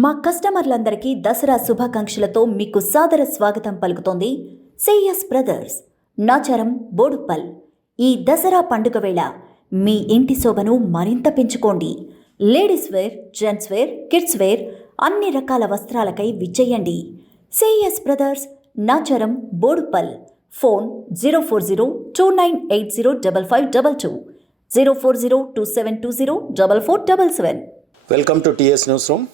మా కస్టమర్లందరికీ దసరా శుభాకాంక్షలతో మీకు సాదర స్వాగతం పలుకుతోంది సిఎస్ బ్రదర్స్ నాచారం బోడుప్పల్. ఈ దసరా పండుగ వేళ మీ ఇంటి శోభను మరింత పెంచుకోండి. Ladies wear, gents wear, kids wear అన్ని రకాల వస్త్రాలకై విచ్చేయండి. CS brothers Nacharam Boduppal. Phone 04029805522 04027204477. Welcome to TS news room.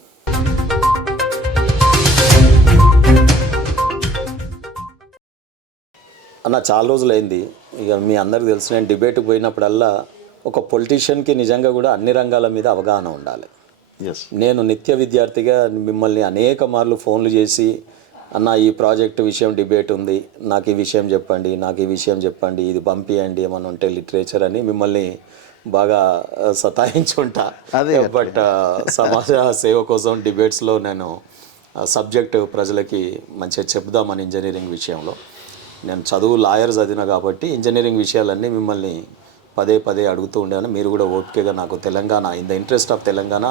అన్న చాలా రోజులైంది. ఇక మీ అందరికి తెలుసు, నేను డిబేట్కి పోయినప్పుడల్లా ఒక పొలిటీషియన్కి నిజంగా కూడా అన్ని రంగాల మీద అవగాహన ఉండాలి. నేను నిత్య విద్యార్థిగా మిమ్మల్ని అనేక మార్లు ఫోన్లు చేసి, అన్న ఈ ప్రాజెక్టు విషయం డిబేట్ ఉంది, నాకు ఈ విషయం చెప్పండి, నాకు ఈ విషయం చెప్పండి, ఇది పంపియండి ఏమన్నా ఉంటే లిటరేచర్ అని మిమ్మల్ని బాగా సతాయించుంటా. బట్ సమాజ సేవ కోసం డిబేట్స్లో నేను సబ్జెక్టు ప్రజలకి మంచిగా చెప్దామని ఇంజనీరింగ్ విషయంలో నేను లాయర్ చదివిన కాబట్టి ఇంజనీరింగ్ విషయాలన్నీ మిమ్మల్ని పదే పదే అడుగుతూ ఉండేవాను. మీరు కూడా ఓపికగా నాకు Telangana in the interest of Telangana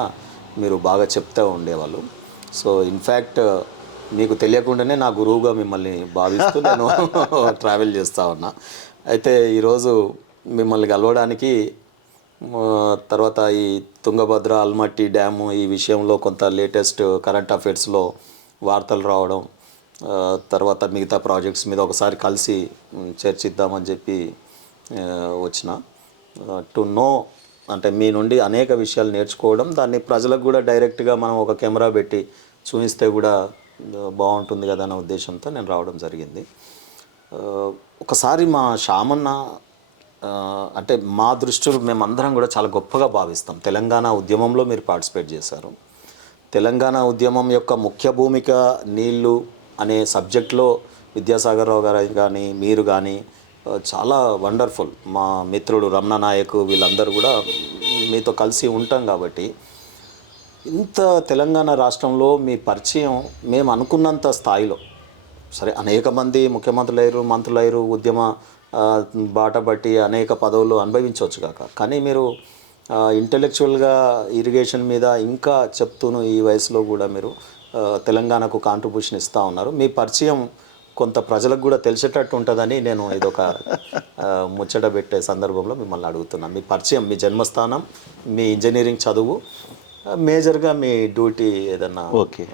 మీరు బాగా చెప్తూ ఉండేవాళ్ళు. సో ఇన్ఫ్యాక్ట్ మీకు తెలియకుండానే నా గురువుగా మిమ్మల్ని భావిస్తూ నేను ట్రావెల్ చేస్తూ ఉన్నా. అయితే ఈరోజు మిమ్మల్ని కలవడానికి తర్వాత ఈ తుంగభద్ర ఆల్మట్టి డ్యాము ఈ విషయంలో కొంత లేటెస్ట్ కరెంట్ అఫైర్స్లో వార్తలు రావడం, తర్వాత మిగతా ప్రాజెక్ట్స్ మీద ఒకసారి కలిసి చర్చిద్దామని చెప్పి వచ్చిన టు నో, అంటే మీ నుండి అనేక విషయాలు నేర్చుకోవడం, దాన్ని ప్రజలకు కూడా డైరెక్ట్గా మనం ఒక కెమెరా పెట్టి చూపిస్తే కూడా బాగుంటుంది కదా అనే ఉద్దేశంతో నేను రావడం జరిగింది. ఒకసారి మా శ్యామన్న అంటే మా దృష్టిలో మేమందరం కూడా చాలా గొప్పగా భావిస్తాం. తెలంగాణ ఉద్యమంలో మీరు పార్టిసిపేట్ చేశారు. తెలంగాణ ఉద్యమం యొక్క ముఖ్య భూమిక నీళ్ళు అనే సబ్జెక్ట్లో విద్యాసాగర్ రావు గారు కానీ మీరు కానీ చాలా వండర్ఫుల్. మా మిత్రుడు రమణ నాయక్ వీళ్ళందరూ కూడా మీతో కలిసి ఉంటాం కాబట్టి ఇంత తెలంగాణ రాష్ట్రంలో మీ పరిచయం మేము అనుకున్నంత స్థాయిలో, సరే అనేక మంది ముఖ్యమంత్రులు అయ్యారు, మంత్రులు అయ్యారు, ఉద్యమ బాట బట్టి అనేక పదవులు అనుభవించవచ్చు కాక, కానీ మీరు ఇంటెలెక్చువల్గా ఇరిగేషన్ మీద ఇంకా చెప్తూను ఈ వయసులో కూడా మీరు తెలంగాణకు కాంట్రిబ్యూషన్ ఇస్తూ ఉన్నారు. మీ పరిచయం కొంత ప్రజలకు కూడా తెలిసేటట్టు ఉంటుందని నేను ఇదొక ముచ్చట పెట్టే సందర్భంలో మిమ్మల్ని అడుగుతున్నాను. మీ పరిచయం, మీ జన్మస్థానం, మీ ఇంజనీరింగ్ చదువు, మేజర్గా మీ డ్యూటీ ఏదన్నా. Okay,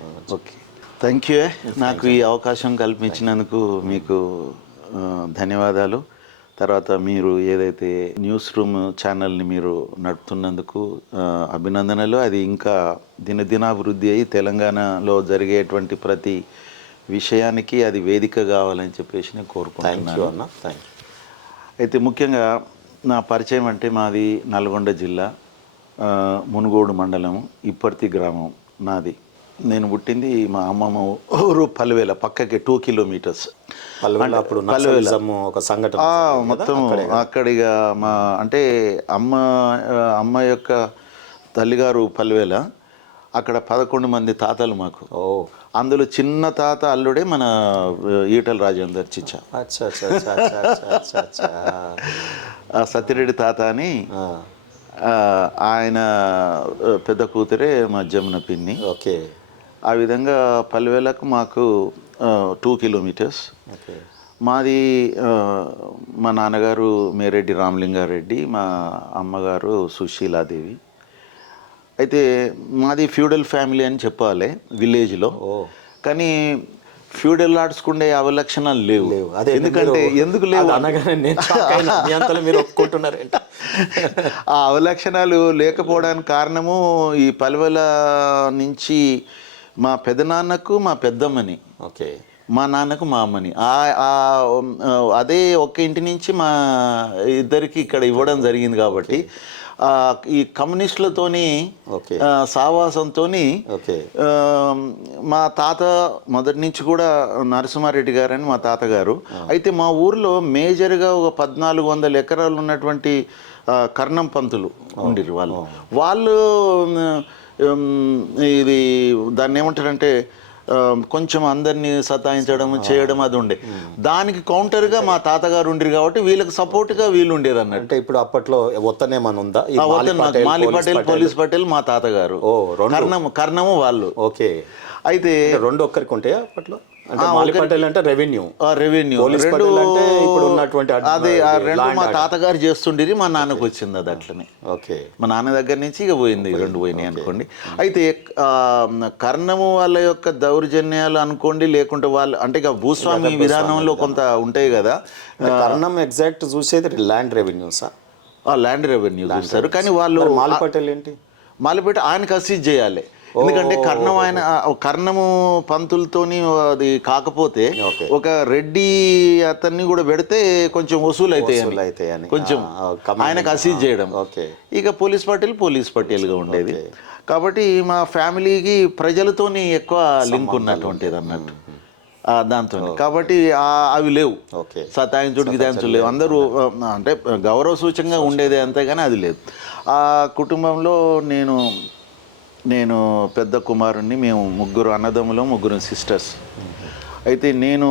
thank you. నాకు ఈ అవకాశం కల్పించినందుకు మీకు ధన్యవాదాలు. తర్వాత మీరు ఏదైతే న్యూస్ రూమ్ ఛానల్ని మీరు నడుపుతున్నందుకు అభినందనలు. అది ఇంకా దినదినాభివృద్ధి అయ్యి తెలంగాణలో జరిగేటువంటి ప్రతి విషయానికి అది వేదిక కావాలని చెప్పేసి నేను కోరుకుంటున్నాను. అయితే ముఖ్యంగా నా పరిచయం అంటే మాది నల్గొండ జిల్లా, మునుగోడు మండలం, ఇప్పర్తి గ్రామం నాది. నేను పుట్టింది మా అమ్మమ్మ ఊరు పల్వేల, పక్కకి 2 కిలోమీటర్స్. ఒక సంఘటన మొత్తం అక్కడిగా మా అంటే అమ్మ యొక్క తల్లిగారు పల్వేల. అక్కడ 11 మంది తాతలు మాకు. అందులో చిన్న తాత అల్లుడే మన ఈటల రాజేందర్ చిచ్చా. సత్యరెడ్డి తాత అని ఆయన పెద్ద కూతురే మా జమున పిన్ని. ఓకే. ఆ విధంగా పల్వేలకు మాకు 2 కిలోమీటర్స్. మాది మా నాన్నగారు మేరెడ్డి రామలింగారెడ్డి, మా అమ్మగారు సుశీలాదేవి. అయితే మాది ఫ్యూడల్ ఫ్యామిలీ అని చెప్పాలి విలేజ్లో, కానీ ఫ్యూడల్ ఆర్ట్స్కుండే అవలక్షణాలు లేవు. ఎందుకంటే ఎందుకు లేవు మీరు ఒప్పుకుంటున్నారు. ఆ అవలక్షణాలు లేకపోవడానికి కారణము ఈ పల్వెల నుంచి మా పెదనాన్నకు మా పెద్దమ్మని, ఓకే, మా నాన్నకు మా అమ్మని, అదే ఒక్క ఇంటి నుంచి మా ఇద్దరికి ఇక్కడ ఇవ్వడం జరిగింది. కాబట్టి ఈ కమ్యూనిస్టులతోని సావాసంతో మా తాత మొదటి నుంచి కూడా నరసింహారెడ్డి గారని మా తాతగారు. అయితే మా ఊర్లో మేజర్గా ఒక 1400 ఎకరాలు ఉన్నటువంటి కర్ణం పంతులు ఉండిరు. వాళ్ళు ఇది దాన్ని ఏమంటారంటే కొంచెం అందరినీ సతాయించడం చేయడం అది ఉండే. దానికి కౌంటర్గా మా తాతగారు ఉండేది కాబట్టి వీళ్ళకి సపోర్ట్గా వీళ్ళు ఉండేది అన్నట్టు. అంటే ఇప్పుడు అప్పట్లో ఒత్తనేమన్నా ఉందా? ఈ మాలి పటేల్, పోలీస్ పటేల్ మా తాతగారు, కర్ణము వాళ్ళు. ఓకే. అయితే రెండు ఒక్కరికి ఉంటాయా అప్పట్లో? అంటే మాలి పటేల్ అంటే రెవెన్యూ, పోలీస్ రెండు అంటే ఇప్పుడు ఉన్నటువంటి అదే ఆ రెండు మా తాతగారు చేస్తుండేది, మా నాన్నకు వచ్చింది అది అట్లనే. ఓకే. మా నాన్న దగ్గర నుంచి ఇక పోయింది, రెండు పోయినాయి అనుకోండి. అయితే కర్ణము వాళ్ళ యొక్క దౌర్జన్యాలు అనుకోండి, లేకుంటే వాళ్ళు అంటే ఇక భూస్వామి విధానంలో కొంత ఉంటాయి కదా. కర్ణం ఎగ్జాక్ట్ చూసేది ల్యాండ్ రెవెన్యూసా? ల్యాండ్ రెవెన్యూ చూస్తారు. కానీ వాళ్ళు మాలి పటేల్ ఏంటి? మాలిపేట ఆయనకు అసీజ్ చేయాలి. ఎందుకంటే కర్ణము పంతులతోని అది కాకపోతే ఒక రెడ్డి అతన్ని కూడా పెడితే కొంచెం వసూలు అవుతాయి కొంచెం ఆయనకు అసీజ్ చేయడం. ఇక పోలీస్ పటేల్గా ఉండేది. కాబట్టి మా ఫ్యామిలీకి ప్రజలతోని ఎక్కువ లింక్ ఉన్నటువంటిది అన్నట్టు దాంతో. కాబట్టి అవి లేవు, సతాయించుడు గిదాయించుడు లేవు. అందరూ అంటే గౌరవ సూచకంగా ఉండేది అంతేగాని అది లేదు. ఆ కుటుంబంలో నేను పెద్ద కుమారుణ్ణి. మేము ముగ్గురు అన్నదమ్ములు, ముగ్గురు సిస్టర్స్. అయితే నేను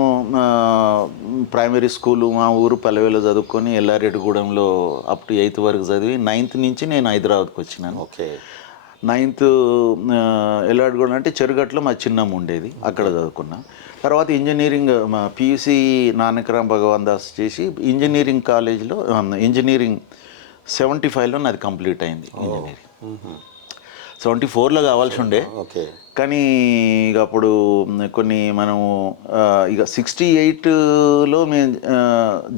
ప్రైమరీ స్కూలు మా ఊరు పల్లెవేలో చదువుకొని ఎల్లారెడ్డిగూడెంలో అప్ టు 8th వరకు చదివి 9th నుంచి నేను హైదరాబాద్కి వచ్చినాను. ఓకే. 9th ఎల్లారెడ్డిగూడెం అంటే చెరుగట్లో మా చిన్నమ్మ ఉండేది, అక్కడ చదువుకున్నా. తర్వాత ఇంజనీరింగ్ మా పియూసీ నానకరామ్ భగవాన్ దాస్ చేసి ఇంజనీరింగ్ కాలేజ్లో ఇంజనీరింగ్ 75లో నాది కంప్లీట్ అయింది. ఇంజనీరింగ్ 74లో కావాల్సి ఉండే. కానీ ఇక అప్పుడు కొన్ని మనము ఇక 68లో మేము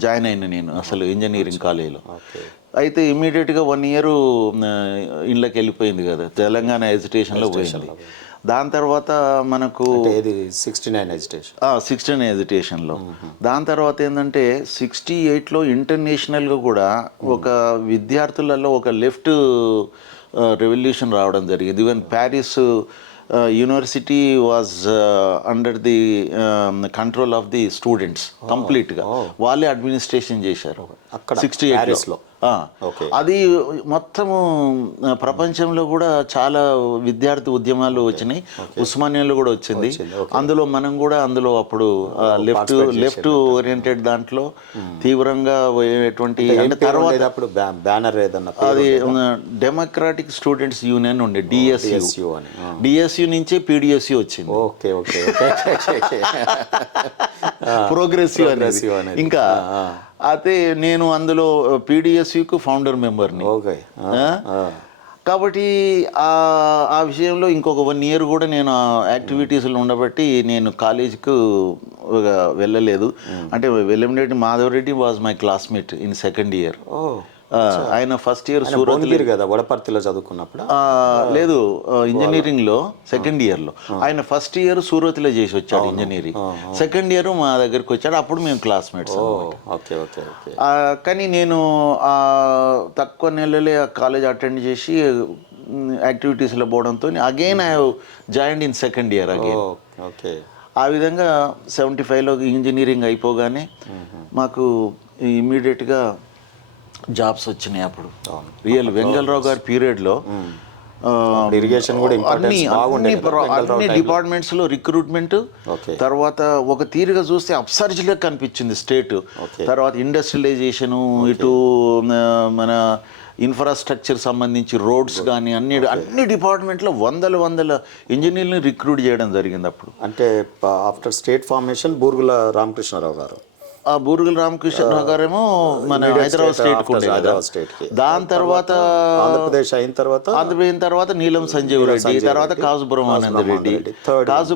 జాయిన్ అయినా నేను అసలు ఇంజనీరింగ్ కాలేజీలో. అయితే ఇమ్మీడియట్గా 1 year ఇళ్ళకి వెళ్ళిపోయింది కదా, తెలంగాణ ఎడ్యుకేషన్లో పోయింది. దాని తర్వాత మనకు 69 ఎడ్యుకేషన్లో. దాని తర్వాత ఏంటంటే 68లో ఇంటర్నేషనల్గా కూడా ఒక విద్యార్థులలో ఒక లెఫ్ట్ రెవల్యూషన్ రావడం జరిగింది. Even Paris university was under the control of the students కంప్లీట్గా. వాళ్ళే అడ్మినిస్ట్రేషన్ చేశారు 68లో. అది మొత్తము ప్రపంచంలో కూడా చాలా విద్యార్థి వచ్చినాయి. ఉస్మానియాలో కూడా వచ్చింది. అందులో మనం కూడా అప్పుడు లెఫ్ట్ ఓరియంటెడ్ దాంట్లో తీవ్రంగా పోయేటువంటి. తర్వాత బ్యానర్ ఏదన్నా అది డెమోక్రాటిక్ స్టూడెంట్స్ యూనియన్ ఉండే, డిఎస్యు నుంచి పిడిఎస్యు వచ్చింది. ప్రోగ్రెసివ్ అనేది ఇంకా. అయితే నేను అందులో పీడిఎస్యుకు ఫౌండర్ మెంబర్ని. కాబట్టి ఆ విషయంలో ఇంకొక 1 year కూడా నేను యాక్టివిటీస్లో ఉండబట్టి నేను కాలేజీకు వెళ్ళలేదు. అంటే Vellamreddy Madhavareddy was my classmate in 2nd year. ఆయన ఫస్ట్ ఇయర్ సూరత్ కదా, వడపర్తిలో చదువుకున్నప్పుడు లేదు, ఇంజనీరింగ్లో 2nd yearలో. ఆయన ఫస్ట్ ఇయర్ సూరత్లో చేసి వచ్చాడు ఇంజనీరింగ్, 2nd year మా దగ్గరికి వచ్చాడు. అప్పుడు మేము క్లాస్మేట్స్. కానీ నేను తక్కువ నెలలే కాలేజ్ అటెండ్ చేసి యాక్టివిటీస్లో పోవడంతో again I joined in 2nd year again. ఆ విధంగా 75లో ఇంజనీరింగ్ అయిపోగానే మాకు ఇమ్మీడియట్గా జాబ్స్ వచ్చినాయి. అప్పుడు రియల్ వెంగళరావు గారి పీరియడ్లో ఇరిగేషన్ కూడా అన్ని డిపార్ట్మెంట్స్లో రిక్రూట్మెంట్. తర్వాత ఒక తీరుగా చూస్తే అప్సర్జ్గా కనిపించింది స్టేట్. తర్వాత ఇండస్ట్రియలైజేషను, ఇటు మన ఇన్ఫ్రాస్ట్రక్చర్ సంబంధించి రోడ్స్ కానీ అన్ని డిపార్ట్మెంట్లో వందల ఇంజనీర్ని రిక్రూట్ చేయడం జరిగింది అప్పుడు. అంటే after state formation Burugula Ramakrishna Rao గారు, బూరుగుల రామకృష్ణరావు గారేమో మన హైదరాబాద్ స్టేట్. దాని తర్వాత ఆంధ్రప్రదేశ్ అయిన తర్వాత నీలం సంజీవ్ రెడ్డి, తర్వాత కాజు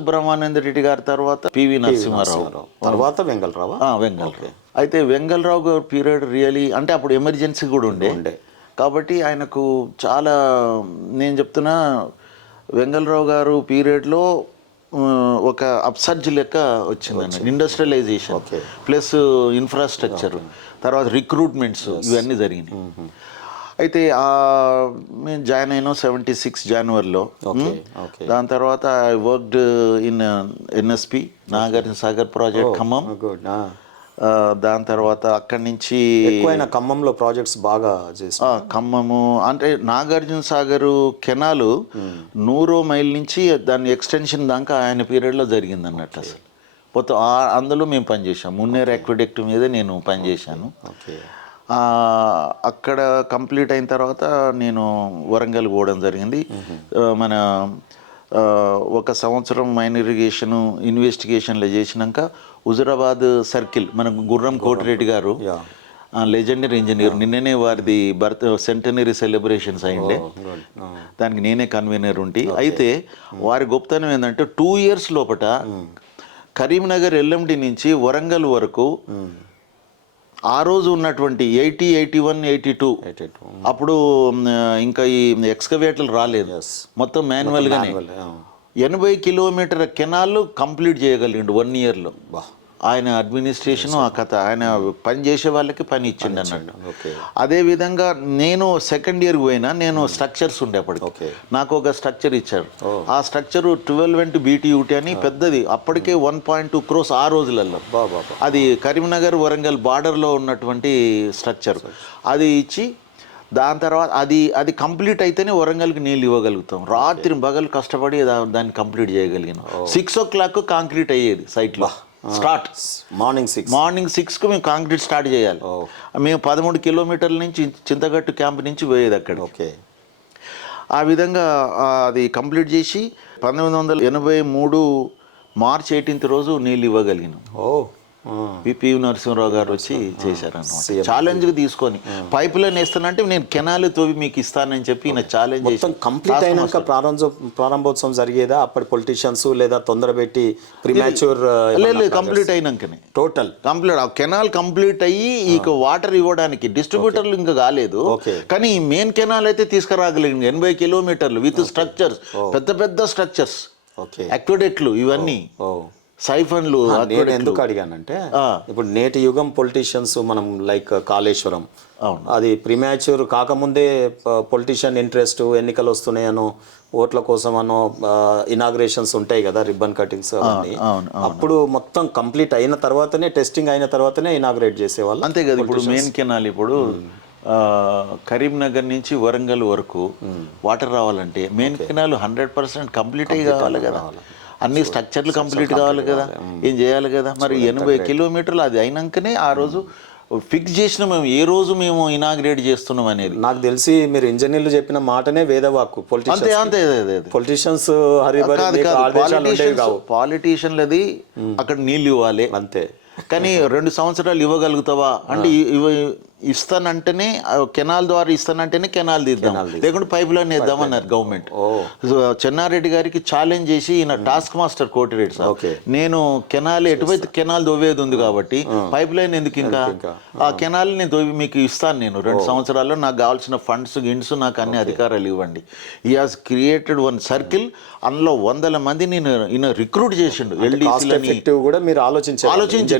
బ్రహ్మానంద రెడ్డి గారి తర్వాత పివి నరసింహారావు, తర్వాత వెంగళరావు. అయితే వెంగళరావు గారి పీరియడ్ రియలీ అంటే అప్పుడు ఎమర్జెన్సీ కూడా ఉండే. కాబట్టి ఆయనకు చాలా, నేను చెప్తున్నా, వెంగళరావు గారు పీరియడ్లో ఒక అప్సర్జ్ లెక్క వచ్చిందండి. ఇండస్ట్రియలైజేషన్ ప్లస్ ఇన్ఫ్రాస్ట్రక్చర్, తర్వాత రిక్రూట్మెంట్స్, ఇవన్నీ జరిగినాయి. అయితే మేము జాయిన్ అయినాం 76 Januaryలో. దాని తర్వాత I worked in NSP Nagarjuna Sagar project Khammam. దాని తర్వాత అక్కడి నుంచి ఎక్కువైన ఖమ్మంలో ప్రాజెక్ట్స్ బాగా చేసి ఖమ్మము అంటే నాగార్జున సాగరు కెనాలు 100 మైల్ నుంచి దాని ఎక్స్టెన్షన్ దాకా ఆయన పీరియడ్లో జరిగింది అన్నట్టు. అసలు మొత్తం అందులో మేము పనిచేసాం. మున్నేరు యాక్విడెక్ట్ మీద నేను పనిచేశాను. ఓకే. అక్కడ కంప్లీట్ అయిన తర్వాత నేను వరంగల్ పోవడం జరిగింది. మన 1 సంవత్సరం మైన్ ఇరిగేషను ఇన్వెస్టిగేషన్లు చేసినాక హుజురాబాద్ సర్కిల్ మన గుర్రం కోటిరెడ్డి గారు లెజెండరీ ఇంజనీర్, నిన్ననే వారిది సెంటనరీ సెలబ్రేషన్స్ అయిండే, దానికి నేనే కన్వీనర్ ఉండి. అయితే వారి గొప్పతనం ఏంటంటే 2 years లోపట కరీంనగర్ ఎల్ఎండి నుంచి వరంగల్ వరకు ఆ రోజు ఉన్నటువంటి 80, 81, 82 అప్పుడు ఇంకా ఈ ఎక్స్కవేటర్లు రాలేదు, మొత్తం మాన్యువల్గానే 80 కిలోమీటర్ కెనాల్ కంప్లీట్ చేయగలిగిండు 1 yearలో. ఆయన అడ్మినిస్ట్రేషన్ ఆ కథ, ఆయన పని చేసే వాళ్ళకి పని ఇచ్చిండు అన్నట్టు. అదేవిధంగా నేను 2nd year పోయినా, నేను స్ట్రక్చర్స్ ఉండేప్పటికి నాకు ఒక స్ట్రక్చర్ ఇచ్చారు. ఆ స్ట్రక్చర్ 12 BTUT అని పెద్దది, అప్పటికే 1.2 crores ఆ రోజులలో. అది కరీంనగర్ వరంగల్ బార్డర్లో ఉన్నటువంటి స్ట్రక్చర్. అది ఇచ్చి దాని తర్వాత అది కంప్లీట్ అయితేనే వరంగల్కి నీళ్ళు ఇవ్వగలుగుతాం. రాత్రి పగలు కష్టపడి దాన్ని కంప్లీట్ చేయగలిగినాం. 6 o'clock కాంక్రీట్ అయ్యేది సైట్లో. స్టార్ట్ మార్నింగ్ 6కు మేము కాంక్రీట్ స్టార్ట్ చేయాలి. మేము 13 కిలోమీటర్ల నుంచి చింతగట్టు క్యాంప్ నుంచి పోయేది అక్కడ. ఓకే. ఆ విధంగా అది కంప్లీట్ చేసి 1983 March 18th రోజు నీళ్ళు ఇవ్వగలిగినాం. పివి నరసింహరావు గారు వచ్చి చేశారన్నమాట. ఛాలెంజ్గా తీసుకొని పైప్ లైన్ వేస్తానంటే నేను కెనాల్ తోవి మీకు ఇస్తానని చెప్పి ఈయన ఛాలెంజ్ చేసి కంప్లీట్ అయినాక ప్రారంభోత్సవం జరిగేదా అప్పటి పొలిటీషియన్స్, లేదా తొందరపెట్టి ప్రీమాచ్యూర్? లేదు, కంప్లీట్ అయినాకనే టోటల్ కంప్లీట్ కెనాల్ కంప్లీట్ అయ్యి ఇక వాటర్ ఇవ్వడానికి డిస్ట్రిబ్యూటర్లు ఇంకా కాలేదు. కానీ మెయిన్ కెనాల్ అయితే తీసుకురాగలిగింది 80 కిలోమీటర్లు విత్ స్ట్రక్చర్స్, పెద్ద పెద్ద స్ట్రక్చర్స్, అక్విడెక్ట్లు, ఇవన్నీ సైఫన్లు. నేను ఎందుకు అడిగానంటే ఇప్పుడు నేటి యుగం పొలిటీషియన్స్ మనం లైక్ కాళేశ్వరం, అది ప్రీమాచ్యూర్ కాకముందే పొలిటీషియన్ ఇంట్రెస్ట్, ఎన్నికలు వస్తున్నాయనో ఓట్ల కోసం అనో ఇనాగ్రేషన్స్ ఉంటాయి కదా, రిబ్బన్ కటింగ్స్ అవన్నీ. అప్పుడు మొత్తం కంప్లీట్ అయిన తర్వాతనే, టెస్టింగ్ అయిన తర్వాతనే ఇనాగ్రేట్ చేసేవాళ్ళు. అంతే కదా. ఇప్పుడు మెయిన్ కెనాల్ ఇప్పుడు కరీంనగర్ నుంచి వరంగల్ వరకు వాటర్ రావాలంటే మెయిన్ కెనాల్ 100% కంప్లీట్ అయ్యి కావాలి కదా. అన్ని స్ట్రక్చర్లు కంప్లీట్ కావాలి కదా, ఏం చేయాలి కదా. మరి 80 కిలోమీటర్లు అది అయినాకనే ఆ రోజు ఫిక్స్ చేసిన మేము ఏ రోజు మేము ఇనాగ్రేట్ చేస్తున్నాం అనేది. నాకు తెలిసి మీరు ఇంజనీర్లు చెప్పిన మాటనే వేదవాక్కు. పొలిటీషియన్స్ పాలిటీషియన్లది అక్కడ నీళ్ళు ఇవ్వాలి అంతే. కానీ 2 సంవత్సరాలు ఇవ్వగలుగుతావా అంటే ఇస్తానంటేనే కెనాల్ ద్వారా ఇస్తానంటేనే కెనాల్ తీద్దాం, లేకుంటే పైప్ లైన్ వేద్దామన్నారు గవర్నమెంట్. చెన్నారెడ్డి గారికి ఛాలెంజ్ చేసి ఈయన టాస్క్ మాస్టర్ కోటిరెడ్డి సార్, నేను కెనాల్ ఎటువైతే కెనాల్ దొవ్వేది ఉంది కాబట్టి పైప్ లైన్ ఎందుకు, ఇంకా ఆ కెనాల్ నేను దొవ్వి మీకు ఇస్తాను, నేను 2 సంవత్సరాల్లో నాకు కావాల్సిన ఫండ్స్ గిండ్స్ నాకు అన్ని అధికారాలు ఇవ్వండి. హీ హాజ్ క్రియేటెడ్ 1 సర్కిల్, అందులో 100 మందిని ఈయన రిక్రూట్ చేసిండు. ఆలోచించి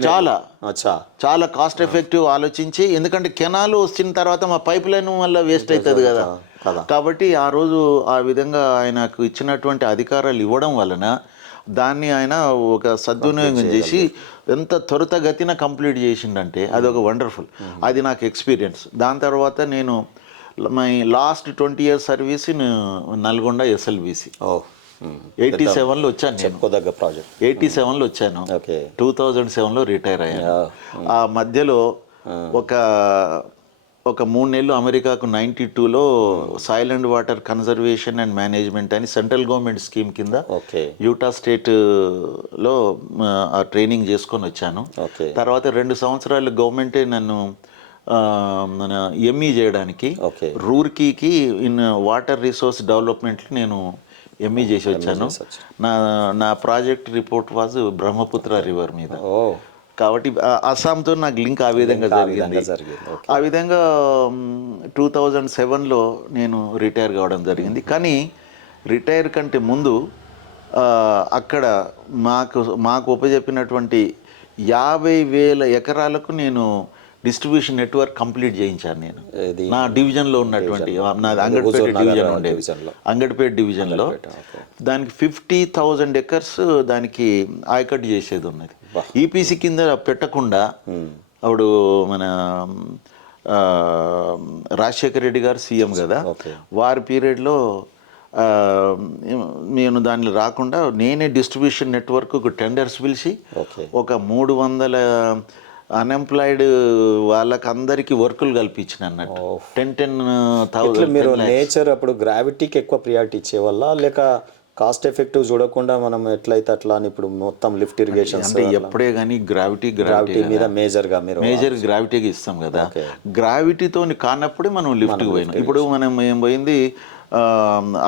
చాలా కాస్ట్ ఎఫెక్టివ్ ఆలోచించి, ఎందుకంటే కెనాల్ వచ్చిన తర్వాత మా పైప్ లైన్ వల్ల వేస్ట్ అవుతుంది కదా. కాబట్టి ఆ రోజు ఆ విధంగా ఆయనకు ఇచ్చినటువంటి అధికారాలు ఇవ్వడం వలన దాన్ని ఆయన ఒక సద్వినియోగం చేసి ఎంత త్వరితగతిన కంప్లీట్ చేసిండంటే అది ఒక వండర్ఫుల్. అది నాకు ఎక్స్పీరియన్స్. దాని తర్వాత నేను my last 20 years service in Nalgonda SLBC. 87లో వచ్చాను, చెప్పుకోదగ్గ ప్రాజెక్ట్. 87లో వచ్చాను, 2007లో రిటైర్ అయ్యాను. ఆ మధ్యలో ఒక 3 నెలలు అమెరికాకు 92లో soil and water conservation and management అని సెంట్రల్ గవర్నమెంట్ స్కీమ్ కింద యూటా స్టేట్లో ఆ ట్రైనింగ్ చేసుకొని వచ్చాను. తర్వాత 2 సంవత్సరాలు గవర్నమెంటే నన్ను మన ME చేయడానికి రూర్కీకి ఇన్ వాటర్ రిసోర్స్ డెవలప్మెంట్ నేను ME చేసి వచ్చాను. నా project report was Brahmaputra river మీద. కాబట్టి అస్సాంతో నాకు లింక్ ఆ విధంగా జరిగింది. ఆ విధంగా 2007లో నేను రిటైర్ కావడం జరిగింది. కానీ రిటైర్ కంటే ముందు అక్కడ మాకు ఉపజెప్పినటువంటి 50,000 ఎకరాలకు నేను డిస్ట్రిబ్యూషన్ నెట్వర్క్ కంప్లీట్ చేయించాను నేను. ఇది నా డివిజన్లో ఉన్నటువంటి నాది అంగడిపేట డివిజన్ ఉండేది, అంగడిపేట డివిజన్లో. దానికి 50,000 ఎకర్స్ దానికి ఆయకట్టు చేసేది ఉన్నది. ఈపీసీ కింద పెట్టకుండా అప్పుడు మన రాజశేఖర రెడ్డి గారు సీఎం కదా, వారి పీరియడ్లో నేను దానిలో రాకుండా నేనే డిస్ట్రిబ్యూషన్ నెట్వర్క్ టెండర్స్ పిలిచి ఒక 300 అన్ఎంప్లాయిడ్ వాళ్ళకందరికీ వర్కులు కల్పించిన అన్నట్టు. 10,000. మీరు నేచర్ అప్పుడు గ్రావిటీకి ఎక్కువ ప్రియారిటీ ఇచ్చేవల్ల లేక కాస్ట్ ఎఫెక్టివ్ చూడకుండా మనం ఎట్లయితే అట్లా అని ఇప్పుడు మొత్తం లిఫ్ట్ ఇరిగేషన్ అంటే ఎప్పుడే కానీ గ్రావిటీ మీద మేజర్గా మీరు మేజర్ గ్రావిటీకి ఇస్తాం కదా, గ్రావిటీతో కానప్పుడే మనం లిఫ్ట్కి పోయినాం. ఇప్పుడు మనం ఏం పోయింది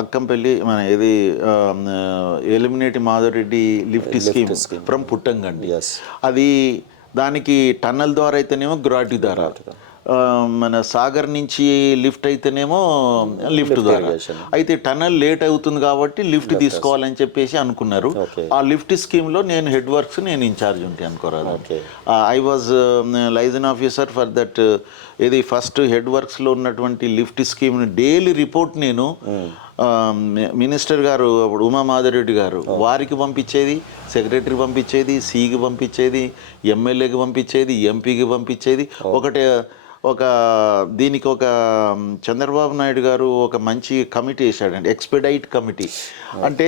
అక్కంపల్లి మన ఏది Elimineti Madhavareddy lift scheme from Puttamgandi. అది దానికి టన్నల్ ద్వారా అయితేనేమో గ్రావిటీ ద్వారా, మన సాగర్ నుంచి లిఫ్ట్ అయితేనేమో లిఫ్ట్ ద్వారా. అయితే టన్నల్ లేట్ అవుతుంది కాబట్టి లిఫ్ట్ తీసుకోవాలని చెప్పేసి అనుకున్నారు. ఆ లిఫ్ట్ స్కీమ్లో నేను హెడ్ వర్క్స్ నేను ఇన్ఛార్జ్ ఉంటాయి అనుకోరాదు. I was liaison officer for that. ఇది ఫస్ట్ హెడ్ వర్క్స్లో ఉన్నటువంటి లిఫ్ట్ స్కీమ్ డైలీ రిపోర్ట్ నేను మినిస్టర్ గారు అప్పుడు ఉమామాధవరెడ్డి గారు వారికి పంపించేది, సెక్రటరీ పంపించేది, సికి పంపించేది, ఎమ్మెల్యేకి పంపించేది, ఎంపీకి పంపించేది. దీనికి ఒక చంద్రబాబు నాయుడు గారు ఒక మంచి కమిటీ వేశాడండి, ఎక్స్పెడైట్ కమిటీ. అంటే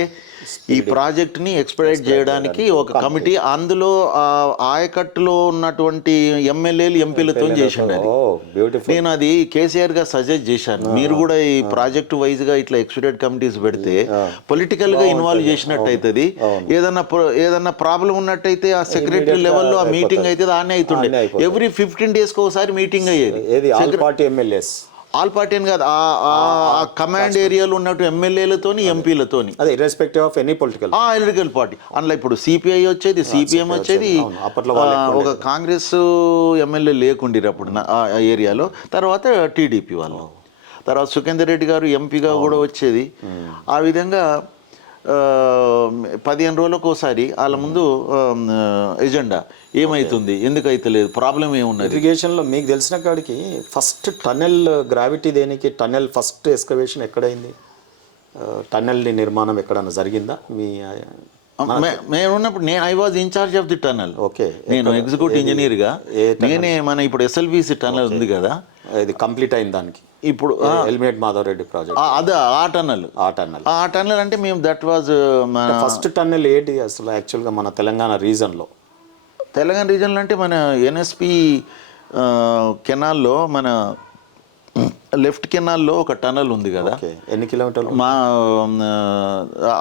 ఈ ప్రాజెక్ట్ని ఎక్స్పెడైట్ చేయడానికి ఒక కమిటీ, అందులో ఆయకట్టులో ఉన్నటువంటి ఎమ్మెల్యేలు ఎంపీలతో చేసిండు. నేను అది కేసీఆర్ గా సజెస్ట్ చేశాను, మీరు కూడా ఈ ప్రాజెక్ట్ వైజ్ గా ఇట్లా ఎక్స్పెడైట్ కమిటీస్ పెడితే పొలిటికల్ గా ఇన్వాల్వ్ చేసినట్టు అవుతుంది. ఏదన్నా ప్రాబ్లం ఉన్నట్టయితే ఆ సెక్రటరీ లెవెల్లో ఆ మీటింగ్ అయితే ఆనే అవుతుండే. ఎవ్రీ 15 days ఒకసారి మీటింగ్ అయ్యేది. ఆల్ పార్టీ అని కాదు, ఆ కమాండ్ ఏరియాలో ఉన్నట్టు ఎమ్మెల్యేలతోని ఎంపీలతోని, irrespective of any political party. అందులో ఇప్పుడు సిపిఐ వచ్చేది, సిపిఎం వచ్చేది, ఒక కాంగ్రెస్ ఎమ్మెల్యే లేకుండిరు అప్పుడు ఆ ఏరియాలో. తర్వాత టీడీపీ వాళ్ళు, తర్వాత సుఖేందర్ రెడ్డి గారు ఎంపీగా కూడా వచ్చేది. ఆ విధంగా 15 రోజులకు ఒకసారి వాళ్ళ ముందు ఎజెండా ఏమవుతుంది, ఎందుకు అవుతలేదు, ప్రాబ్లం ఏమున్నది. ఇరిగేషన్లో మీకు తెలిసిన కాడికి ఫస్ట్ టన్నెల్ గ్రావిటీ దేనికి టన్నెల్ ఫస్ట్ ఎక్స్కవేషన్ ఎక్కడైంది? టన్నెల్ నిర్మాణం ఎక్కడన్నా జరిగిందా? నేను ఉన్నప్పుడు I was in-charge of the tunnel. Okay, నేను ఎగ్జిక్యూటివ్ ఇంజనీర్గా నేనే మన ఇప్పుడు ఎస్ఎల్బిసి టన్నల్ ఉంది కదా, ఇది కంప్లీట్ అయింది. దానికి ఇప్పుడు ఎలిమినేట్ మాధవరెడ్డి ప్రాజెక్ట్ అదే ఆ టన్నల్ అంటే మేము దట్ వాజ్ ఫస్ట్ టన్నెల్ ఏంటి అసలు యాక్చువల్గా మన తెలంగాణ రీజన్లో అంటే మన ఎన్ఎస్పి కెనాల్లో, మన లెఫ్ట్ కెనాల్లో ఒక టన్నల్ ఉంది కదా. ఎన్ని కిలోమీటర్లు?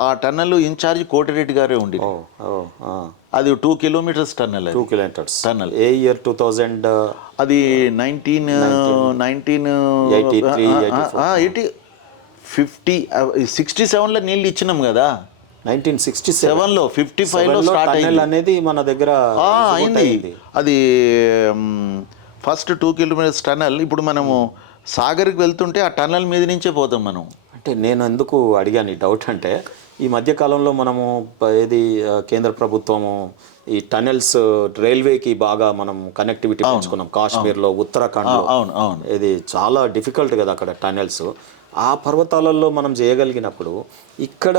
ఆ టన్నల్ ఇన్ఛార్జ్ కోటిరెడ్డి గారే ఉండి, అది 2 kilometers టన్నల్. 2 kilometers tunnel. ఏ ఇయర్? 2000 అది 67లో నీళ్ళు ఇచ్చినాం కదా. 1967లో 55లో స్టార్ట్ అయింది అనేది మన దగ్గర అయింది. అది ఫస్ట్ 2 kilometers టన్నల్. ఇప్పుడు మనము సాగర్కి వెళ్తుంటే ఆ టన్నల్ మీద నుంచే పోతాం మనం. అంటే నేను ఎందుకు అడిగాను ఈ డౌట్ అంటే, ఈ మధ్యకాలంలో మనము కేంద్ర ప్రభుత్వము ఈ టనెల్స్ రైల్వేకి బాగా మనం కనెక్టివిటీ పెంచుకున్నాం. కాశ్మీర్లో, ఉత్తరాఖండ్లో ఇది చాలా డిఫికల్ట్ కదా అక్కడ టనెల్స్. ఆ పర్వతాలలో మనం చేయగలిగినప్పుడు ఇక్కడ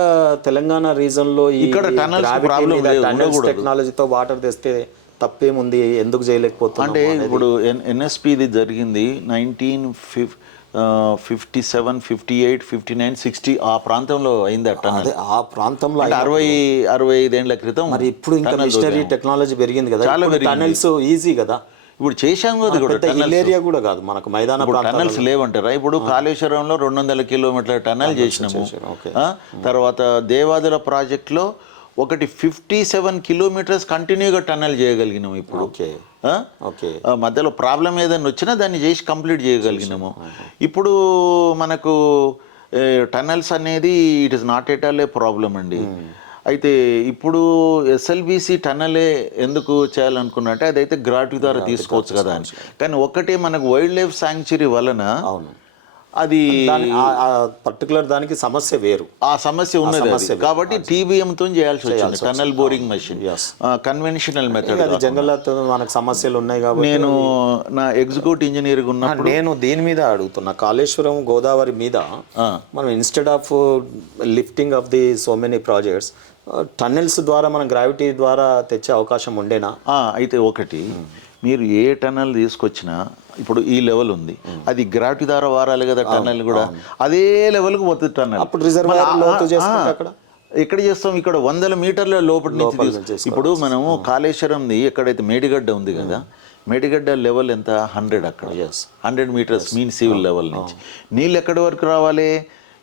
తెలంగాణ రీజన్లో ఈ టనెల్స్ టెక్నాలజీతో వాటర్ తెస్తే తప్పేముంది, ఎందుకు చేయలేకపోతున్నాం? అంటే ఇప్పుడు ఎన్ఎస్పి ఇది జరిగింది 1957, 58, 59, 60 ఆ ప్రాంతంలో అయింది. ఆ ప్రాంతంలో 65 ఏళ్ల క్రితం. మరి ఇప్పుడు ఇంకా మిషనరీ టెక్నాలజీ పెరిగింది కదా, టనెల్స్ ఈజీ కదా. ఇప్పుడు చేశాం కదా, ఏరియా కూడా కాదు మనకు మైదాన టనల్స్ లేవంటారా? ఇప్పుడు కాళేశ్వరంలో 200 kilometer టనల్ చేసినాము. తర్వాత దేవాదుల ప్రాజెక్ట్లో ఒకటి 57 kilometers కంటిన్యూగా టన్నల్ చేయగలిగినాము. ఇప్పుడు మధ్యలో ప్రాబ్లం ఏదైనా వచ్చినా దాన్ని చేసి కంప్లీట్ చేయగలిగినాము. ఇప్పుడు మనకు టన్నల్స్ అనేది it is not at all A problem అండి. అయితే ఇప్పుడు ఎస్ఎల్బిసి టన్నలే ఎందుకు చేయాలనుకున్నట్టే, అదైతే గ్రాట్యూ ద్వారా తీసుకోవచ్చు కదా అని. కానీ ఒక్కటే మనకు వైల్డ్ లైఫ్ శాంక్చురీ వలన అది పర్టికులర్ దానికి సమస్య వేరు, ఆ సమస్య ఉన్నది అది. కాబట్టి TBM-తో చేయాల్సి వచ్చింది, tunnel boring machine, conventional method. అది జంగల్తో మనకు సమస్యలు ఉన్నాయి కాబట్టి నేను నా ఎగ్జిక్యూటివ్ ఇంజనీర్గా ఉన్నప్పుడు నేను దీని మీద అడుగుతున్నా, కాళేశ్వరం గోదావరి మీద మనం instead of lifting of the so many projects tunnels ద్వారా మనం గ్రావిటీ ద్వారా తెచ్చే అవకాశం ఉండేనా? అయితే ఒకటి, మీరు ఏ టన్నల్ తీసుకొచ్చినా ఇప్పుడు ఈ లెవెల్ ఉంది, అది గ్రావిటీ ద్వారా వారాలి కదా టన్నల్ కూడా, అదే లెవెల్కి పోతుంది టన్నల్. అప్పుడు రిజర్వాయర్ అక్కడ ఎక్కడ చేస్తాం, ఇక్కడ 100 మీటర్ల లోపటి నుంచి ఇప్పుడు మనము కాళేశ్వరంది ఎక్కడైతే మేడిగడ్డ ఉంది కదా, మేడిగడ్డ లెవెల్ ఎంత 100, అక్కడ 100 మీటర్స్ మీన్ సివిల్ లెవెల్ నుంచి నీళ్ళు ఎక్కడి వరకు రావాలి,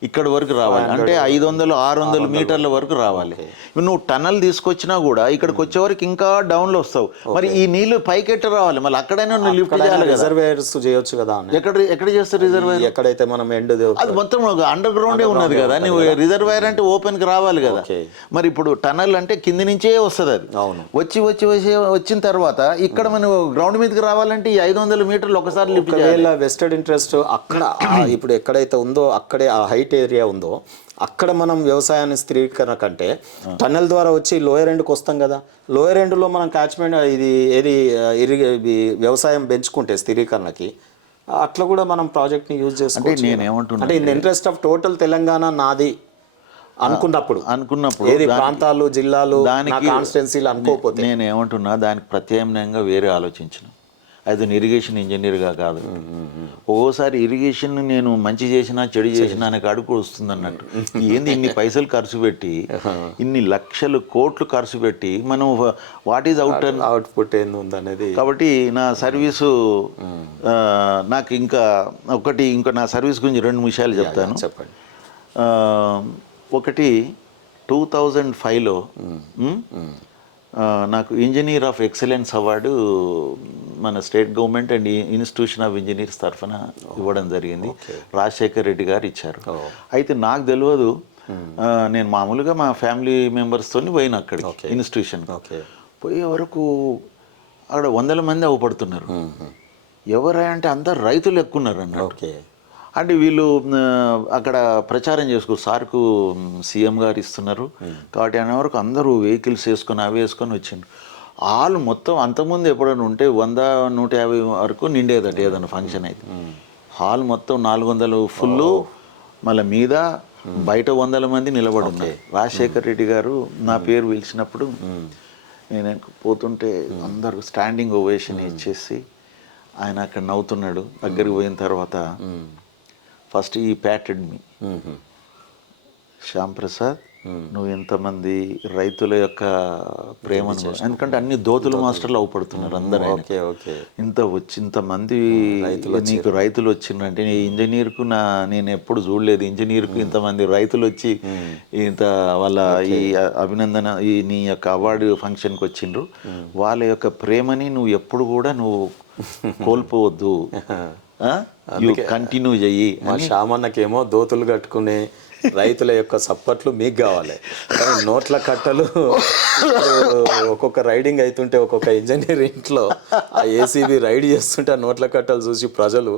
ఇక్కడ వరకు రావాలి, అంటే 500-600 మీటర్ల వరకు రావాలి. నువ్వు టన్నల్ తీసుకొచ్చినా కూడా ఇక్కడికి వచ్చే వరకు ఇంకా డౌన్లో వస్తావు, మరి ఈ నీళ్లు పైకెట్ట రావాలి, మళ్ళీ అక్కడైనా నువ్వు లిఫ్ట్ చేయాలి. రిజర్వాయర్స్ చేయొచ్చు కదా, ఎక్కడ చేస్తారు రిజర్వాయర్? ఎక్కడైతే మనం ఎండ్ అది మొత్తం అండర్ గ్రౌండే ఉన్నది కదా, నువ్వు రిజర్వాయర్ అంటే ఓపెన్కి రావాలి కదా. మరి ఇప్పుడు టన్నల్ అంటే కింది నుంచే వస్తుంది, అది వచ్చిన తర్వాత ఇక్కడ మనం గ్రౌండ్ మీదకి రావాలంటే ఈ 500 మీటర్లు ఒకసారి లిఫ్ట్ చేయాలి. వెస్టెడ్ ఇంట్రెస్ట్ అక్కడ ఇప్పుడు ఎక్కడైతే ఉందో అక్కడే ఆ హైట్ ఏరియా ఉందో అక్కడ మనం వ్యవసాయాన్ని స్థిరీకరణ కంటే టన్నెల్ ద్వారా వచ్చి లోయర్ ఎండ్కి వస్తాం కదా, లోయర్ ఎండ్లో మనం క్యాచ్మెంట్ ఏది వ్యవసాయం పెంచుకుంటే స్థిరీకరణకి అట్లా కూడా మనం ప్రాజెక్ట్ని యూజ్ చేసుకుంటే నేనేమంటున్నా అంటే in interest of total Telangana నాది అనుకున్నప్పుడు ఏది ప్రాంతాలు జిల్లాలు కాన్స్టిట్యున్సీలు అనుకోకపోతే నేనేమంటున్నా, దానికి ప్రత్యామ్నాయంగా వేరే ఆలోచించిన, అది ఇరిగేషన్ ఇంజనీర్గా కాదు. ఒక్కోసారి ఇరిగేషన్ నేను మంచి చేసినా చెడు చేసినా అనే అడుగు వస్తుంది అన్నట్టు. ఏంది ఇన్ని పైసలు ఖర్చు పెట్టి, ఇన్ని లక్షలు కోట్లు ఖర్చు పెట్టి మనం వాట్ ఈజ్ అవుట్పుట్ ఏంది ఉందనేది. కాబట్టి నా సర్వీసు నాకు ఇంకా నా సర్వీస్ గురించి 2 విషయాలు చెప్తాను. చెప్పండి. ఒకటి 2005లో నాకు ఇంజనీర్ ఆఫ్ ఎక్సలెన్స్ అవార్డు మన state government and institution of engineers తరఫున ఇవ్వడం జరిగింది. రాజశేఖర్ రెడ్డి గారు ఇచ్చారు. అయితే నాకు తెలియదు, నేను మామూలుగా మా ఫ్యామిలీ మెంబర్స్తో పోయిన అక్కడికి ఇన్స్టిట్యూషన్ పోయే వరకు అక్కడ 100 మంది అవపడుతున్నారు. ఎవరంటే అందరు రైతులు ఎక్కున్నారు అన్నట్టు. అంటే వీళ్ళు అక్కడ ప్రచారం చేసుకో సార్కు సీఎం గారు ఇస్తున్నారు కాబట్టి అనే వరకు అందరూ వెహికల్స్ వేసుకొని అవి వేసుకొని వచ్చిండ్రు. వాళ్ళు మొత్తం అంతకుముందు ఎప్పుడైనా ఉంటే 100-150 వరకు నిండేదట ఏదైనా ఫంక్షన్ అయితే. హాల్ మొత్తం 400 ఫుల్, మళ్ళీ మీద బయట 100 మంది నిలబడి ఉన్నారు. రాజశేఖర్ రెడ్డి గారు నా పేరు పిలిచినప్పుడు నేను పోతుంటే అందరూ స్టాండింగ్ ఓవేషన్ ఇచ్చేసి ఆయన అక్కడ నవ్వుతున్నాడు. దగ్గరికి పోయిన తర్వాత ఫస్ట్ ఈ ప్యాటెడ్ మీ, శ్యామ్ ప్రసాద్ నువ్వు ఎంతమంది రైతుల యొక్క ప్రేమను, ఎందుకంటే అన్ని దోతులు మాస్టర్లు అవపడుతున్నారు అందరూ. ఇంతమంది నీకు రైతులు వచ్చిందంటే ఇంజనీర్కు నేను ఎప్పుడు చూడలేదు, ఇంజనీర్కు ఇంతమంది రైతులు వచ్చి ఇంత వాళ్ళ ఈ అభినందన నీ యొక్క అవార్డు ఫంక్షన్కి వచ్చిండ్రు. వాళ్ళ యొక్క ప్రేమని నువ్వు ఎప్పుడు కూడా నువ్వు కోల్పోవద్దు, కంటిన్యూ చెయ్యి. మా శ్యామన్నకేమో దోతులు కట్టుకునే రైతుల యొక్క సప్పట్లు మీకు కావాలి, కానీ నోట్ల కట్టలు ఒక్కొక్క రైడింగ్ అవుతుంటే ఒక్కొక్క ఇంజనీర్ ఇంట్లో ఆ ఏసీబీ రైడ్ చేస్తుంటే ఆ నోట్ల కట్టలు చూసి ప్రజలు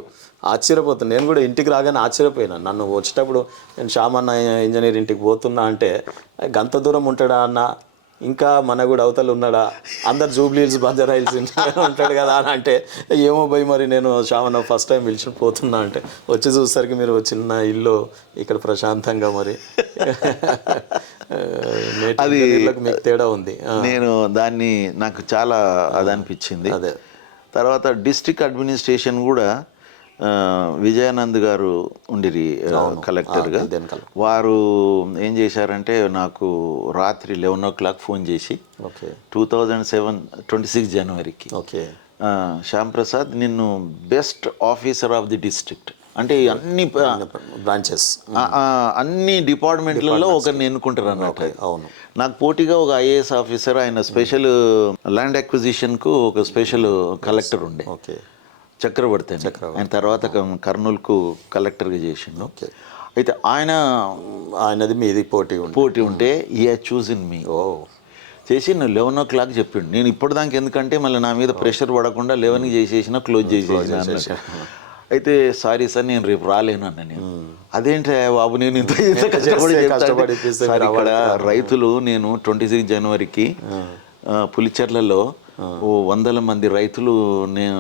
ఆశ్చర్యపోతున్నారు. నేను కూడా ఇంటికి రాగానే ఆశ్చర్యపోయినా. నన్ను వచ్చేటప్పుడు నేను శ్యామన్న ఇంజనీర్ ఇంటికి పోతున్నా అంటే గంత దూరం ఉంటాడా అన్న, ఇంకా మన కూడా అవతల ఉన్నాడా, అందరు జూబ్లీ హిల్స్ బంజారా హిల్స్ ఉంటాడు కదా అని అంటే ఏమో పోయి మరి నేను శ్యామన్న ఫస్ట్ టైం పిలిచి పోతున్నా అంటే వచ్చి చూసరికి మీరు చిన్న ఇల్లు ఇక్కడ ప్రశాంతంగా మరి అది మీకు తేడా ఉంది. నేను దాన్ని నాకు చాలా అది అనిపించింది. అదే తర్వాత డిస్ట్రిక్ట్ అడ్మినిస్ట్రేషన్ కూడా విజయానంద్ గారు ఉండిరి కలెక్టర్గా. వారు ఏం చేశారంటే నాకు రాత్రి 11 o'clock ఫోన్ చేసి 2007 26 జనవరికి శ్యామ్ ప్రసాద్ నిన్ను best officer of the district అంటే అన్ని బ్రాంచెస్ అన్ని డిపార్ట్మెంట్లలో ఒకరిని ఎన్నుకుంటారు అన్నట్టు. అవును, నాకు పోటీగా ఒక IAS ఆఫీసర్, ఆయన స్పెషల్ ల్యాండ్ అక్విజిషన్కు ఒక స్పెషల్ కలెక్టర్ ఉండే చక్రవర్తి. ఆయన తర్వాత కర్నూలుకు కలెక్టర్గా చేసిండు. అయితే ఆయనది మీది పోటీ ఉంటే చూస్ ఇన్ మీ చేసి నువ్వు 11 o'clock చెప్పిండు. నేను ఇప్పటిదాకా ఎందుకంటే మళ్ళీ నా మీద ప్రెషర్ పడకుండా 11కి చేసేసిన క్లోజ్ చేసేసిన. అయితే సారీ సార్ నేను రేపు రాలేను అన్న నేను. అదేంటి బాబు నేను ఇంత కష్టపడి కష్టపడి చెప్తాను. సార్ ఇక్కడ రైతులు నేను 26 జనవరికి పులిచెర్లలో 100 మంది రైతులు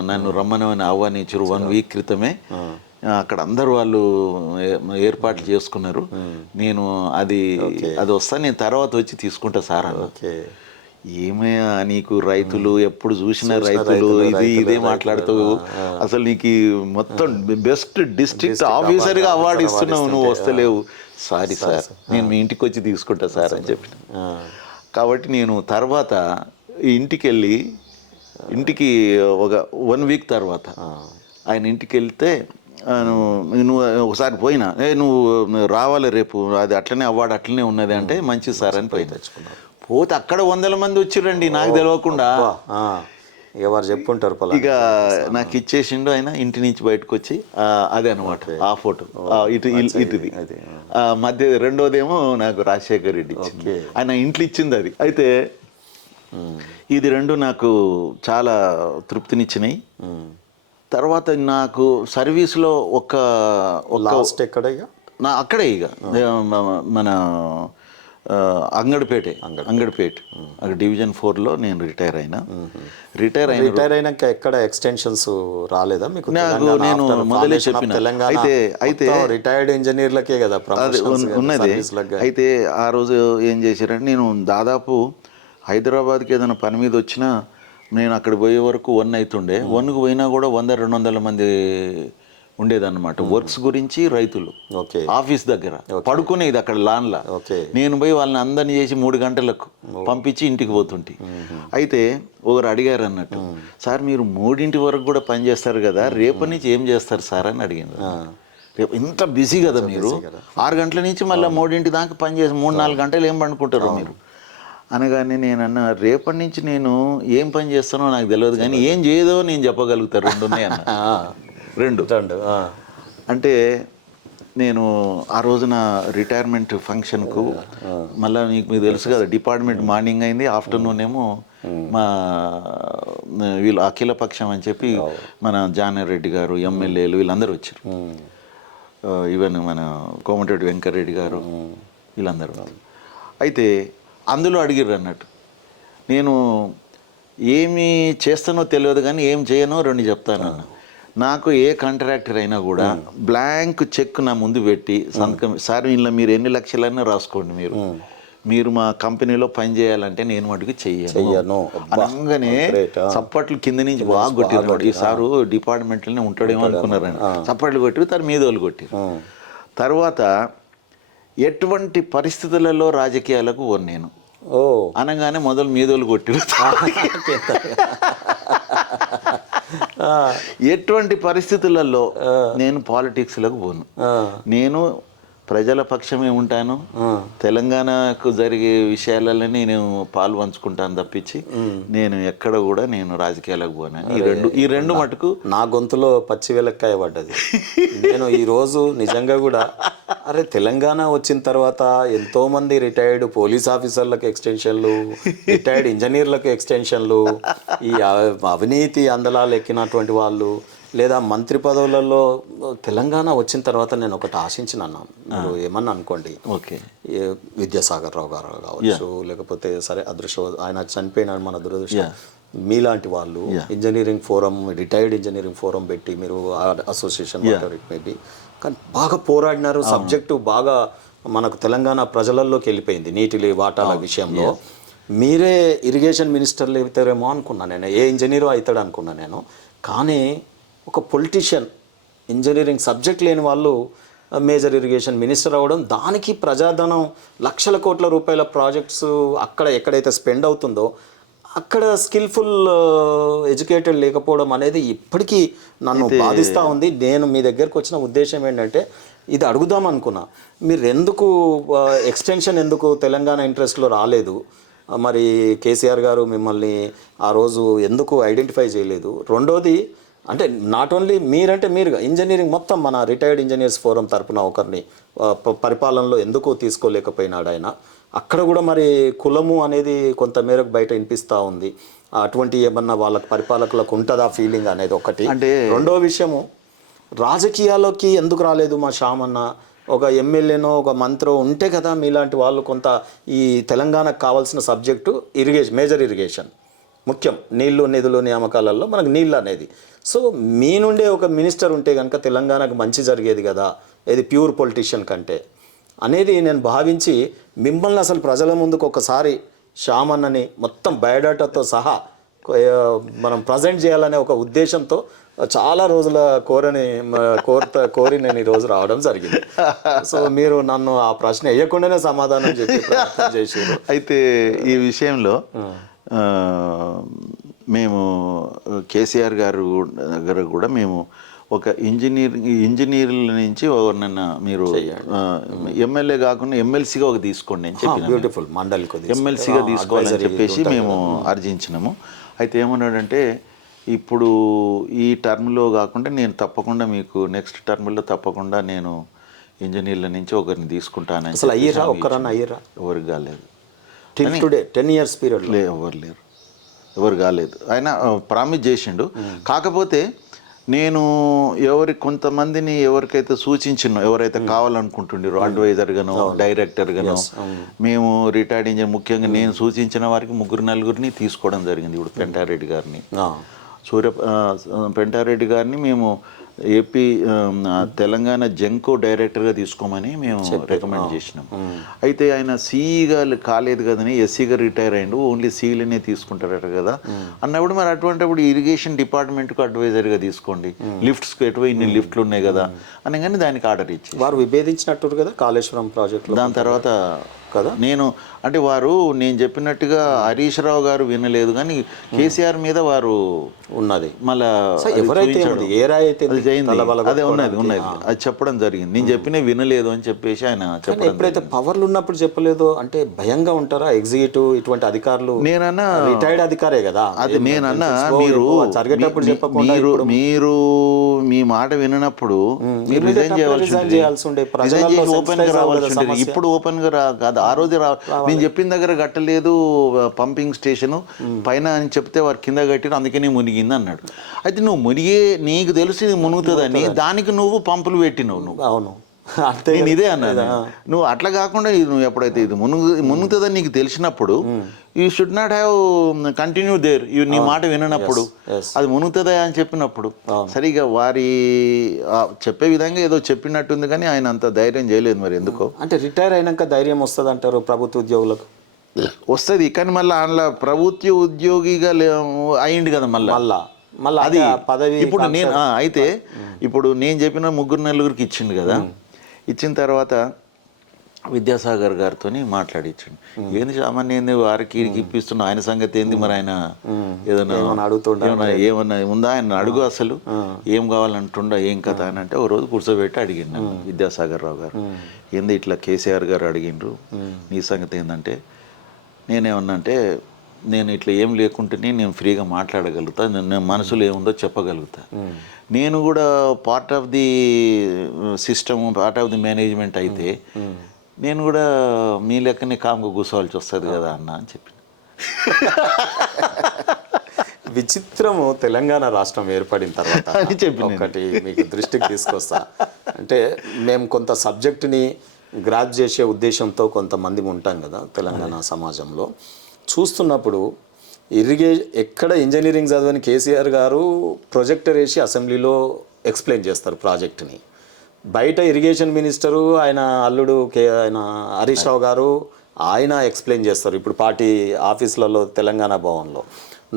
నన్ను రమ్మనని ఆహ్వానించారు 1 వీక్ క్రితమే. అక్కడ అందరు వాళ్ళు ఏర్పాట్లు చేసుకున్నారు. నేను అది వస్తా, నేను తర్వాత వచ్చి తీసుకుంటా సార్ అన్న. ఏమయ్యా నీకు రైతులు ఎప్పుడు చూసిన రైతులు ఇదే మాట్లాడుతావు, అసలు నీకు మొత్తం బెస్ట్ డిస్ట్రిక్ట్ ఆఫీసర్గా అవార్డు ఇస్తున్నావు, నువ్వు వస్తలేవు. సారీ సార్ నేను మీ ఇంటికి వచ్చి తీసుకుంటా సార్ అని చెప్పిన. కాబట్టి నేను తర్వాత ఇంటికి ఒక 1 వీక్ తర్వాత ఆయన ఇంటికి వెళ్తే నువ్వు ఒకసారి పోయినా నువ్వు రావాలి రేపు, అది అట్లనే అవార్డు అట్లనే ఉన్నది అంటే మంచిది సార్ అని పోయి తెచ్చుకున్నాను. పోతే అక్కడ 100 మంది వచ్చిరండి నాకు తెలియకుండా. ఎవరు చెప్పుంటారు. ఇక నాకు ఇచ్చేసిండు ఆయన. ఇంటి నుంచి బయటకు వచ్చి అదే అనమాట ఆ ఫోటో ఇటుది మధ్య. రెండోదేమో నాకు రాజశేఖర్ రెడ్డి ఇచ్చింది, ఆయన ఇంట్లో ఇచ్చింది అది. అయితే ఇది 2 నాకు చాలా తృప్తినిచ్చినాయి. తర్వాత నాకు సర్వీస్లో ఒక లాస్ట్ ఎక్కడ అక్కడే ఇక మన అంగడిపేట అక్కడ డివిజన్ 4లో నేను రిటైర్ అయినాక ఎక్కడ ఎక్స్టెన్షన్స్ రాలేదా మీకు? నేను మొదలే చెప్పిన అయితే రిటైర్డ్ ఇంజనీర్లకే కదా ఉన్నది. అయితే ఆ రోజు ఏం చేశారంటే, నేను దాదాపు హైదరాబాద్కి ఏదైనా పని మీద వచ్చినా నేను అక్కడ పోయే వరకు 1 అవుతుండే. 1కు పోయినా కూడా 100-200 మంది ఉండేదన్నమాట. వర్క్స్ గురించి రైతులు ఆఫీస్ దగ్గర పడుకునేది అక్కడ లాన్లా. నేను పోయి వాళ్ళని అందరినీ చేసి 3 గంటలకు పంపించి ఇంటికి పోతుంటే, అయితే ఒకరు అడిగారు అన్నట్టు, సార్ మీరు 3 వరకు కూడా పని చేస్తారు కదా, రేపటి నుంచి ఏం చేస్తారు సార్ అని అడిగింది. రేపు ఇంత బిజీ కదా మీరు, 6 గంటల నుంచి మళ్ళీ 3 దాకా పని చేసి 3-4 గంటలు ఏం పండుకుంటారు మీరు అనగానే నేను అన్న, రేపటి నుంచి నేను ఏం పని చేస్తానో నాకు తెలియదు కానీ ఏం చేయదో నేను చెప్పగలుగుతాను. 2 ఉన్నాయి అన్న. 2 అంటే నేను ఆ రోజున రిటైర్మెంట్ ఫంక్షన్కు మళ్ళీ మీకు తెలుసు కదా, డిపార్ట్మెంట్ మార్నింగ్ అయింది, ఆఫ్టర్నూన్ ఏమో మా వీళ్ళు అఖిలపక్షం అని చెప్పి మన జానారెడ్డి గారు, ఎమ్మెల్యేలు వీళ్ళందరూ వచ్చారు. ఈవెన్ మన కోమటిరెడ్డి వెంకటరెడ్డి గారు వీళ్ళందరూ. అయితే అందులో అడిగిర్రు అన్నట్టు, నేను ఏమి చేస్తానో తెలియదు కానీ ఏం చేయనో 2 చెప్తాను అన్న. నాకు ఏ కాంట్రాక్టర్ అయినా కూడా బ్లాంక్ చెక్ నా ముందు పెట్టి సంతకం, సార్ ఇంట్లో మీరు ఎన్ని లక్షలైనా రాసుకోండి, మీరు మా కంపెనీలో పని చేయాలంటే నేను మటుకు చెయ్యను అనగానే చప్పట్లు కింద నుంచి బాగా కొట్టిరు. ఈ సారు డిపార్ట్మెంట్లోనే ఉంటాడేమో అనుకున్నారని చప్పట్లు కొట్టి తర్వాత మీదోళ్ళు కొట్టిరు. తర్వాత ఎటువంటి పరిస్థితులలో రాజకీయాలకు పోను నేను అనగానే మొదలు మీదోళ్ళు కొట్టిరు. ఎటువంటి పరిస్థితులలో నేను పాలిటిక్స్లకు పోను, నేను ప్రజల పక్షమే ఉంటాను. తెలంగాణకు జరిగే విషయాలలో నేను పాలు పంచుకుంటాను తప్పించి నేను ఎక్కడ కూడా నేను రాజకీయాలకు పోను. ఈ రెండు మటుకు నా గొంతులో పచ్చి వెలక్కాయ పడ్డది. నేను ఈరోజు నిజంగా కూడా అరే తెలంగాణ వచ్చిన తర్వాత ఎంతోమంది రిటైర్డ్ పోలీస్ ఆఫీసర్లకు ఎక్స్టెన్షన్లు, రిటైర్డ్ ఇంజనీర్లకు ఎక్స్టెన్షన్లు, ఈ అవినీతి అందలాలు ఎక్కినటువంటి వాళ్ళు లేదా మంత్రి పదవులలో తెలంగాణ వచ్చిన తర్వాత నేను ఒకటి ఆశించినన్నా, మీరు ఏమన్నా అనుకోండి, విద్యాసాగర్ రావు గారు కావచ్చు, లేకపోతే సరే అదృష్టం ఆయన చనిపోయినాడు మన దురదృష్టం, మీలాంటి వాళ్ళు engineering forum, retired engineering forum పెట్టి మీరు అసోసియేషన్ మేబీ కానీ బాగా పోరాడినారు. సబ్జెక్టు బాగా మనకు తెలంగాణ ప్రజలలోకి వెళ్ళిపోయింది నీటి వాటాల విషయంలో. మీరే ఇరిగేషన్ మినిస్టర్లు అవుతారేమో అనుకున్నాను నేను, ఏ ఇంజనీరో అవుతాడు అనుకున్నాను నేను. కానీ ఒక పొలిటీషియన్, ఇంజనీరింగ్ సబ్జెక్ట్ లేని వాళ్ళు మేజర్ ఇరిగేషన్ మినిస్టర్ అవ్వడం, దానికి ప్రజాధనం లక్షల కోట్ల రూపాయల ప్రాజెక్ట్స్ అక్కడ ఎక్కడైతే స్పెండ్ అవుతుందో అక్కడ స్కిల్ఫుల్ ఎడ్యుకేటెడ్ లేకపోవడం అనేది ఇప్పటికీ నన్ను బాధిస్తూ ఉంది. నేను మీ దగ్గరకు వచ్చిన ఉద్దేశం ఏంటంటే ఇది అడుగుదాం అనుకున్నా, మీరు ఎందుకు ఎక్స్టెన్షన్ ఎందుకు తెలంగాణ ఇంట్రెస్ట్లో రాలేదు, మరి కేసీఆర్ గారు మిమ్మల్ని ఆ రోజు ఎందుకు ఐడెంటిఫై చేయలేదు? రెండోది అంటే నాట్ ఓన్లీ మీరంటే మీరుగా ఇంజనీరింగ్ మొత్తం మన రిటైర్డ్ ఇంజనీర్స్ ఫోరం తరపున ఒకరిని పరిపాలనలో ఎందుకు తీసుకోలేకపోయినాడు ఆయన? అక్కడ కూడా మరి కులము అనేది కొంత మేరకు బయట వినిపిస్తూ ఉంది. అటువంటి ఏమన్నా వాళ్ళ పరిపాలకులకు ఉంటుందా ఫీలింగ్ అనేది ఒకటి. అంటే రెండో విషయము, రాజకీయాల్లోకి ఎందుకు రాలేదు మా శ్యామ్ అన్న? ఒక ఎమ్మెల్యేనో ఒక మంత్రో ఉంటే కదా మీలాంటి వాళ్ళు కొంత ఈ తెలంగాణకు కావాల్సిన సబ్జెక్టు ఇరిగేషన్, మేజర్ ఇరిగేషన్ ముఖ్యం, నీళ్లు నిధులు నియామకాలలో మనకు నీళ్ళు అనేది. సో మీ నుండే ఒక మినిస్టర్ ఉంటే కనుక తెలంగాణకు మంచి జరిగేది కదా, ఇది ప్యూర్ పొలిటీషియన్ కంటే అనేది నేను భావించి మిమ్మల్ని అసలు ప్రజల ముందుకు ఒకసారి శ్యామ్ అన్నని మొత్తం బయోడాటాతో సహా మనం ప్రజెంట్ చేయాలనే ఒక ఉద్దేశంతో చాలా రోజుల కోరి నేను ఈరోజు రావడం జరిగింది. సో మీరు నన్ను ఆ ప్రశ్న వేయకుండానే సమాధానం చెప్పి ప్రయత్నం చేసారు. అయితే ఈ విషయంలో మేము కేసీఆర్ గారు దగ్గర కూడా మేము ఒక ఇంజనీర్ల నుంచి ఎవరినైనా మీరు ఎమ్మెల్యే కాకుండా ఎమ్మెల్సీగా ఒక తీసుకోండి అని చెప్పి బ్యూటిఫుల్ మండలి ఎమ్మెల్సీగా తీసుకోవాలని చెప్పేసి మేము అర్జించినాము. అయితే ఏమన్నాడంటే ఇప్పుడు ఈ టర్మ్లో కాకుండా నేను తప్పకుండా మీకు నెక్స్ట్ టర్మ్లో తప్పకుండా నేను ఇంజనీర్ల నుంచి ఒకరిని తీసుకుంటానని. అసలు అయ్యారా? ఒక్కరన్నా అయ్యారా? ఎవరికి కాలేదు. టుడే 10 years పీరియడ్ ఎవరు లేరు, ఎవరు కాలేదు. ఆయన ప్రామిస్ చేసిండు. కాకపోతే నేను కొంతమందిని ఎవరికైతే సూచించినో, ఎవరైతే కావాలనుకుంటుండో అడ్వైజర్గానో డైరెక్టర్గానో మేము రిటైర్డ్ ఇంజనీర్, ముఖ్యంగా నేను సూచించిన వారికి 3-4 తీసుకోవడం జరిగింది. ఇప్పుడు పెంటారెడ్డి గారిని, పెంటారెడ్డి గారిని మేము ఏపీ తెలంగాణ జెంకో డైరెక్టర్గా తీసుకోమని మేము రికమెండ్ చేసినాం. అయితే ఆయన సిఈగా కాలేదు కదని ఎస్సీగా రిటైర్ అయ్యిండు, ఓన్లీ సీలనే తీసుకుంటారట కదా అన్నప్పుడు మరి అటువంటిప్పుడు ఇరిగేషన్ డిపార్ట్మెంట్కు అడ్వైజర్గా తీసుకోండి, లిఫ్ట్స్కి ఎటువై ఇన్ని లిఫ్ట్లు ఉన్నాయి కదా అని కానీ దానికి ఆర్డర్ ఇచ్చి వారు విభేదించినట్టు కదా కాళేశ్వరం ప్రాజెక్టు. దాని తర్వాత కదా నేను అంటే వారు నేను చెప్పినట్టుగా హరీష్ రావు గారు వినలేదు కానీ కేసీఆర్ మీద వారు ఉన్నది మళ్ళా ఎవరైతే అదే ఉన్నది అది చెప్పడం జరిగింది. నేను చెప్పిన వినలేదు అని చెప్పేసి ఆయన చెప్పడం. ఎప్పుడైతే పవర్లు ఉన్నప్పుడు చెప్పలేదు అంటే భయంగా ఉంటారా ఎగ్జిక్యూటివ్ ఇటువంటి అధికారులు? నేనన్నా రిటైర్డ్ అధికారే కదా. అది నేనన్నా మీరు జరిగేటప్పుడు చెప్పకుండా మీరు మీ మాట వినప్పుడు మీరు రిజైన్ చేయాల్సి ఉండే, ఓపెన్ గా రావాల్సి ఉండేది. ఇప్పుడు ఓపెన్ గా కాదు, ఆ రోజు నేను చెప్పిన దగ్గర కట్టలేదు పంపింగ్ స్టేషన్ పైన అని చెప్తే వారు కింద కట్టిన అందుకనే మునిగింది అన్నాడు. అయితే నువ్వు నీకు తెలిసి మునుగుతుందని దానికి నువ్వు పంపులు పెట్టినవు నువ్వు. అవును, నేను ఇదే అన్నాను. నువ్వు అట్లా కాకుండా నువ్వు ఎప్పుడైతే ఇది మునుగుతుందని నీకు తెలిసినప్పుడు you should not have continue there. నీ మాట వినప్పుడు అది మునుగుతుందా అని చెప్పినప్పుడు సరిగా వారి చెప్పే విధంగా ఏదో చెప్పినట్టుంది కానీ ఆయన అంత ధైర్యం చేయలేదు. మరి ఎందుకో అంటే రిటైర్ అయినాక ధైర్యం వస్తుంది అంటారు ప్రభుత్వ ఉద్యోగులకు. వస్తుంది కానీ మళ్ళీ అందులో ప్రభుత్వ ఉద్యోగిగా అయ్యింది కదా మళ్ళీ అది పదవి. ఇప్పుడు నేను అయితే ఇప్పుడు నేను చెప్పిన 3-4 ఇచ్చిండు కదా, ఇచ్చిన తర్వాత విద్యాసాగర్ గారితో మాట్లాడిచ్చిండు. ఏంది సామాన్య ఏంది వారికి ఇప్పిస్తున్నా, ఆయన సంగతి ఏంది, మరి ఆయన ఏదైనా అడుగుతుండ ఏమన్నా ఉందా ఆయన అడుగు, అసలు ఏం కావాలంటుండ ఏం కథ అని అంటే ఓ రోజు కూర్చోబెట్టి అడిగిండు విద్యాసాగర్ రావు గారు. ఏంది ఇట్లా కేసీఆర్ గారు అడిగిండ్రు, నీ సంగతి ఏంటంటే నేనేమన్నా అంటే నేను ఇట్లా ఏం లేకుంటేనే నేను ఫ్రీగా మాట్లాడగలుగుతా, నేను మనసులో ఏముందో చెప్పగలుగుతా. నేను కూడా part of the system, part of the management అయితే నేను కూడా మీ లెక్కనే కామ్గా కూర్చోవాల్సి వస్తుంది కదా అన్న అని చెప్పి. విచిత్రము, తెలంగాణ రాష్ట్రం ఏర్పడిన తర్వాత ఒకటి మీకు దృష్టికి తీసుకొస్తా. అంటే మేము కొంత సబ్జెక్టుని గ్రాప్ చేసే ఉద్దేశంతో కొంతమంది ఉంటాం కదా తెలంగాణ సమాజంలో. చూస్తున్నప్పుడు ఎక్కడ ఇంజనీరింగ్ చదవని కేసీఆర్ గారు ప్రొజెక్టర్ వేసి అసెంబ్లీలో ఎక్స్ప్లెయిన్ చేస్తారు ప్రాజెక్టుని. బయట ఇరిగేషన్ మినిస్టరు ఆయన అల్లుడు ఆయన హరీష్ రావు గారు ఆయన ఎక్స్ప్లెయిన్ చేస్తారు ఇప్పుడు పార్టీ ఆఫీసులలో తెలంగాణ భవన్లో.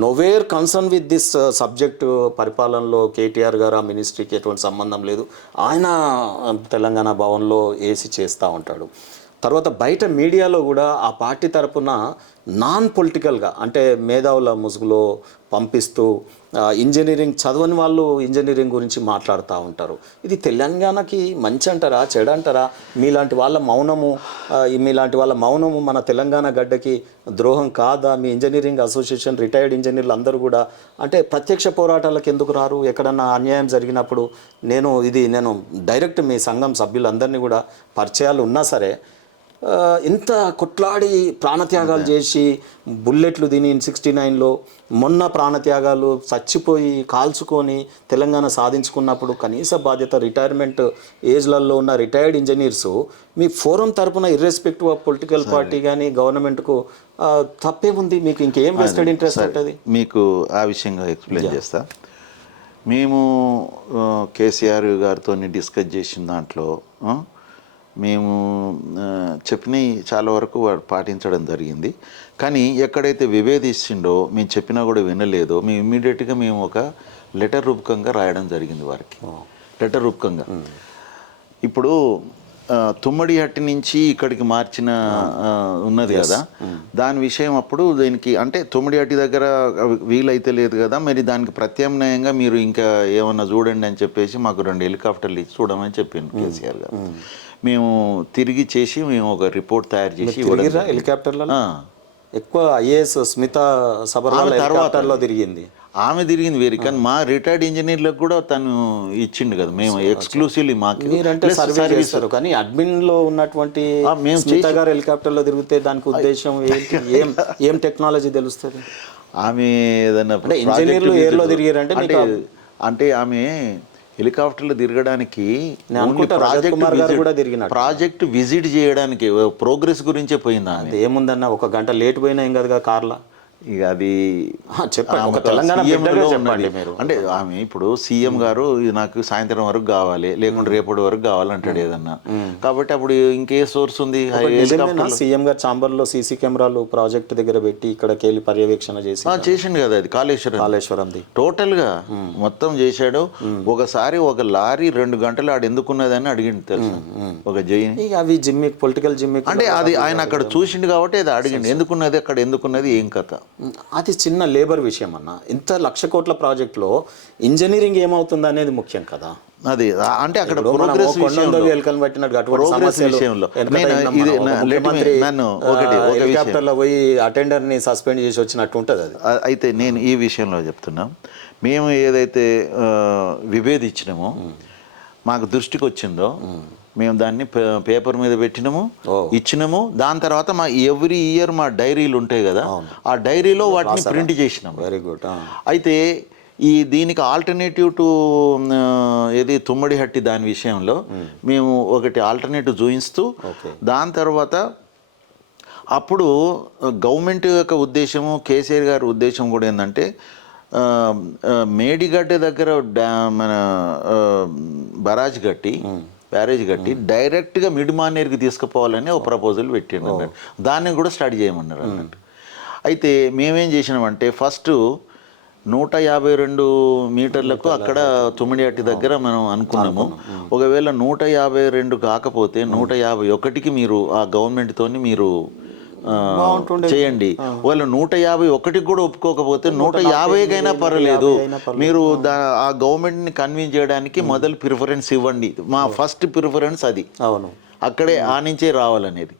Nowhere concern with this subject. పరిపాలనలో కేటీఆర్ గారు ఆ మినిస్ట్రీకి ఎటువంటి సంబంధం లేదు, ఆయన తెలంగాణ భవన్లో ఏసీ చేస్తూ ఉంటాడు. తర్వాత బయట మీడియాలో కూడా ఆ పార్టీ తరపున నాన్ పొలిటికల్గా అంటే మేధావుల ముసుగులో పంపిస్తూ ఇంజనీరింగ్ చదవని వాళ్ళు ఇంజనీరింగ్ గురించి మాట్లాడుతూ ఉంటారు. ఇది తెలంగాణకి మంచి అంటారా చెడు అంటారా? మీలాంటి వాళ్ళ మౌనము మన తెలంగాణ గడ్డకి ద్రోహం కాదా? మీ ఇంజనీరింగ్ అసోసియేషన్ రిటైర్డ్ ఇంజనీర్లు అందరూ కూడా అంటే ప్రత్యక్ష పోరాటాలకు ఎందుకు రారు? ఎక్కడన్నా అన్యాయం జరిగినప్పుడు నేను డైరెక్ట్ మీ సంఘం సభ్యులందరినీ కూడా పరిచయాలు ఉన్నా సరే ఇంత కొట్లాడి ప్రాణత్యాగాలు చేసి బుల్లెట్లు తిని 69లో మొన్న ప్రాణత్యాగాలు చచ్చిపోయి కాల్చుకొని తెలంగాణ సాధించుకున్నప్పుడు కనీస బాధ్యత రిటైర్మెంట్ ఏజ్లలో ఉన్న రిటైర్డ్ ఇంజనీర్స్ మీ ఫోరం తరపున ఇర్రెస్పెక్టివ్ ఆఫ్ పొలిటికల్ పార్టీ కానీ గవర్నమెంట్కు తప్పేముంది? మీకు ఇంకేం వెస్టెడ్ ఇంట్రెస్ట్ ఉంటుంది? మీకు ఆ విషయంగా ఎక్స్ప్లెయిన్ చేస్తా. మేము కేసీఆర్ గారితో డిస్కస్ చేసిన దాంట్లో మేము చెప్పినవి చాలా వరకు వాడు పాటించడం జరిగింది. కానీ ఎక్కడైతే విభేదిస్తుండో మేము చెప్పినా కూడా వినలేదో మేము ఇమ్మీడియట్గా మేము ఒక లెటర్ రూపకంగా రాయడం జరిగింది వారికి. లెటర్ రూపకంగా ఇప్పుడు తుమ్మడిహట్టి నుంచి ఇక్కడికి మార్చిన ఉన్నది కదా, దాని విషయం అప్పుడు దీనికి అంటే తుమ్మడిహట్టి దగ్గర వీలైతే లేదు కదా, మరి దానికి ప్రత్యామ్నాయంగా మీరు ఇంకా ఏమన్నా చూడండి అని చెప్పేసి మాకు 2 హెలికాప్టర్లు ఇచ్చి చూడమని చెప్పింది కేసీఆర్ గారు. మేము తిరిగి చేసి మేము ఒక రిపోర్ట్ తయారు చేసి హెలికాప్టర్లలో ఎక్కువ ఐఏఎస్ స్మిత సబర్వాల్ హెలికాప్టర్లో తిరిగింది. ఆమె తిరిగింది వేరే, కానీ మా రిటైర్డ్ ఇంజనీర్లకు కూడా తను ఇచ్చిండు కదా, మేము ఎక్స్క్లూసివ్లీ మాకు సర్వీస్. కానీ అడ్మిన్ లో ఉన్నటువంటి స్మిత గారు హెలికాప్టర్లో తిరిగితే దానికి ఉద్దేశం ఏంటి? ఏం టెక్నాలజీ తెలుస్తుంది? ఆమె ఏదన్నా ఇంజనీర్లు ఎయిర్లో తిరిగారంటే అంటే ఆమె హెలికాప్టర్లు తిరగడానికి ప్రాజెక్ట్ విజిట్ చేయడానికి ప్రోగ్రెస్ గురించే పోయిందా? ఏముందన్న, 1 గంట లేట్ పోయినా ఏం కదా కార్లా. ఇక అది చెప్పండి, తెలంగాణ చెప్పండి మీరు. అంటే ఆమె ఇప్పుడు సీఎం గారు నాకు సాయంత్రం వరకు కావాలి, లేకుంటే రేపటి వరకు కావాలంటాడు ఏదన్నా. కాబట్టి అప్పుడు ఇంకే సోర్స్ ఉంది? సీఎం గారు చాంబర్ లో సీసీ కెమెరాలు ప్రాజెక్ట్ దగ్గర పెట్టి ఇక్కడికి వెళ్ళి పర్యవేక్షణ చేసిండు కదా. అది కాళేశ్వరంది టోటల్ గా మొత్తం చేశాడు. ఒకసారి ఒక లారీ 2 గంటలు ఆడు ఎందుకున్నదని అడిగిండు తెలుసు ఒక జైని. అవి జిమ్మిక్, పొలిటికల్ జిమ్మిక్ అంటే అది ఆయన అక్కడ చూసిండు కాబట్టి అది అడిగిండు ఎందుకున్నది, అక్కడ ఎందుకున్నది, ఏం కథ. అది చిన్న లేబర్ విషయం అన్న. ఇంత 1,00,000 కోట్ల ప్రాజెక్టులో ఇంజనీరింగ్ ఏమవుతుంది అనేది ముఖ్యం కదా. అది అంటే అక్కడ హెలికాప్టర్లో పోయి అటెండర్ ని సస్పెండ్ చేసి వచ్చినట్టు ఉంటుంది అది. అయితే నేను ఈ విషయంలో చెప్తున్నా, మేము ఏదైతే విభేదించినామో మాకు దృష్టికి వచ్చిందో మేము దాన్ని పేపర్ మీద పెట్టినాము, ఇచ్చినాము. దాని తర్వాత మా ఎవ్రీ ఇయర్ మా డైరీలు ఉంటాయి కదా, ఆ డైరీలో వాటిని ప్రింట్ చేసినాము. Very good. అయితే దీనికి ఆల్టర్నేటివ్ టు ఏది తుమ్మడిహట్టి దాని విషయంలో మేము ఒకటి ఆల్టర్నేటివ్ చూపిస్తూ, దాని తర్వాత అప్పుడు గవర్నమెంట్ యొక్క ఉద్దేశము, కేసీఆర్ గారి ఉద్దేశం కూడా ఏంటంటే మేడిగడ్డ దగ్గర మన బ్యారేజ్ కట్టి డైరెక్ట్గా మిడ్మానేర్కి తీసుకుపోవాలని ఒక ప్రపోజల్ పెట్టిండు అన్నట్టు. దాన్ని కూడా స్టార్ట్ చేయమన్నారు అన్నట్టు. అయితే మేమేం చేసినామంటే ఫస్ట్ 152 మీటర్లకు అక్కడ తుమ్మిడిహట్టి దగ్గర మనం అనుకున్నాము. ఒకవేళ 152 కాకపోతే 151కి మీరు ఆ గవర్నమెంట్తోని మీరు చేయండి. వాళ్ళు 151కి కూడా ఒప్పుకోకపోతే 150కైనా పర్వాలేదు, మీరు ఆ గవర్నమెంట్ని కన్విన్స్ చేయడానికి మొదలు ప్రిఫరెన్స్ ఇవ్వండి. మా ఫస్ట్ ప్రిఫరెన్స్ అది. అవును, అక్కడే ఆ నుంచే రావాలనేది.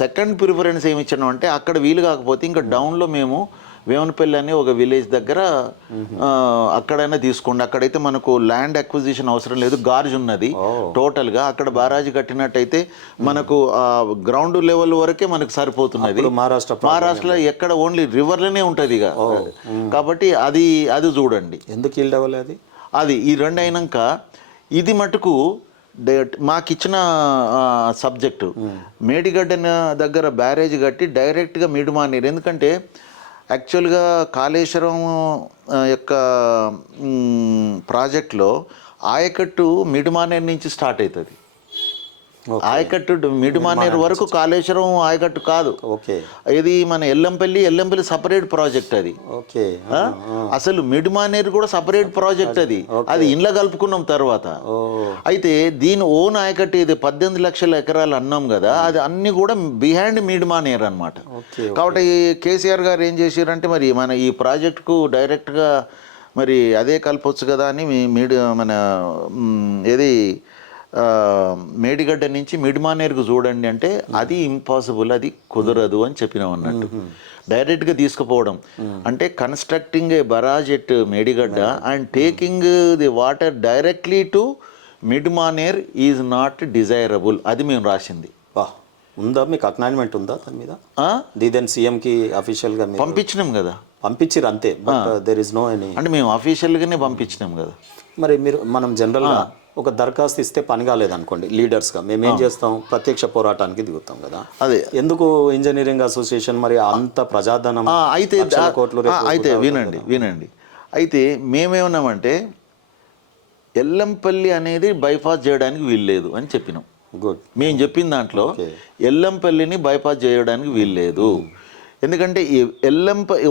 సెకండ్ ప్రిఫరెన్స్ ఏమి ఇచ్చాను అంటే అక్కడ వీలు కాకపోతే ఇంకా డౌన్లో మేము వేమనపల్లి అనే ఒక విలేజ్ దగ్గర అక్కడైనా తీసుకోండి. అక్కడైతే మనకు ల్యాండ్ అక్విజిషన్ అవసరం లేదు, గార్జ్ ఉన్నది టోటల్గా. అక్కడ బారాజు కట్టినట్టయితే మనకు గ్రౌండ్ లెవెల్ వరకే మనకు సరిపోతున్నది. మహారాష్ట్రలో ఎక్కడ ఓన్లీ రివర్లోనే ఉంటుంది ఇక. కాబట్టి అది చూడండి ఎందుకు అది ఈ 2 అయినాక ఇది మటుకు మాకిచ్చిన సబ్జెక్టు మేడిగడ్డ దగ్గర బ్యారేజ్ కట్టి డైరెక్ట్గా మిడ్మానేర్. ఎందుకంటే యాక్చువల్గా కాళేశ్వరం యొక్క ప్రాజెక్ట్లో ఆయకట్టు మిడ్మానేర్ నుంచి స్టార్ట్ అవుతుంది. ఆయకట్టు మిడ్మానేర్ వరకు కాళేశ్వరం ఆయకట్టు కాదు. ఇది మన ఎల్లంపల్లి సపరేట్ ప్రాజెక్ట్ అది. అసలు మిడ్మానేర్ కూడా సపరేట్ ప్రాజెక్ట్ అది ఇండ్ల కలుపుకున్నాం తర్వాత. అయితే దీని ఓన్ ఆయకట్టు ఇది 18 లక్షల ఎకరాలు అన్నాం కదా, అది అన్ని కూడా బిహైండ్ మిడ్మానేర్ అనమాట. కాబట్టి కేసీఆర్ గారు ఏం చేశారంటే మరి మన ఈ ప్రాజెక్టుకు డైరెక్ట్గా మరి అదే కలపొచ్చు కదా అని మన ఏది మేడిగడ్డ నుంచి మిడ్మానేర్కు చూడండి అంటే అది ఇంపాసిబుల్, అది కుదరదు అని చెప్పినాం అన్నట్టు. డైరెక్ట్గా తీసుకుపోవడం అంటే constructing A barrage at Medigadda and taking the water directly to Mid Manair is not desirable. అది మేము రాసింది. ఉందా మీకు అక్నాలజ్మెంట్ ఉందా దాని మీద? ఆ? దీదెన్ సీఎంకి అఫీషియల్గా పంపించినాం కదా, పంపించిరు అంతే, but there is no any. అంటే మేము అఫీషియల్గానే పంపించినాం కదా. మరి మనం జనరల్గా ఒక దరఖాస్తు ఇస్తే పని కాలేదనుకోండి, లీడర్స్గా మేము ఏం చేస్తాం, ప్రత్యక్ష పోరాటానికి దిగుతాం కదా. అదే ఎందుకు ఇంజనీరింగ్ అసోసియేషన్ మరి అంత ప్రజాధనం అయితే లక్షల కోట్లు రేపు అయితే వినండి అయితే మేమేమన్నామంటే ఎల్లంపల్లి అనేది బైపాస్ చేయడానికి వీల్లేదు అని చెప్పినాం. గుడ్. మేము చెప్పిన దాంట్లో ఎల్లంపల్లిని బైపాస్ చేయడానికి వీల్లేదు, ఎందుకంటే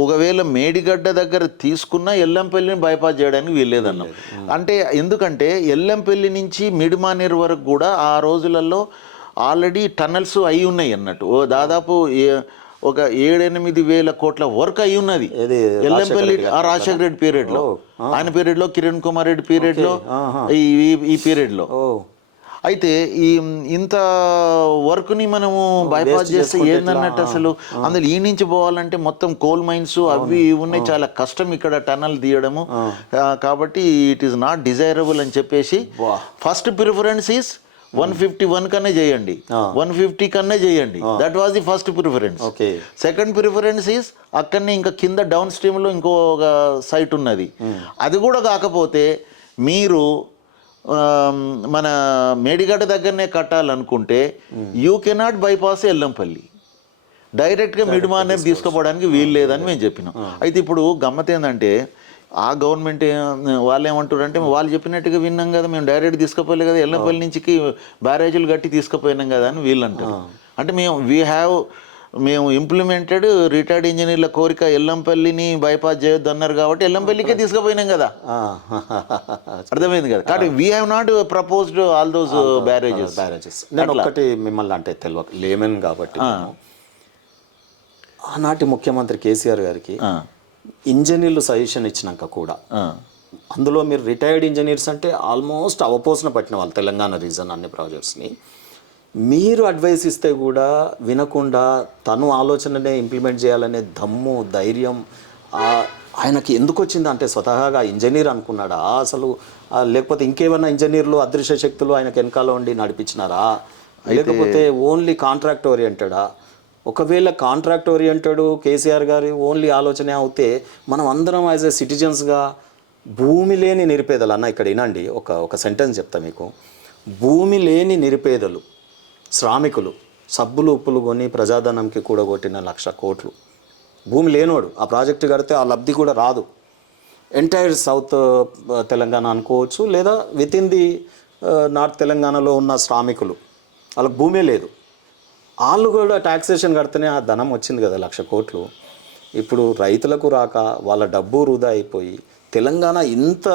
ఒకవేళ మేడిగడ్డ దగ్గర తీసుకున్న ఎల్లంపల్లిని బైపాస్ చేయడానికి వీల్లేదన్నాం. అంటే ఎందుకంటే ఎల్లంపల్లి నుంచి మిడిమానేరు వరకు కూడా ఆ రోజులలో ఆల్రెడీ టన్నల్స్ అయి ఉన్నాయి అన్నట్టు. దాదాపు ఒక 7-8 వేల కోట్ల వర్క్ అయి ఉన్నది ఎల్లంపల్లి రాజశేఖర రెడ్డి పీరియడ్లో, ఆయన పీరియడ్లో, కిరణ్ కుమార్ రెడ్డి పీరియడ్లో, ఈ పీరియడ్లో. అయితే ఇంత వర్క్ని మనము బైపాస్ చేస్తే ఏందన్నట్టు అసలు. అందులో ఈ నుంచి పోవాలంటే మొత్తం కోల్ మైన్స్ అవి ఉన్నాయి, చాలా కష్టం ఇక్కడ టన్నల్ తీయడము. కాబట్టి ఇట్ ఈస్ నాట్ డిజైరబుల్ అని చెప్పేసి ఫస్ట్ ప్రిఫరెన్స్ ఈస్ 151 కన్నా చేయండి, 150 కన్నా చేయండి. That was the first preference. Second preference is అక్కడనే ఇంకా కింద డౌన్ స్ట్రీమ్లో ఇంకో సైట్ ఉన్నది, అది కూడా కాకపోతే మీరు మన మేడిగడ్డ దగ్గరనే కట్టాలనుకుంటే యూ కెనాట్ బైపాస్ ఎల్లంపల్లి, డైరెక్ట్గా మిడిమానేర్ తీసుకుపోవడానికి వీలు లేదని మేము చెప్పినాం. అయితే ఇప్పుడు గమ్మత్ ఏంటంటే ఆ గవర్నమెంట్ వాళ్ళు ఏమంటారు అంటే వాళ్ళు చెప్పినట్టుగా విన్నాం కదా, మేము డైరెక్ట్ తీసుకుపోలే కదా, ఎల్లంపల్లి నుంచి బ్యారేజీలు కట్టి తీసుకుపోయినాం కదా అని వీళ్ళు అంటారు. అంటే మేము ఇంప్లిమెంటెడ్ రిటైర్డ్ ఇంజనీర్ల కోరిక ఎల్లంపల్లిని బైపాస్ చేయొద్దు అన్నారు కాబట్టి ఎల్లంపల్లికే తీసుకుపోయినాం కదా, అర్థమైంది కదా. కాబట్టి we have not proposed all those barrages. నేను ఒకటి మిమ్మల్ని అంటే తెలియక లేమన్ కాబట్టి, ఆనాటి ముఖ్యమంత్రి కేసీఆర్ గారికి ఇంజనీర్లు సజెషన్ ఇచ్చినాక కూడా అందులో మీరు రిటైర్డ్ ఇంజనీర్స్ అంటే ఆల్మోస్ట్ అవపోసన పట్టిన వాళ్ళు తెలంగాణ రీజన్ అన్ని ప్రాజెక్ట్స్ని మీరు అడ్వైస్ ఇస్తే కూడా వినకుండా తను ఆలోచననే ఇంప్లిమెంట్ చేయాలనే దమ్ము ధైర్యం ఆయనకి ఎందుకు వచ్చింది అంటే స్వతహాగా ఇంజనీర్ అనుకున్నాడా అసలు, లేకపోతే ఇంకేమైనా ఇంజనీర్లు అదృశ్య శక్తులు ఆయనకు వెనకాల ఉండి నడిపించినారా, లేకపోతే ఓన్లీ కాంట్రాక్ట్ ఓరియంటెడా? ఒకవేళ కాంట్రాక్ట్ ఓరియంటెడ్ కేసీఆర్ గారి ఓన్లీ ఆలోచన అవుతే మనం అందరం యాజ్ ఎ సిటిజన్స్గా భూమి లేని నిరుపేదలు అన్న ఇక్కడ వినండి, ఒక సెంటెన్స్ చెప్తా మీకు. భూమి లేని నిరుపేదలు శ్రామికులు సబ్బులు ఉప్పులు కొని ప్రజాధనంకి కూడగొట్టిన 1,00,000 కోట్లు, భూమి లేనోడు ఆ ప్రాజెక్టు కడితే ఆ లబ్ధి కూడా రాదు. ఎంటైర్ సౌత్ తెలంగాణ అనుకోవచ్చు, లేదా విత్ ఇన్ ది నార్త్ తెలంగాణలో ఉన్న శ్రామికులు వాళ్ళకి భూమే లేదు, వాళ్ళు కూడా ట్యాక్సేషన్ కడితేనే ఆ ధనం వచ్చింది కదా 1,00,000 కోట్లు. ఇప్పుడు రైతులకు రాక వాళ్ళ డబ్బు వృధా అయిపోయి తెలంగాణ ఇంత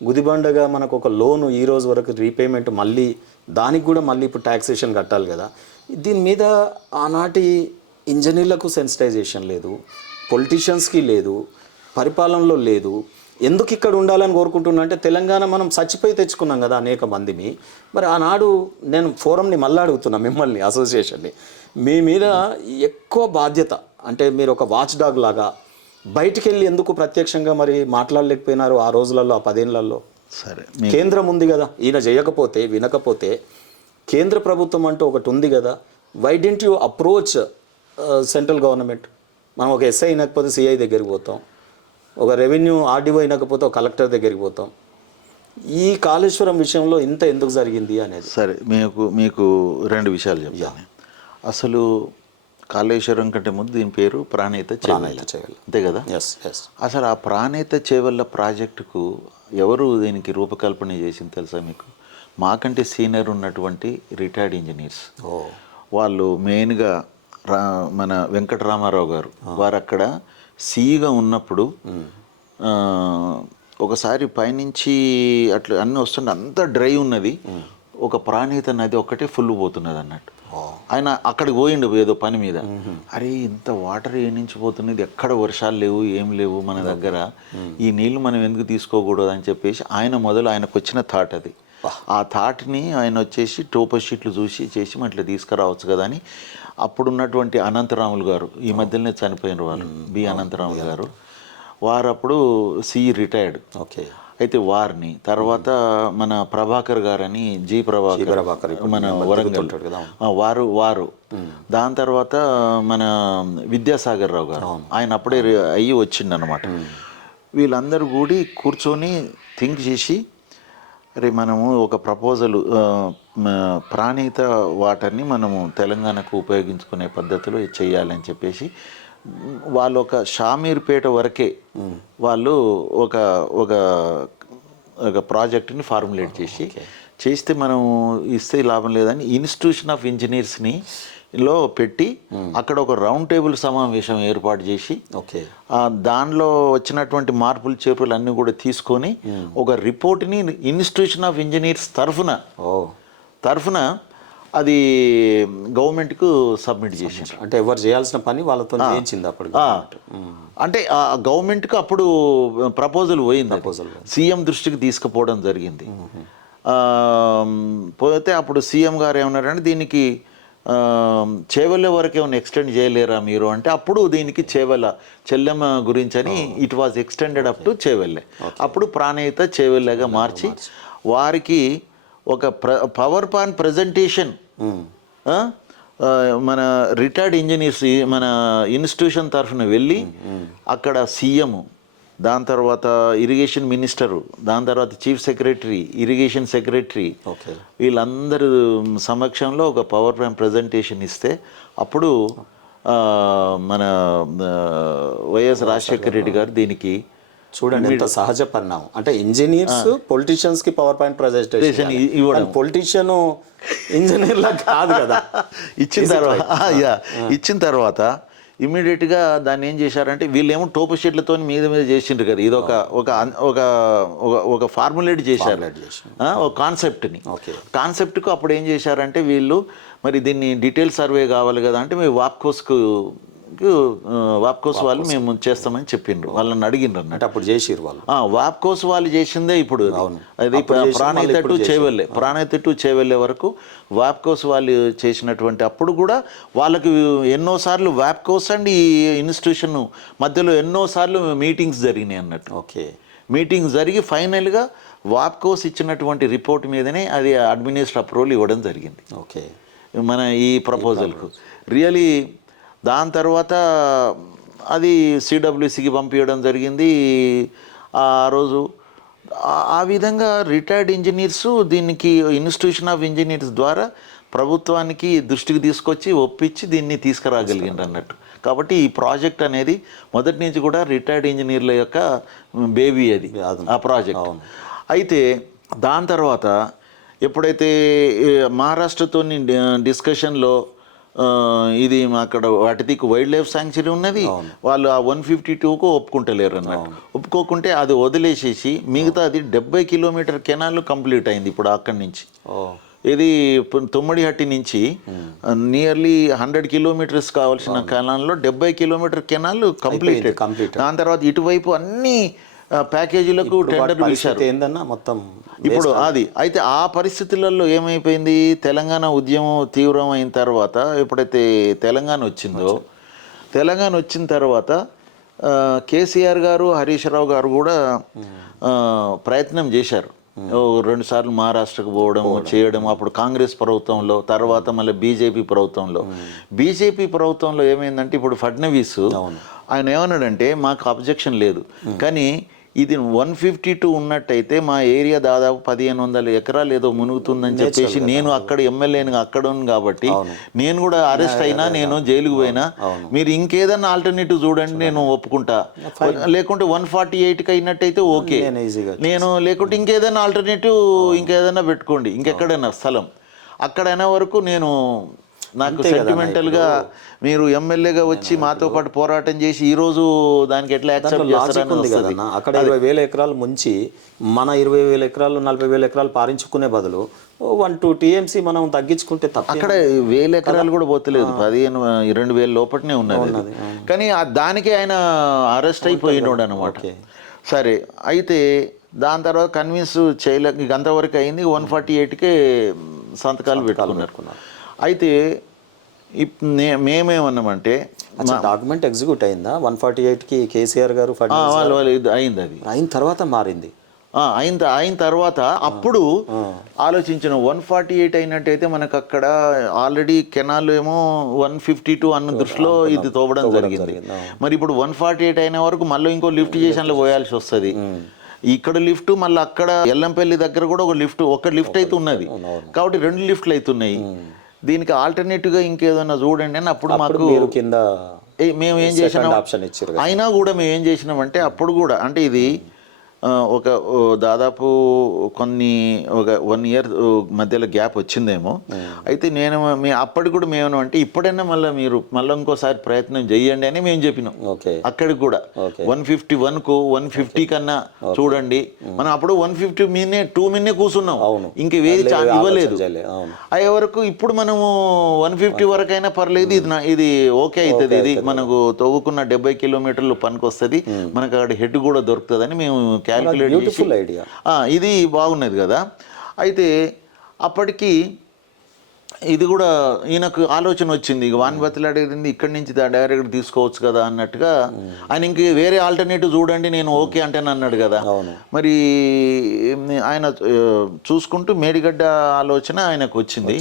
గుదిబండగా మనకు ఒక లోను ఈ రోజు వరకు రీపేమెంట్ మళ్ళీ దానికి కూడా మళ్ళీ ఇప్పుడు ట్యాక్సేషన్ కట్టాలి కదా. దీని మీద ఆనాటి ఇంజనీర్లకు సెన్సిటైజేషన్ లేదు, పొలిటీషియన్స్కి లేదు, పరిపాలనలో లేదు. ఎందుకు ఇక్కడ ఉండాలని కోరుకుంటున్నా అంటే తెలంగాణ మనం చచ్చిపోయి తెచ్చుకున్నాం కదా అనేక మందిని. మరి ఆనాడు నేను ఫోరంని మళ్ళీ అడుగుతున్నా మిమ్మల్ని అసోసియేషన్ని, మీ మీద ఎక్కువ బాధ్యత అంటే మీరు ఒక వాచ్ డాగ్ లాగా బయటికి వెళ్ళి ఎందుకు ప్రత్యక్షంగా మరి మాట్లాడలేకపోయినారు ఆ రోజులలో, ఆ 10 ఏళ్లలో? సరే, కేంద్రం ఉంది కదా, ఈయన చేయకపోతే వినకపోతే కేంద్ర ప్రభుత్వం అంటూ ఒకటి ఉంది కదా, why don't you approach central government? మనం ఒక ఎస్ఐ అయినకపోతే సిఐ దగ్గరికి పోతాం, ఒక రెవెన్యూ ఆర్డీఓ అయినకపోతే ఒక కలెక్టర్ దగ్గరికి పోతాం. ఈ కాళేశ్వరం విషయంలో ఇంత ఎందుకు జరిగింది అనేది. సరే, మీకు 2 విషయాలు చెప్తాను. అసలు కాళేశ్వరం కంటే ముందు దీని పేరు ప్రాణహిత చేవెళ్ళ, అంతే కదా? అసలు ఆ ప్రాణహిత చేవెళ్ళ ప్రాజెక్టుకు ఎవరు దీనికి రూపకల్పన చేసింది తెలుసా మీకు? మాకంటే సీనియర్ ఉన్నటువంటి రిటైర్డ్ ఇంజనీర్స్. వాళ్ళు మెయిన్గా మన వెంకటరామారావు గారు, వారు అక్కడ సీగా ఉన్నప్పుడు ఒకసారి పైనుంచి అట్లా అన్నీ వస్తుంటే అంతా డ్రై ఉన్నది, ఒక ప్రాణహిత నది ఒక్కటే ఫుల్ పోతున్నది అన్నట్టు. ఆయన అక్కడికి పోయిండు ఏదో పని మీద. అరే ఇంత వాటర్ ఏ నుంచి పోతున్నది, ఎక్కడ వర్షాలు లేవు, ఏం లేవు మన దగ్గర, ఈ నీళ్లు మనం ఎందుకు తీసుకోకూడదు అని చెప్పేసి ఆయనకు వచ్చిన థాట్ అది. ఆ థాట్ని ఆయన వచ్చేసి టోపర్ షీట్లు చూసి చేసి అట్లా తీసుకురావచ్చు కదా అని అప్పుడున్నటువంటి అనంతరాములు గారు, ఈ మధ్యలోనే చనిపోయిన వాళ్ళు, బి అనంతరాములు గారు, వారు అప్పుడు రిటైర్డ్. ఓకే. అయితే వారిని తర్వాత మన ప్రభాకర్ గారని జి ప్రభాకర్ మన వరంగల్ వారు దాని తర్వాత మన విద్యాసాగర్ రావు గారు ఆయన అప్పుడే అయ్యి వచ్చిండనమాట. వీళ్ళందరూ కూడి కూర్చొని థింక్ చేసి అరే మనము ఒక ప్రపోజల్ ప్రాణహిత వాటర్ని మనము తెలంగాణకు ఉపయోగించుకునే పద్ధతిలో చేయాలని చెప్పేసి వాళ్ళు ఒక షామీర్పేట వరకే వాళ్ళు ఒక ఒక ఒక ప్రాజెక్ట్ని ఫార్ములేట్ చేస్తే మనం ఇస్తే లాభం లేదని ఇన్స్టిట్యూషన్ ఆఫ్ ఇంజనీర్స్ని లో పెట్టి అక్కడ ఒక రౌండ్ టేబుల్ సమావేశం ఏర్పాటు చేసి దానిలో వచ్చినటువంటి మార్పులు చేర్పులు అన్నీ కూడా తీసుకొని ఒక రిపోర్ట్ని ఇన్స్టిట్యూషన్ ఆఫ్ ఇంజనీర్స్ తరఫున అది గవర్నమెంట్కు సబ్మిట్ చేసింది. అంటే ఎవరు చేయాల్సిన పని వాళ్ళతో చేయించింది అప్పుడు. అంటే ఆ గవర్నమెంట్కి అప్పుడు ప్రపోజల్ పోయింది, సీఎం దృష్టికి తీసుకుపోవడం జరిగింది. పోతే అప్పుడు సీఎం గారు ఏమన్నారంటే దీనికి చేవెళ్ళ వరకు ఏమైనా ఎక్స్టెండ్ చేయలేరా మీరు అంటే అప్పుడు దీనికి చెల్లెమ్మ గురించి అని it was extended up to చేవెళ్ళే. అప్పుడు ప్రాణహిత చేవెళ్ళగా మార్చి వారికి ఒక పవర్ పాయింట్ ప్రజెంటేషన్ మన రిటైర్డ్ ఇంజనీర్స్ మన ఇన్స్టిట్యూషన్ తరఫున వెళ్ళి అక్కడ సీఎం, దాని తర్వాత ఇరిగేషన్ మినిస్టరు, దాని తర్వాత చీఫ్ సెక్రటరీ, ఇరిగేషన్ సెక్రటరీ వీళ్ళందరూ సమక్షంలో ఒక పవర్ పాయింట్ ప్రజెంటేషన్ ఇస్తే అప్పుడు మన వైఎస్ రాజశేఖర రెడ్డి గారు దీనికి చూడండి ఎంత సహజ పరిణామం. అంటే ఇంజనీర్స్ పొలిటీషియన్స్ కి పవర్ పాయింట్ ప్రజెంటేషన్ ఇవ్వడం, పొలిటీషియన్ ఇంజనీర్ లా కాదు కదా. ఇచ్చిన తర్వాత ఇమ్మీడియట్గా దాన్ని ఏం చేశారంటే వీళ్ళేమో టోపు షీట్లతో మీద చేసిండ్రు కదా, ఇది ఒక ఫార్ములేట్ చేశారు ఒక కాన్సెప్ట్కు. అప్పుడు ఏం చేశారంటే వీళ్ళు మరి దీన్ని డీటెయిల్ సర్వే కావాలి కదా అంటే మేము వాప్కోస్ వాళ్ళు మేము చేస్తామని చెప్పిండ్రు, వాళ్ళని అడిగిండ్రు అన్నట్టు. అప్పుడు చేసిర్రు వాళ్ళు. వాప్కోస్ వాళ్ళు చేసిందే ఇప్పుడు అది ప్రాణహిత టు చేవెళ్ళే వరకు వాప్కోస్ వాళ్ళు చేసినటువంటి అప్పుడు కూడా వాళ్ళకి ఎన్నోసార్లు వాప్కోస్ అండ్ ఈ ఇన్స్టిట్యూషన్ మధ్యలో ఎన్నోసార్లు మీటింగ్స్ జరిగినాయి అన్నట్టు. మీటింగ్స్ జరిగి ఫైనల్గా వాప్కోస్ ఇచ్చినటువంటి రిపోర్ట్ మీదనే అది అడ్మినిస్ట్రేటివ్ అప్రూవల్ ఇవ్వడం జరిగింది మన ఈ ప్రపోజల్కు. రియలీ దాని తర్వాత అది సిడబ్ల్యూసికి పంపించడం జరిగింది ఆ రోజు. ఆ విధంగా రిటైర్డ్ ఇంజనీర్స్ దీనికి ఇన్స్టిట్యూషన్ ఆఫ్ ఇంజనీర్స్ ద్వారా ప్రభుత్వానికి దృష్టికి తీసుకొచ్చి ఒప్పించి దీన్ని తీసుకురాగలిగిండ్రు అన్నట్టు. కాబట్టి ఈ ప్రాజెక్ట్ అనేది మొదటి నుంచి కూడా రిటైర్డ్ ఇంజనీర్ల యొక్క బేబీ అది ఆ ప్రాజెక్ట్. అయితే దాని తర్వాత ఎప్పుడైతే మహారాష్ట్రతో డిస్కషన్లో ఇది అక్కడ వాటికి వైల్డ్ లైఫ్ శాంక్చురీ ఉన్నది, వాళ్ళు ఆ 152కు ఒప్పుకుంటలేరు అన్నట్టు. ఒప్పుకోకుంటే అది వదిలేసేసి మిగతా అది 70 కిలోమీటర్ కెనాల్ కంప్లీట్ అయింది ఇప్పుడు అక్కడి నుంచి. ఇది తుమ్మడిహట్టి నుంచి నియర్లీ 100 కిలోమీటర్స్ కావాల్సిన కెనాల్లో 70 కిలోమీటర్ కెనాల్ కంప్లీటెడ్. దాని తర్వాత ఇటువైపు అన్ని ప్యాకేజీలకు టెండర్లు పిలిచారు ఏందన్నా మొత్తం ఇప్పుడు అది. అయితే ఆ పరిస్థితులలో ఏమైపోయింది, తెలంగాణ ఉద్యమం తీవ్రం అయిన తర్వాత ఎప్పుడైతే తెలంగాణ వచ్చిన తర్వాత కేసీఆర్ గారు హరీష్ రావు గారు కూడా ప్రయత్నం చేశారు. 2 సార్లు మహారాష్ట్రకు పోవడం చేయడం అప్పుడు కాంగ్రెస్ ప్రభుత్వంలో, తర్వాత మళ్ళీ బీజేపీ ప్రభుత్వంలో ఏమైందంటే ఇప్పుడు ఫడ్నవీస్ ఆయన ఏమన్నాడంటే మాకు అబ్జెక్షన్ లేదు కానీ ఇది 152 ఉన్నట్టయితే మా ఏరియా దాదాపు 1500 ఎకరాలు ఏదో మునుగుతుందని చెప్పేసి నేను అక్కడ ఎమ్మెల్యేని అక్కడ ఉంది కాబట్టి నేను కూడా అరెస్ట్ అయినా నేను జైలుకు పోయినా మీరు ఇంకేదన్నా ఆల్టర్నేటివ్ చూడండి నేను ఒప్పుకుంటా, లేకుంటే 148కి అయినట్టయితే ఓకే నేను, లేకుంటే ఇంకేదైనా ఆల్టర్నేటివ్ ఇంకేదైనా పెట్టుకోండి ఇంకెక్కడైనా స్థలం అక్కడైనా వరకు నేను నాకు సెంటిమెంటల్గా మీరు ఎమ్మెల్యేగా వచ్చి మాతో పాటు పోరాటం చేసి ఈరోజు దానికి ఎట్లా యాక్సెప్ట్ చేస్తారని. అక్కడ 20,000 ఎకరాలు ముంచి మన 20,000 ఎకరాలు 40,000 ఎకరాలు పారించుకునే బదులు 1-2 TMC మనం తగ్గించుకుంటే తప్ప. అక్కడ 1000 ఎకరాలు కూడా పోతలేదు, 15-20,000 లోపలనే ఉన్నది. కానీ దానికి ఆయన అరెస్ట్ అయిపోయినాడు అనమాట. సరే అయితే దాని తర్వాత కన్విన్స్ చేయలేక అంతవరకు అయింది. 148కే సంతకాలు పెట్టుకున్నారు. అయితే మేమేమన్నామంటే డాక్యుమెంట్ ఎగ్జిక్యూట్ అయిందా 148కి కేసీఆర్ గారు అయింది, అది అయిన తర్వాత మారింది. అయిన తర్వాత అప్పుడు ఆలోచించిన 148 అయినట్టయితే మనకు అక్కడ ఆల్రెడీ కెనాల్ ఏమో 152 అన్న దృష్టిలో ఇది తోవడం జరిగింది. మరి ఇప్పుడు 148 అయిన వరకు మళ్ళీ ఇంకో లిఫ్ట్ స్టేషన్లో పోయాల్సి వస్తుంది. ఇక్కడ లిఫ్ట్ మళ్ళీ అక్కడ ఎల్లంపల్లి దగ్గర కూడా ఒక లిఫ్ట్ అయితే ఉన్నది కాబట్టి 2 లిఫ్ట్లు అవుతున్నాయి. దీనికి ఆల్టర్నేటివ్గా ఇంకేదన్నా చూడండి అని అప్పుడు మాకు కింద మేము ఏం చేసినాం అయినా కూడా మేము ఏం చేసినామంటే అప్పుడు కూడా అంటే ఇది దాదాపు ఒక 1 year మధ్యలో గ్యాప్ వచ్చిందేమో. అయితే అప్పటికి కూడా మేము అంటే ఇప్పుడైనా మీరు మళ్ళీ ఇంకోసారి ప్రయత్నం చేయండి అని మేము చెప్పినాం. అక్కడికి కూడా 151కు 150 కన్నా చూడండి. మనం అప్పుడు 150 మీదనే 2 మీదనే కూర్చున్నాం, ఇంక వేది ఇవ్వలేదు. అయ్యే వరకు ఇప్పుడు మనము 150 వరకైనా పర్లేదు, ఇది ఓకే అవుతుంది, ఇది మనకు తవ్వుకున్న 70 kilometers పనికి వస్తుంది, మనకు అక్కడ హెడ్ కూడా దొరుకుతుందని మేము క్యాల్కులేట్ చేసి ఇది బాగున్నది కదా. అయితే అప్పటికి ఇది కూడా ఈయనకు ఆలోచన వచ్చింది, ఇక వాన్ బతిలాడేది ఇక్కడి నుంచి డైరెక్ట్ తీసుకోవచ్చు కదా అన్నట్టుగా. ఆయన ఇంక వేరే ఆల్టర్నేటివ్ చూడండి నేను ఓకే అంటే అన్నాడు కదా. మరి ఆయన చూసుకుంటూ మేడిగడ్డ ఆలోచన ఆయనకు వచ్చింది.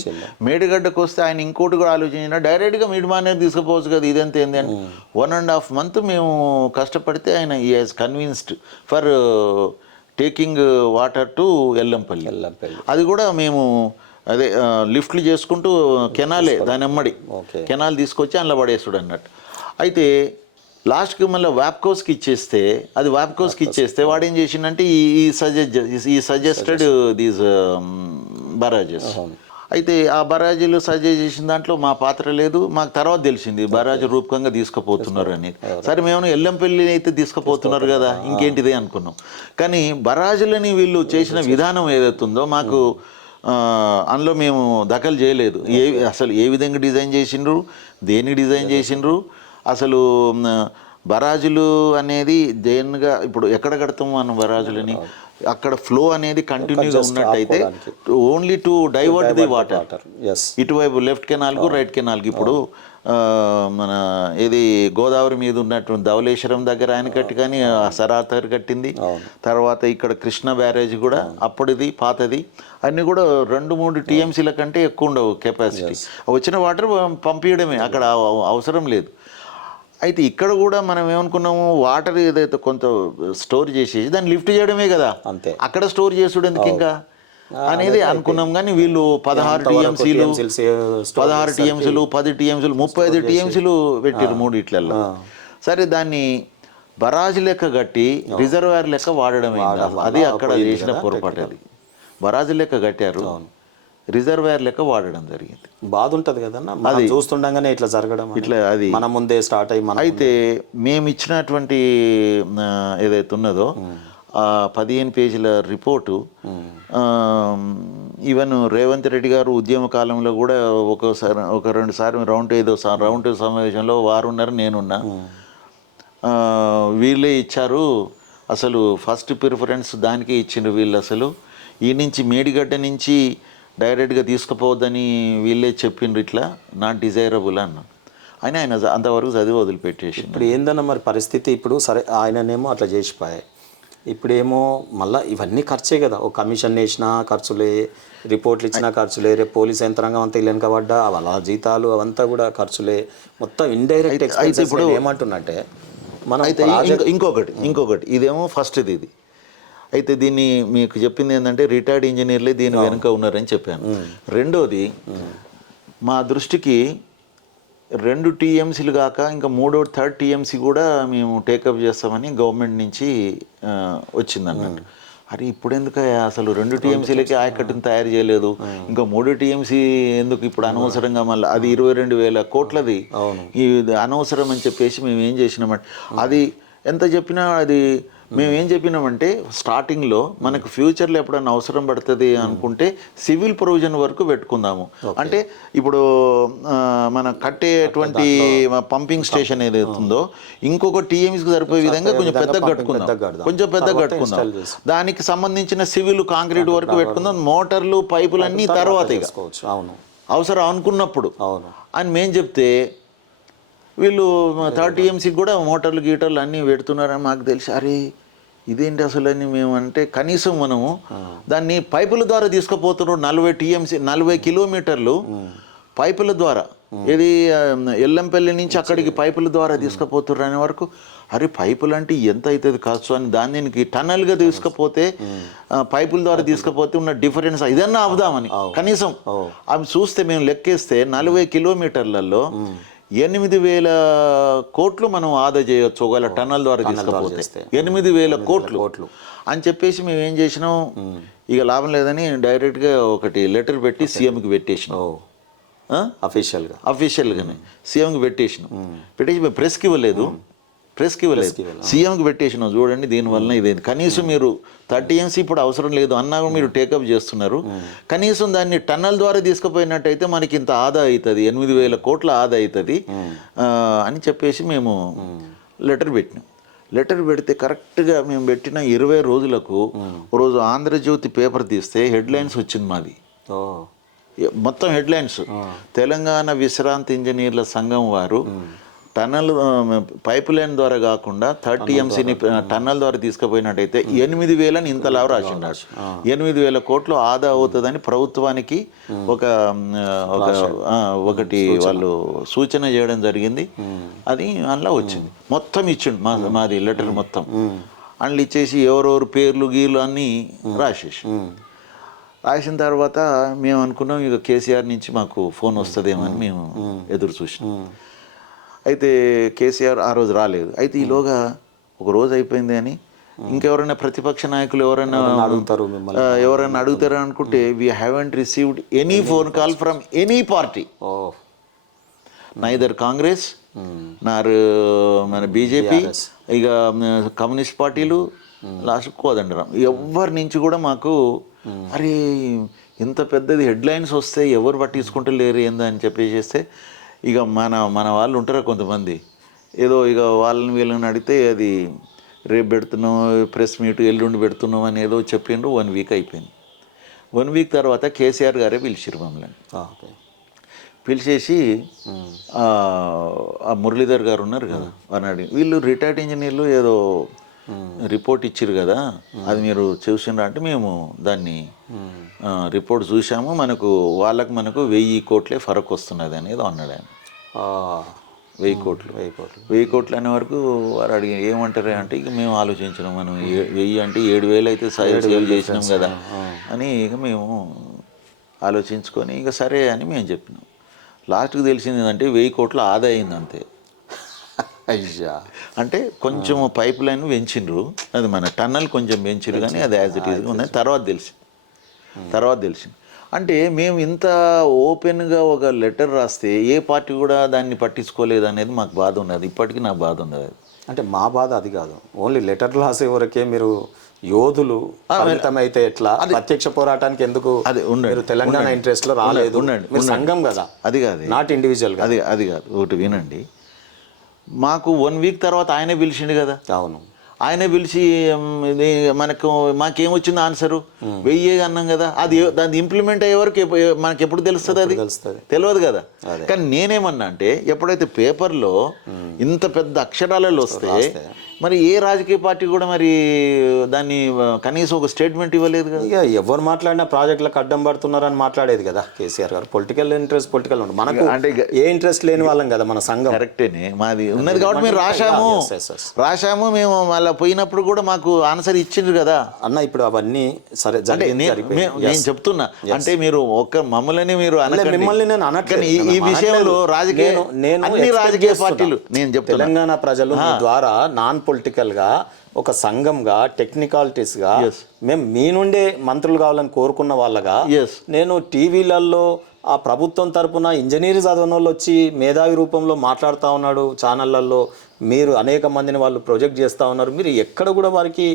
మేడిగడ్డకు వస్తే ఆయన ఇంకోటి కూడా ఆలోచించిన డైరెక్ట్గా మిడ్మానేర్ తీసుకుపోవచ్చు కదా, ఇదంతా ఏంది అని 1.5 months మేము కష్టపడితే ఆయన ఈ has convinced for taking water to Yellampalli. అది కూడా మేము అదే లిఫ్ట్లు చేసుకుంటూ కెనాలే దాని అమ్మడి కెనాల్ తీసుకొచ్చి అందులో పడేస్తుడు అన్నట్టు. అయితే లాస్ట్కి మళ్ళీ వ్యాప్కోస్కి ఇచ్చేస్తే వాడు ఏం చేసిండంటే ఈ సజెస్టెడ్ దీస్ బరాజెస్. అయితే ఆ బరాజీలు సజెస్ట్ చేసిన దాంట్లో మా పాత్ర లేదు. మాకు తర్వాత తెలిసింది బరాజు రూపకంగా తీసుకుపోతున్నారు అనేది. సరే మేము ఎల్లంపల్లి అయితే తీసుకుపోతున్నారు కదా ఇంకేంటిదే అనుకున్నాం. కానీ బరాజులని వీళ్ళు చేసిన విధానం ఏదైతుందో మాకు అందులో మేము దఖలు చేయలేదు. అసలు ఏ విధంగా డిజైన్ చేసిండ్రు, దేనికి డిజైన్ చేసిండ్రు, అసలు బరాజులు అనేది దేనిగా ఇప్పుడు ఎక్కడ కడతాము మనం బరాజులని, అక్కడ ఫ్లో అనేది కంటిన్యూగా ఉన్నట్టయితే only to divert the water ఇటువైపు లెఫ్ట్ కెనాల్కు రైట్ కెనాల్కి. ఇప్పుడు మన ఇది గోదావరి మీద ఉన్నటువంటి ధవళేశ్వరం దగ్గర ఆయన కట్టి కానీ సరాతర్ కట్టింది. తర్వాత ఇక్కడ కృష్ణ బ్యారేజ్ కూడా అప్పటిది పాతది, అన్నీ కూడా 2-3 TMCల కంటే ఎక్కువ ఉండవు కెపాసిటీ. వచ్చిన వాటర్ పంపించడమే, అక్కడ అవసరం లేదు. అయితే ఇక్కడ కూడా మనం ఏమనుకున్నాము, వాటర్ ఏదైతే కొంత స్టోర్ చేసేసి దాన్ని లిఫ్ట్ చేయడమే కదా, అంతే. అక్కడ స్టోర్ చేసుడు ఎందుకు ఇంకా అనేది అనుకున్నాం. కానీ వీళ్ళు 16 TMCలు 10 TMCలు 35 TMCలు పెట్టారు 3 ఇట్లలో. సరే దాన్ని బరాజ్ లెక్క కట్టి రిజర్వాయర్ లెక్క వాడడమే, అది అక్కడ చేసిన పొరపాటు. అది బరాజ్ లెక్క కట్టారు, రిజర్వాయర్ లెక్క వాడడం జరిగింది. బాధ ఉంటుంది కదన్నా అది చూస్తుండగానే ఇట్లా జరగడం, ఇట్లా అది మన ముందే స్టార్ట్ అయ్యి. అయితే మేము ఇచ్చినటువంటి ఏదైతే ఉన్నదో 15 పేజీల రిపోర్టు, ఈవెన్ రేవంత్ రెడ్డి గారు ఉద్యమ కాలంలో కూడా ఒక 2 సార్లు రౌండ్ సమావేశంలో వారున్నారు, నేనున్నా, వీళ్ళే ఇచ్చారు. అసలు ఫస్ట్ ప్రిఫరెన్స్ దానికే ఇచ్చిండ్రు వీళ్ళు. అసలు ఈ నుంచి మేడిగడ్డ నుంచి డైరెక్ట్గా తీసుకుపోవద్దని వీళ్ళే చెప్పిండ్రు, ఇట్లా నాట్ డిజైరబుల్ అన్న. ఆయన అంతవరకు చదివి వదిలిపెట్టేసి. ఇప్పుడు ఏందన్న మరి పరిస్థితి, ఇప్పుడు సరే ఆయననేమో అట్లా చేసిపోయాయి, ఇప్పుడేమో మళ్ళీ ఇవన్నీ ఖర్చే కదా. ఒక కమిషన్ వేసినా ఖర్చులే, రిపోర్ట్లు ఇచ్చినా ఖర్చులే, రేపు పోలీస్ యంత్రాంగం అంతా ఇల్లు వెనకబడ్డా వాళ్ళ జీతాలు అవంతా కూడా ఖర్చులే, మొత్తం ఇండైరెక్ట్ ఎక్స్పెన్సెస్. ఇప్పుడు ఏమంటున్నట్టే మనం అయితే ఇంకొకటి ఇదేమో ఫస్ట్ ఇది. అయితే దీన్ని మీకు చెప్పింది ఏంటంటే రిటైర్డ్ ఇంజనీర్లే దీని వెనుక ఉన్నారని చెప్పాను. రెండోది మా దృష్టికి 2 TMCలు కాక ఇంకా 3rd TMC కూడా మేము టేకప్ చేస్తామని గవర్నమెంట్ నుంచి వచ్చిందన్నట్టు. అరే ఇప్పుడు ఎందుకు అసలు 2 TMCలకి ఆయకట్టును తయారు చేయలేదు, ఇంకా 3 TMC ఎందుకు ఇప్పుడు అనవసరంగా, మళ్ళీ అది 22,000 కోట్లది, ఇది అనవసరం అని చెప్పేసి మేము ఏం చేసినామంటే, అది ఎంత చెప్పినా అది మేము ఏం చెప్పినామంటే స్టార్టింగ్లో మనకు ఫ్యూచర్లో ఎప్పుడైనా అవసరం పడుతుంది అనుకుంటే సివిల్ ప్రొవిజన్ వరకు పెట్టుకుందాము. అంటే ఇప్పుడు మనం కట్టేటువంటి పంపింగ్ స్టేషన్ ఏదైతే ఉందో ఇంకొక TMCకి సరిపోయే విధంగా కొంచెం పెద్దగా కట్టుకుందాం, దానికి సంబంధించిన సివిల్ కాంక్రీట్ వరకు పెట్టుకుందాం, మోటార్లు పైపులు అన్నీ తర్వాత అవసరం అనుకున్నప్పుడు అని మేము చెప్తే, వీళ్ళు 3rd TMCకి కూడా మోటార్లు గీటర్లు అన్నీ పెడుతున్నారని మాకు తెలిసి, అరే ఇదేంటి అసలు అని మేము అంటే కనీసం మనము దాన్ని పైపుల ద్వారా తీసుకుపోతున్నారు 40 TMC 40 కిలోమీటర్లు పైపుల ద్వారా, ఇది ఎల్లంపల్లి నుంచి అక్కడికి పైపుల ద్వారా తీసుకుపోతున్నారు అనే వరకు అరే పైపులు అంటే ఎంత అవుతుంది కావచ్చు అని దానికి టన్నల్గా తీసుకుపోతే పైపుల ద్వారా తీసుకుపోతే ఉన్న డిఫరెన్స్ ఇదన్నా అవుదామని కనీసం అవి చూస్తే మేము లెక్కేస్తే 40 కిలోమీటర్లలో 8,000 కోట్లు మనం ఆదా చేయొచ్చు ఒకవేళ టన్నల్ ద్వారా తీసుకుపోతే 8,000 కోట్లు అని చెప్పేసి మేము ఏం చేసినాం, ఇక లాభం లేదని డైరెక్ట్గా ఒకటి లెటర్ పెట్టి సీఎంకి పెట్టేసినాం. అఫీషియల్గానే సీఎంకి పెట్టేసినాం. పెట్టేసి మేము ప్రెస్కి ఇవ్వలేదు సీఎంకి పెట్టేసినాం. చూడండి దీనివల్ల ఇదేంటి, కనీసం మీరు 30 TMC ఇప్పుడు అవసరం లేదు అన్నా మీరు టేకప్ చేస్తున్నారు, కనీసం దాన్ని టన్నల్ ద్వారా తీసుకుపోయినట్టయితే మనకి ఇంత ఆదా అవుతుంది, 8,000 కోట్ల ఆదా అవుతుంది అని చెప్పేసి మేము లెటర్ పెట్టినాం. లెటర్ పెడితే కరెక్ట్గా మేము పెట్టిన 20 రోజులకు రోజు ఆంధ్రజ్యోతి పేపర్ తీస్తే హెడ్లైన్స్ వచ్చింది మాది, మొత్తం హెడ్లైన్స్. తెలంగాణ విశ్రాంతి ఇంజనీర్ల సంఘం వారు టన్నల్ పైప్ లైన్ ద్వారా కాకుండా 30 TMCని టన్నల్ ద్వారా తీసుకుపోయినట్టయితే 8,000 ఇంతలా రాసిండు. 8,000 కోట్లు ఆదా అవుతుందని ప్రభుత్వానికి ఒకటి వాళ్ళు సూచన చేయడం జరిగింది. అది అందులో వచ్చింది, మొత్తం ఇచ్చిండు మాది లెటర్ మొత్తం. అందులో ఇచ్చేసి ఎవరెవరు పేర్లు గీర్లు అన్నీ రాసిన తర్వాత మేము అనుకున్నాం ఇక కేసీఆర్ నుంచి మాకు ఫోన్ వస్తుందేమో అని మేము ఎదురు చూసినాం. అయితే కేసీఆర్ ఆ రోజు రాలేదు. అయితే ఈలోగా ఒక రోజు అయిపోయింది అని ఇంకెవరైనా ప్రతిపక్ష నాయకులు ఎవరైనా అడుగుతారు అనుకుంటే we haven't received any phone call from any party, neither Congress నార్ మన బీజేపీ, ఇక కమ్యూనిస్ట్ పార్టీలు, లాస్ట్ కోదండరాం, ఎవరి నుంచి కూడా మాకు అరే ఇంత పెద్దది హెడ్లైన్స్ వస్తే ఎవరు పట్టించుకుంటలేరు ఏందా అని చెప్పేసేస్తే ఇక మన వాళ్ళు ఉంటారా కొంతమంది, ఏదో ఇక వాళ్ళని వీళ్ళని అడిగితే అది రేపు పెడుతున్నాం ప్రెస్ మీట్ ఎల్లుండి పెడుతున్నాం అని ఏదో చెప్పిండ్రు. 1 వీక్ అయిపోయింది. 1 వీక్ తర్వాత కేసీఆర్ గారే పిలిచిరు మమ్మల్ని. పిలిచేసి ఆ మురళీధర్ గారు ఉన్నారు కదా వారిని అడిగి, వీళ్ళు రిటైర్డ్ ఇంజనీర్లు ఏదో రిపోర్ట్ ఇచ్చిరు కదా అది మీరు చూసిండ్రా అంటే మేము దాన్ని రిపోర్ట్ చూసాము, మనకు 1000 కోట్లే ఫరక్ వస్తున్నది అనేది అన్నాడు ఆయన. 1000 కోట్లు అనే వరకు వారు అడిగి ఏమంటారు అంటే ఇక మేము ఆలోచించినాం, మనం 1000 అంటే 7,000 అయితే సేవ్ చేసినాం కదా అని ఇక మేము ఆలోచించుకొని ఇక సరే అని మేము చెప్పినాం. లాస్ట్కి తెలిసింది ఏంటంటే 1000 కోట్లు ఆదా అయింది అంతే. అయ్యా అంటే కొంచెం పైప్ లైన్ పెంచిండ్రు, అది మన టన్నల్ కొంచెం పెంచిరు కానీ అది యాజ్ ఇట్ ఈజ్గా ఉందని తర్వాత తెలిసింది. అంటే మేము ఇంత ఓపెన్గా ఒక లెటర్ రాస్తే ఏ పార్టీ కూడా దాన్ని పట్టించుకోలేదు అనేది మాకు బాధ ఉన్నది, ఇప్పటికీ నాకు బాధ ఉన్నది. అంటే మా బాధ అది కాదు, ఓన్లీ లెటర్ రాసే వరకే మీరు యోధులు అయితే ఎట్లా ప్రత్యక్ష పోరాటానికి ఎందుకు మీరు తెలంగాణ ఇంట్రెస్ట్ లో రాలేదు, సంఘం కదా, అది కాదు నాట్ ఇండివిజువల్, అది కాదు. ఒకటి వినండి, మాకు 1 వీక్ తర్వాత ఆయనే పిలిచిండు కదా. అవును, ఆయనే పిలిచి మాకేమొచ్చింది ఆన్సరు 1000 అన్నాం కదా, అది దాన్ని ఇంప్లిమెంట్ అయ్యే వరకు మనకి ఎప్పుడు తెలుస్తుంది, అది తెలియదు కదా. కానీ నేనేమన్నా అంటే ఎప్పుడైతే పేపర్లో ఇంత పెద్ద అక్షరాలలో వస్తే మరి ఏ రాజకీయ పార్టీ కూడా మరి దాన్ని కనీసం ఒక స్టేట్మెంట్ ఇవ్వలేదు కదా. ఇక ఎవరు మాట్లాడినా ప్రాజెక్టులకు అడ్డం పడుతున్నారని మాట్లాడేది కదా కేసీఆర్ గారు. పొలిటికల్ ఉంటుంది మనకు, అంటే ఏ ఇంట్రెస్ట్ లేని వాళ్ళం కదా మన సంఘం. కరెక్టేనే, మాది ఉన్నది కాబట్టి మేము రాశాము మేము మళ్ళీ పోయినప్పుడు కూడా మాకు ఆన్సర్ ఇచ్చిండ్రు కదా అన్న. ఇప్పుడు అవన్నీ సరే నేను చెప్తున్నా, అంటే మీరు ఒక్క మమ్మల్ని మీరు మిమ్మల్ని నేను అనట్లేదు, ఈ విషయంలో రాజకీయ పార్టీలు నేను చెప్తాను తెలంగాణ ప్రజలు మీ ద్వారా నాన్ పొలిటికల్గా ఒక సంఘంగా టెక్నికాలిటీస్గా మేము మీ నుండే మంత్రులు కావాలని కోరుకున్న వాళ్ళగా నేను టీవీలలో ఆ ప్రభుత్వం తరపున ఇంజనీర్ చదివిన వాళ్ళు వచ్చి మేధావి రూపంలో మాట్లాడుతూ ఉన్నాడు ఛానళ్ళల్లో, మీరు అనేక మందిని వాళ్ళు ప్రొజెక్ట్ చేస్తూ ఉన్నారు. మీరు ఎక్కడ కూడా వారికి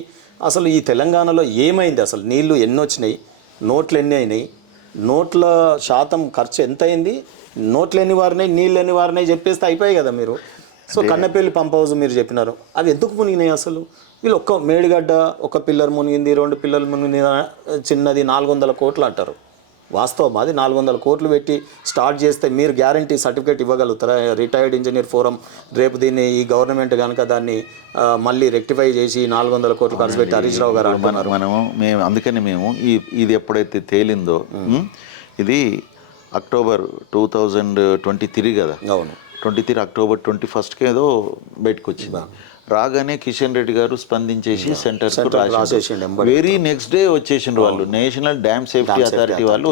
అసలు ఈ తెలంగాణలో ఏమైంది, అసలు నీళ్లు ఎన్ని వచ్చినాయి, నోట్లు ఎన్ని అయినాయి, నోట్ల శాతం ఖర్చు ఎంత అయింది, నోట్లు ఎన్ని వారినాయి, నీళ్ళు ఎన్ని వారినాయి చెప్పేస్తే అయిపోయాయి కదా మీరు. సో కన్నపల్లి పంప్ హౌస్ మీరు చెప్పినారు, అవి ఎందుకు మునిగినాయి అసలు? వీళ్ళు ఒక్క మేడిగడ్డ ఒక పిల్లర్ మునిగింది, 2 పిల్లలు మునిగింది, చిన్నది 400 కోట్లు అంటారు. వాస్తవం అది 400 కోట్లు పెట్టి స్టార్ట్ చేస్తే మీరు గ్యారంటీ సర్టిఫికేట్ ఇవ్వగలుగుతారా? రిటైర్డ్ ఇంజనీర్ ఫోరం రేపు దీన్ని ఈ గవర్నమెంట్ కనుక దాన్ని మళ్ళీ రెక్టిఫై చేసి 400 కోట్లు ఖర్చు పెట్టి హరీష్ రావు గారు అంటున్నారు. మేము అందుకని మేము ఇది ఎప్పుడైతే తేలిందో ఇది అక్టోబర్ 2023 కదా, అవును 23 అక్టోబర్ 21కి ఏదో బయటకు వచ్చింది. రాగానే కిషన్ రెడ్డి గారు స్పందించేసి సెంటర్ రాసేసిండు. వెరీ నెక్స్ట్ డే వచ్చేసిండ్రు వాళ్ళు, నేషనల్ డ్యామ్ సేఫ్టీ అథారిటీ వాళ్ళు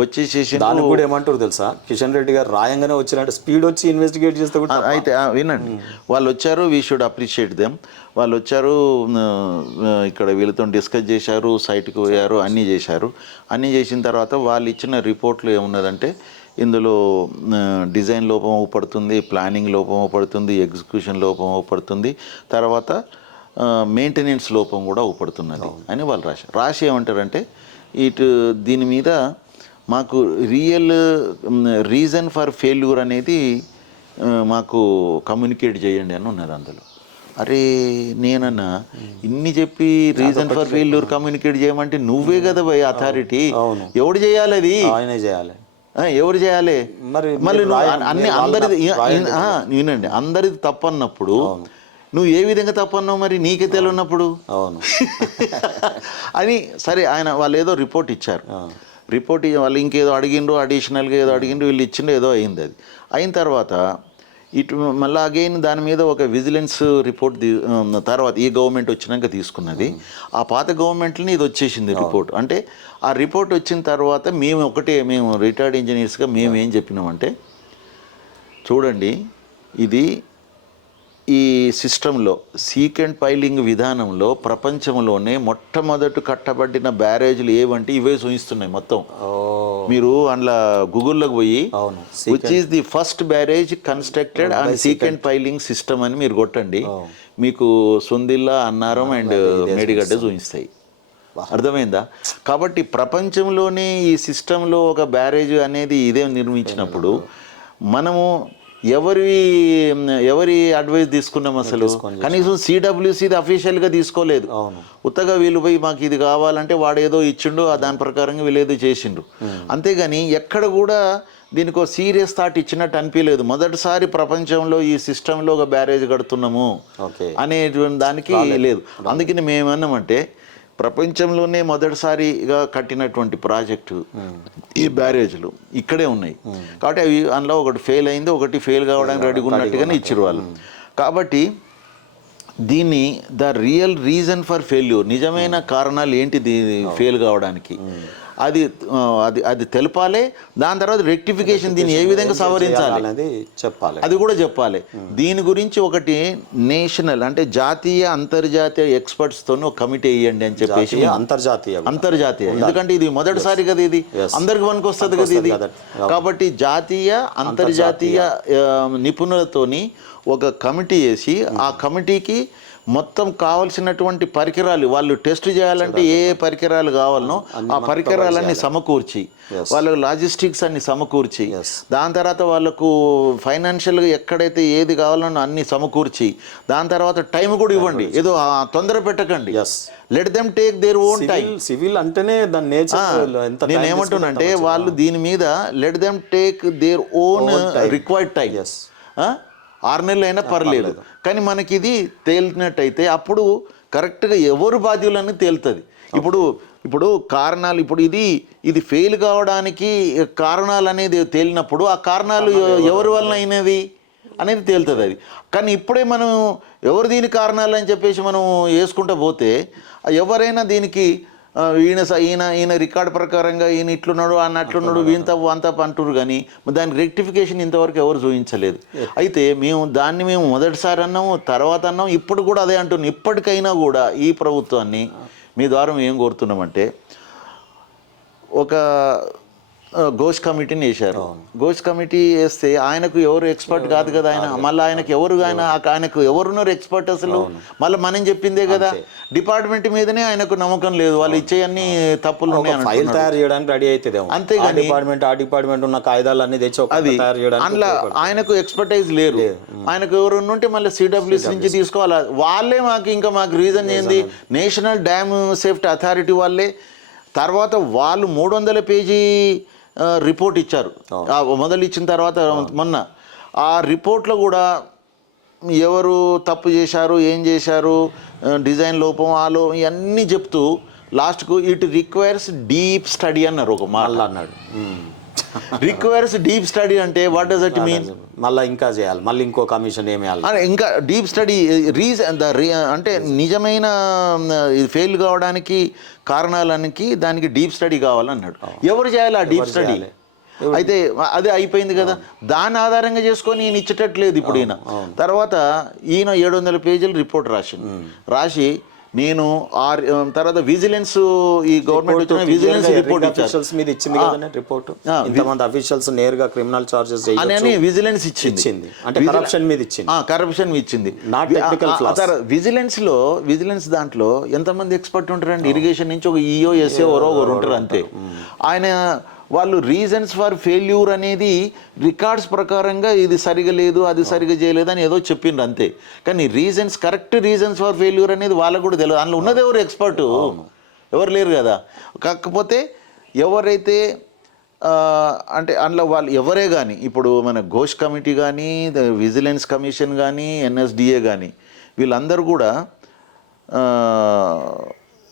వచ్చేసేసి దానికి కూడా ఏమంటారు తెలుసా, కిషన్ రెడ్డి గారు రాయంగానే వచ్చినట్టు స్పీడ్ వచ్చి ఇన్వెస్టిగేట్ చేస్తే కూడా అయితే వినండి, వాళ్ళు వచ్చారు, వీ షుడ్ అప్రిషియేట్ దెమ్. వాళ్ళు వచ్చారు, ఇక్కడ వీళ్ళతో డిస్కస్ చేశారు, సైట్కి పోయారు, అన్నీ చేశారు. అన్నీ చేసిన తర్వాత వాళ్ళు ఇచ్చిన రిపోర్ట్లో ఏమున్నదంటే ఇందులో డిజైన్ లోపం పడుతుంది, ప్లానింగ్ లోపం పడుతుంది, ఎగ్జిక్యూషన్ లోపం పడుతుంది, తర్వాత మెయింటెనెన్స్ లోపం కూడా పడుతున్నది అని వాళ్ళు రాసి ఏమంటారంటే దీని మీద మాకు రియల్ రీజన్ ఫర్ ఫెయిల్యూర్ అనేది మాకు కమ్యూనికేట్ చేయండి అని ఉన్నది అందులో. అరే నేనన్నా ఇన్ని చెప్పి రీజన్ ఫర్ ఫెయిల్యూర్ కమ్యూనికేట్ చేయమంటే నువ్వే కదా భయ్ అథారిటీ, ఎవడు చేయాలి అది? ఆయనే చేయాలి. ఎవరు చేయాలి? మళ్ళీ అన్ని అందరిది వినండి, అందరిది తప్పన్నప్పుడు నువ్వు ఏ విధంగా తప్పన్నావు మరి నీకే తెలియనప్పుడు అవును అని. సరే వాళ్ళు ఏదో రిపోర్ట్ ఇచ్చారు, రిపోర్ట్ వాళ్ళు ఇంకేదో అడిగిండ్రు, అడిషనల్గా ఏదో అడిగిండ్రు, వీళ్ళు ఇచ్చిండ్రు, ఏదో అయింది. అది అయిన తర్వాత మళ్ళీ అగైన్ దాని మీద ఒక విజిలెన్స్ రిపోర్ట్ తర్వాత ఈ గవర్నమెంట్ వచ్చినాక తీసుకున్నది. ఆ పాత గవర్నమెంట్ని ఇది వచ్చేసింది రిపోర్ట్. అంటే ఆ రిపోర్ట్ వచ్చిన తర్వాత మేము రిటైర్డ్ ఇంజనీర్స్గా మేము ఏం చెప్పినామంటే, చూడండి ఇది ఈ సిస్టంలో సీకెంట్ పైలింగ్ విధానంలో ప్రపంచంలోనే మొట్టమొదటి కట్టబడిన బ్యారేజ్లు ఏవంటే ఇవే చూపిస్తున్నాయి మొత్తం. మీరు అందులో గూగుల్లోకి పోయి which is the first barrage constructed and secant piling system అని మీరు కొట్టండి, మీకు సుందిల్లా, అన్నారం అండ్ మేడిగడ్డ చూపిస్తాయి. అర్థమైందా? కాబట్టి ప్రపంచంలోనే ఈ సిస్టంలో ఒక బ్యారేజ్ అనేది ఇదే నిర్మించినప్పుడు మనము ఎవరి అడ్వైస్ తీసుకున్నాం? అసలు కనీసం సిడబ్ల్యూసీది అఫీషియల్గా తీసుకోలేదు. ఉత్తగా వీళ్ళు పోయి మాకు ఇది కావాలంటే వాడు ఏదో ఇచ్చిండు, దాని ప్రకారంగా వీళ్ళు ఏదో చేసిండు. అంతేగాని ఎక్కడ కూడా దీనికి ఒక సీరియస్ థాట్ ఇచ్చినట్టు అనిపించలేదు. మొదటిసారి ప్రపంచంలో ఈ సిస్టంలో ఒక బ్యారేజ్ కడుతున్నాము అనేటువంటి దానికి లేదు. అందుకని మేమన్నామంటే ప్రపంచంలోనే మొదటిసారిగా కట్టినటువంటి ప్రాజెక్టు ఈ బ్యారేజ్లు ఇక్కడే ఉన్నాయి. కాబట్టి అవి అందులో ఒకటి ఫెయిల్ అయింది, ఒకటి ఫెయిల్ కావడానికి రెడీగా ఉన్నట్టుగానే ఇచ్చారు వాళ్ళు. కాబట్టి దీన్ని the real reason for failure, నిజమైన కారణాలు ఏంటి ఫెయిల్ కావడానికి, అది తెలపాలి. దాని తర్వాత రెక్టిఫికేషన్, దీన్ని ఏ విధంగా సవరించాలి చెప్పాలి, అది కూడా చెప్పాలి. దీని గురించి ఒకటి నేషనల్ అంటే జాతీయ అంతర్జాతీయ ఎక్స్పర్ట్స్తో ఒక కమిటీ వేయండి అని చెప్పేసి. అంతర్జాతీయ ఎందుకంటే ఇది మొదటిసారి కదా, ఇది అందరికి పనికి వస్తుంది కదా ఇది. కాబట్టి జాతీయ అంతర్జాతీయ నిపుణులతోని ఒక కమిటీ వేసి ఆ కమిటీకి మొత్తం కావాల్సినటువంటి పరికరాలు వాళ్ళు టెస్ట్ చేయాలంటే ఏ పరికరాలు కావాలనో ఆ పరికరాలన్నీ సమకూర్చి, వాళ్ళకు లాజిస్టిక్స్ అన్ని సమకూర్చి, దాని తర్వాత వాళ్ళకు ఫైనాన్షియల్గా ఎక్కడైతే ఏది కావాలనో అన్ని సమకూర్చి, దాని తర్వాత టైం కూడా ఇవ్వండి, ఏదో తొందర పెట్టకండి. Let them take their own time. Civil అంటేనే దాని నేచర్. నేను ఏమంటున్నానంటే వాళ్ళు దీని మీద let them take their own required time. 6 నెలలు అయినా పర్లేదు, కానీ మనకి ఇది తేలినట్టయితే అప్పుడు కరెక్ట్గా ఎవరు బాధ్యులని తేలుతుంది. ఇప్పుడు కారణాలు, ఇప్పుడు ఇది ఫెయిల్ కావడానికి కారణాలు అనేది తేలినప్పుడు ఆ కారణాలు ఎవరి వలన అయినది అనేది తేలుతుంది అది. కానీ ఇప్పుడే మనం ఎవరు దీని కారణాలు అని చెప్పేసి మనం వేసుకుంటూ పోతే ఎవరైనా దీనికి ఈయన రికార్డ్ ప్రకారంగా ఈయన ఇట్లున్నాడు అన్నట్లున్నాడు వీంత అంత అంటున్నారు, కానీ దాని రెక్టిఫికేషన్ ఇంతవరకు ఎవరు చూపించలేదు. అయితే మేము మొదటిసారి అన్నాము, తర్వాత అన్నాం, ఇప్పుడు కూడా అదే అంటున్నాం. ఇప్పటికైనా కూడా ఈ ప్రభుత్వాన్ని మీ ద్వారా ఏం కోరుతున్నామంటే, ఒక ఘోష్ కమిటీని వేశారు. ఘోష్ కమిటీ వేస్తే ఆయనకు ఎవరు ఎక్స్పర్ట్ కాదు కదా, మళ్ళీ ఆయనకు ఎవరున్నారు ఎక్స్పర్ట్ అసలు? మళ్ళీ మనం చెప్పిందే కదా, డిపార్ట్మెంట్ మీదనే ఆయనకు నమ్మకం లేదు, వాళ్ళు ఇచ్చే అన్ని తప్పులు ఫైల్ తయారు చేయడానికి రెడీ అవుతుంది. అంతేగాని డిపార్ట్మెంట్ ఉన్న కాయిదాలు అన్ని తెచ్చి అది అందులో ఆయనకు ఎక్స్పర్టైజ్ లేరు. ఆయనకు ఎవరు ఉంటే మళ్ళీ సిడబ్ల్యూసీ నుంచి తీసుకోవాలి. వాళ్ళే మాకు రీజన్ ఏంది, నేషనల్ డ్యామ్ సేఫ్టీ అథారిటీ వాళ్ళే తర్వాత వాళ్ళు 300 పేజీ రిపోర్ట్ ఇచ్చారు. మొదలు ఇచ్చిన తర్వాత మొన్న ఆ రిపోర్ట్లో కూడా ఎవరు తప్పు చేశారు, ఏం చేశారు, డిజైన్ లోపం, ఆలో ఇవన్నీ చెప్తూ లాస్ట్కు ఇట్ రిక్వైర్స్ డీప్ స్టడీ అన్నారు. ఒక మాట అన్నాడు, రిక్వైర్స్ డీప్ స్టడీ అంటే వాట్ డస్ ఇట్ మీన్? మళ్ళీ ఇంకా చేయాలి, మళ్ళీ ఇంకో కమిషన్ ఏమి ఇంకా డీప్ స్టడీ అంటే నిజమైన ఫెయిల్ కావడానికి కారణాలనికి దానికి డీప్ స్టడీ కావాలన్నాడు. ఎవరు చేయాలి ఆ డీప్ స్టడీ? అయితే అదే అయిపోయింది కదా, దాన్ని ఆధారంగా చేసుకొని ఈయన ఇచ్చేటట్లేదు ఇప్పుడు ఈయన. తర్వాత ఈయన 700 పేజీలు రిపోర్ట్ రాసి నేను తర్వాత విజిలెన్స్, ఈ గవర్నమెంట్ వచ్చిన విజిలెన్స్ రిపోర్ట్ మీద ఇచ్చింది కదా రిపోర్ట్, ఇంతమంది అఫీషియల్స్ నేరుగా క్రిమినల్ చార్జెస్ అని విజిలెన్స్ ఇచ్చింది. అంటే కరప్షన్ మీద ఇచ్చింది, కరప్షన్ ఇచ్చింది. విజిలెన్స్ దాంట్లో ఎంతమంది ఎక్స్పర్ట్ ఉంటారండి? ఇరిగేషన్ నుంచి ఒక ఈఓ ఎస్ఏ ఒకరు ఉంటారు అంతే. ఆయన వాళ్ళు రీజన్స్ ఫర్ ఫెయిల్యూర్ అనేది రికార్డ్స్ ప్రకారంగా ఇది సరిగా లేదు, అది సరిగా చేయలేదు అని ఏదో చెప్పిండ్రు అంతే. కానీ కరెక్ట్ రీజన్స్ ఫర్ ఫెయిల్యూర్ అనేది వాళ్ళకు కూడా తెలియదు. అందులో ఉన్నది ఎవరు ఎక్స్పర్టు? ఎవరు లేరు కదా. కాకపోతే ఎవరైతే అంటే అందులో వాళ్ళు ఎవరే కానీ, ఇప్పుడు మన ఘోష్ కమిటీ కానీ, విజిలెన్స్ కమిషన్ కానీ, ఎన్ఎస్డిఏ కానీ, వీళ్ళందరూ కూడా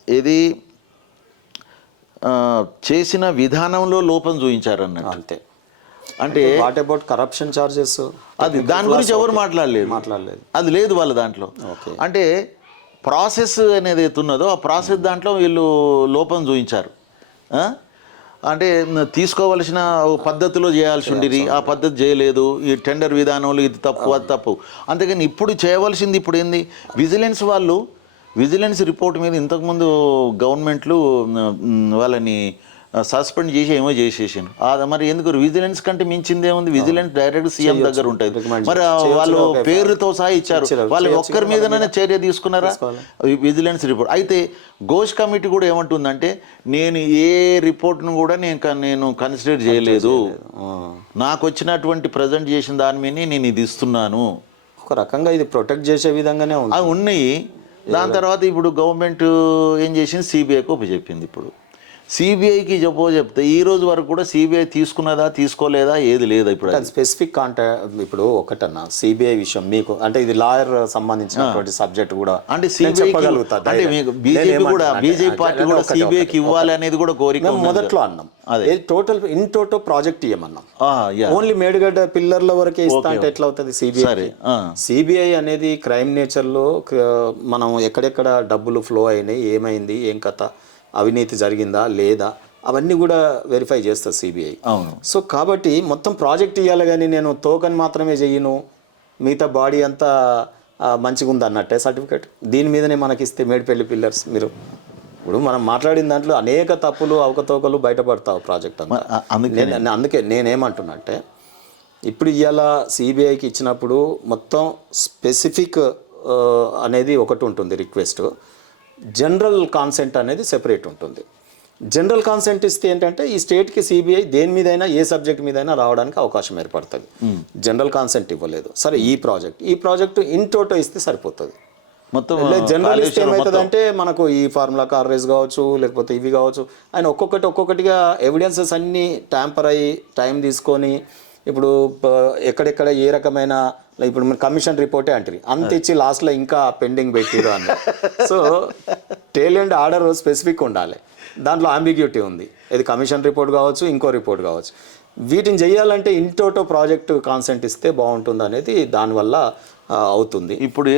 ఇది చేసిన విధానంలో లోపం చూపించారు అన్నట్టు అంతే. అంటే వాట్ అబౌట్ కరప్షన్ చార్జెస్, అది దాని గురించి ఎవరు మాట్లాడలేదు, అది లేదు వాళ్ళ దాంట్లో. అంటే ప్రాసెస్ అనేది ఉన్నదో ఆ ప్రాసెస్ దాంట్లో వీళ్ళు లోపం చూపించారు. అంటే తీసుకోవలసిన పద్ధతిలో చేయాల్సి ఉండేది, ఆ పద్ధతి చేయలేదు. ఈ టెండర్ విధానంలో ఇది తప్పు, అది తప్పు. అంతేగాని ఇప్పుడు చేయవలసింది ఇప్పుడు ఏంది? విజిలెన్స్ రిపోర్ట్ మీద ఇంతకుముందు గవర్నమెంట్లు వాళ్ళని సస్పెండ్ చేసి ఏమో చేసేసాను. మరి ఎందుకు? విజిలెన్స్ కంటే మించిందే ఉంది. విజిలెన్స్ డైరెక్ట్ సీఎం దగ్గర ఉంటుంది. మరి వాళ్ళు పేరుతో సహా ఇచ్చారు, వాళ్ళు ఒక్కరి మీదనే చర్య తీసుకున్నారా? విజిలెన్స్ రిపోర్ట్ అయితే ఘోష్ కమిటీ కూడా ఏమంటుందంటే, నేను ఏ రిపోర్ట్ను కూడా నేను కన్సిడర్ చేయలేదు, నాకు వచ్చినటువంటి ప్రజెంట్ చేసిన దాని మీద నేను ఇది ఇస్తున్నాను. ఒక రకంగా ఇది ప్రొటెక్ట్ చేసే విధంగానే ఉంది. అవి ఉన్నాయి. దాని తర్వాత ఇప్పుడు గవర్నమెంట్ ఏం చేసింది? సిబిఐకి ఒప్పచెప్పింది. ఇప్పుడు సిబిఐకి చెప్తే ఈ రోజు వరకు కూడా సిబిఐ తీసుకున్నదా తీసుకోలేదా ఏది లేదా. ఇప్పుడు స్పెసిఫిక్ ఇప్పుడు ఒకటన్నా సిబిఐ విషయం మీకు అంటే ఇది లాయర్ సంబంధించినటువంటి సబ్జెక్ట్ కూడా అంటే బీజేపీ పార్టీ కూడా సిబిఐకి ఇవ్వాలి అనేది కూడా కోరిక మొదట్లో అన్నాం. అదే టోటల్ ప్రాజెక్ట్ ఇవ్వమన్నాం. ఓన్లీ మేడిగడ్డ పిల్లర్ల వరకే ఇస్తా అంటే ఎట్లా అవుతుంది? సిబిఐ అనేది క్రైమ్ నేచర్లో మనం ఎక్కడెక్కడ డబ్బులు ఫ్లో అయినాయి, ఏమైంది, ఏం కథ, అవినీతి జరిగిందా లేదా, అవన్నీ కూడా వెరిఫై చేస్తుంది సిబిఐ. సో కాబట్టి మొత్తం ప్రాజెక్ట్ ఇవ్వాలి, కానీ నేను తోకని మాత్రమే చెయ్యను, మిగతా బాడీ అంతా మంచిగా ఉంది అన్నట్టే సర్టిఫికేట్. దీని మీదనే మనకి ఇస్తే మేడిపల్లి పిల్లర్స్ మీరు ఇప్పుడు మనం మాట్లాడిన దాంట్లో అనేక తప్పులు అవకతవకలు బయటపడతావు ప్రాజెక్ట్ అంతా. అందుకే నేనేమంటున్నట్టే, ఇప్పుడు ఇవాళ సిబిఐకి ఇచ్చినప్పుడు మొత్తం స్పెసిఫిక్ అనేది ఒకటి ఉంటుంది రిక్వెస్ట్, జనరల్ కాన్సెంట్ అనేది సెపరేట్ ఉంటుంది. జనరల్ కాన్సెంట్ ఇస్తే ఏంటంటే ఈ స్టేట్కి సిబిఐ దేని మీదైనా ఏ సబ్జెక్ట్ మీదైనా రావడానికి అవకాశం ఏర్పడుతుంది. జనరల్ కాన్సెంట్ ఇవ్వలేదు. సరే ఈ ప్రాజెక్టు ఇన్ టోటో ఇస్తే సరిపోతుంది. మొత్తం జనరల్ ఇస్తే ఏమవుతుందంటే మనకు ఈ ఫార్ములా కార్ రేస్ కావచ్చు, లేకపోతే ఇవి కావచ్చు, ఆయన ఒక్కొక్కటిగా ఎవిడెన్సెస్ అన్నీ ట్యాంపర్ అయ్యి టైం తీసుకొని ఇప్పుడు ఎక్కడెక్కడ ఏ రకమైన ఇప్పుడు మన కమిషన్ రిపోర్టే అంటారు, అంత ఇచ్చి లాస్ట్లో ఇంకా పెండింగ్ పెట్టిరు అని. సో టేల్ అండ్ ఆర్డర్ స్పెసిఫిక్ ఉండాలి, దాంట్లో అంబిగ్యూటీ ఉంది. ఇది కమిషన్ రిపోర్ట్ కావచ్చు, ఇంకో రిపోర్ట్ కావచ్చు. వీటిని చేయాలంటే ఇంటోటో ప్రాజెక్టు కాన్సెంట్ ఇస్తే బాగుంటుంది అనేది దానివల్ల అవుతుంది. ఇప్పుడు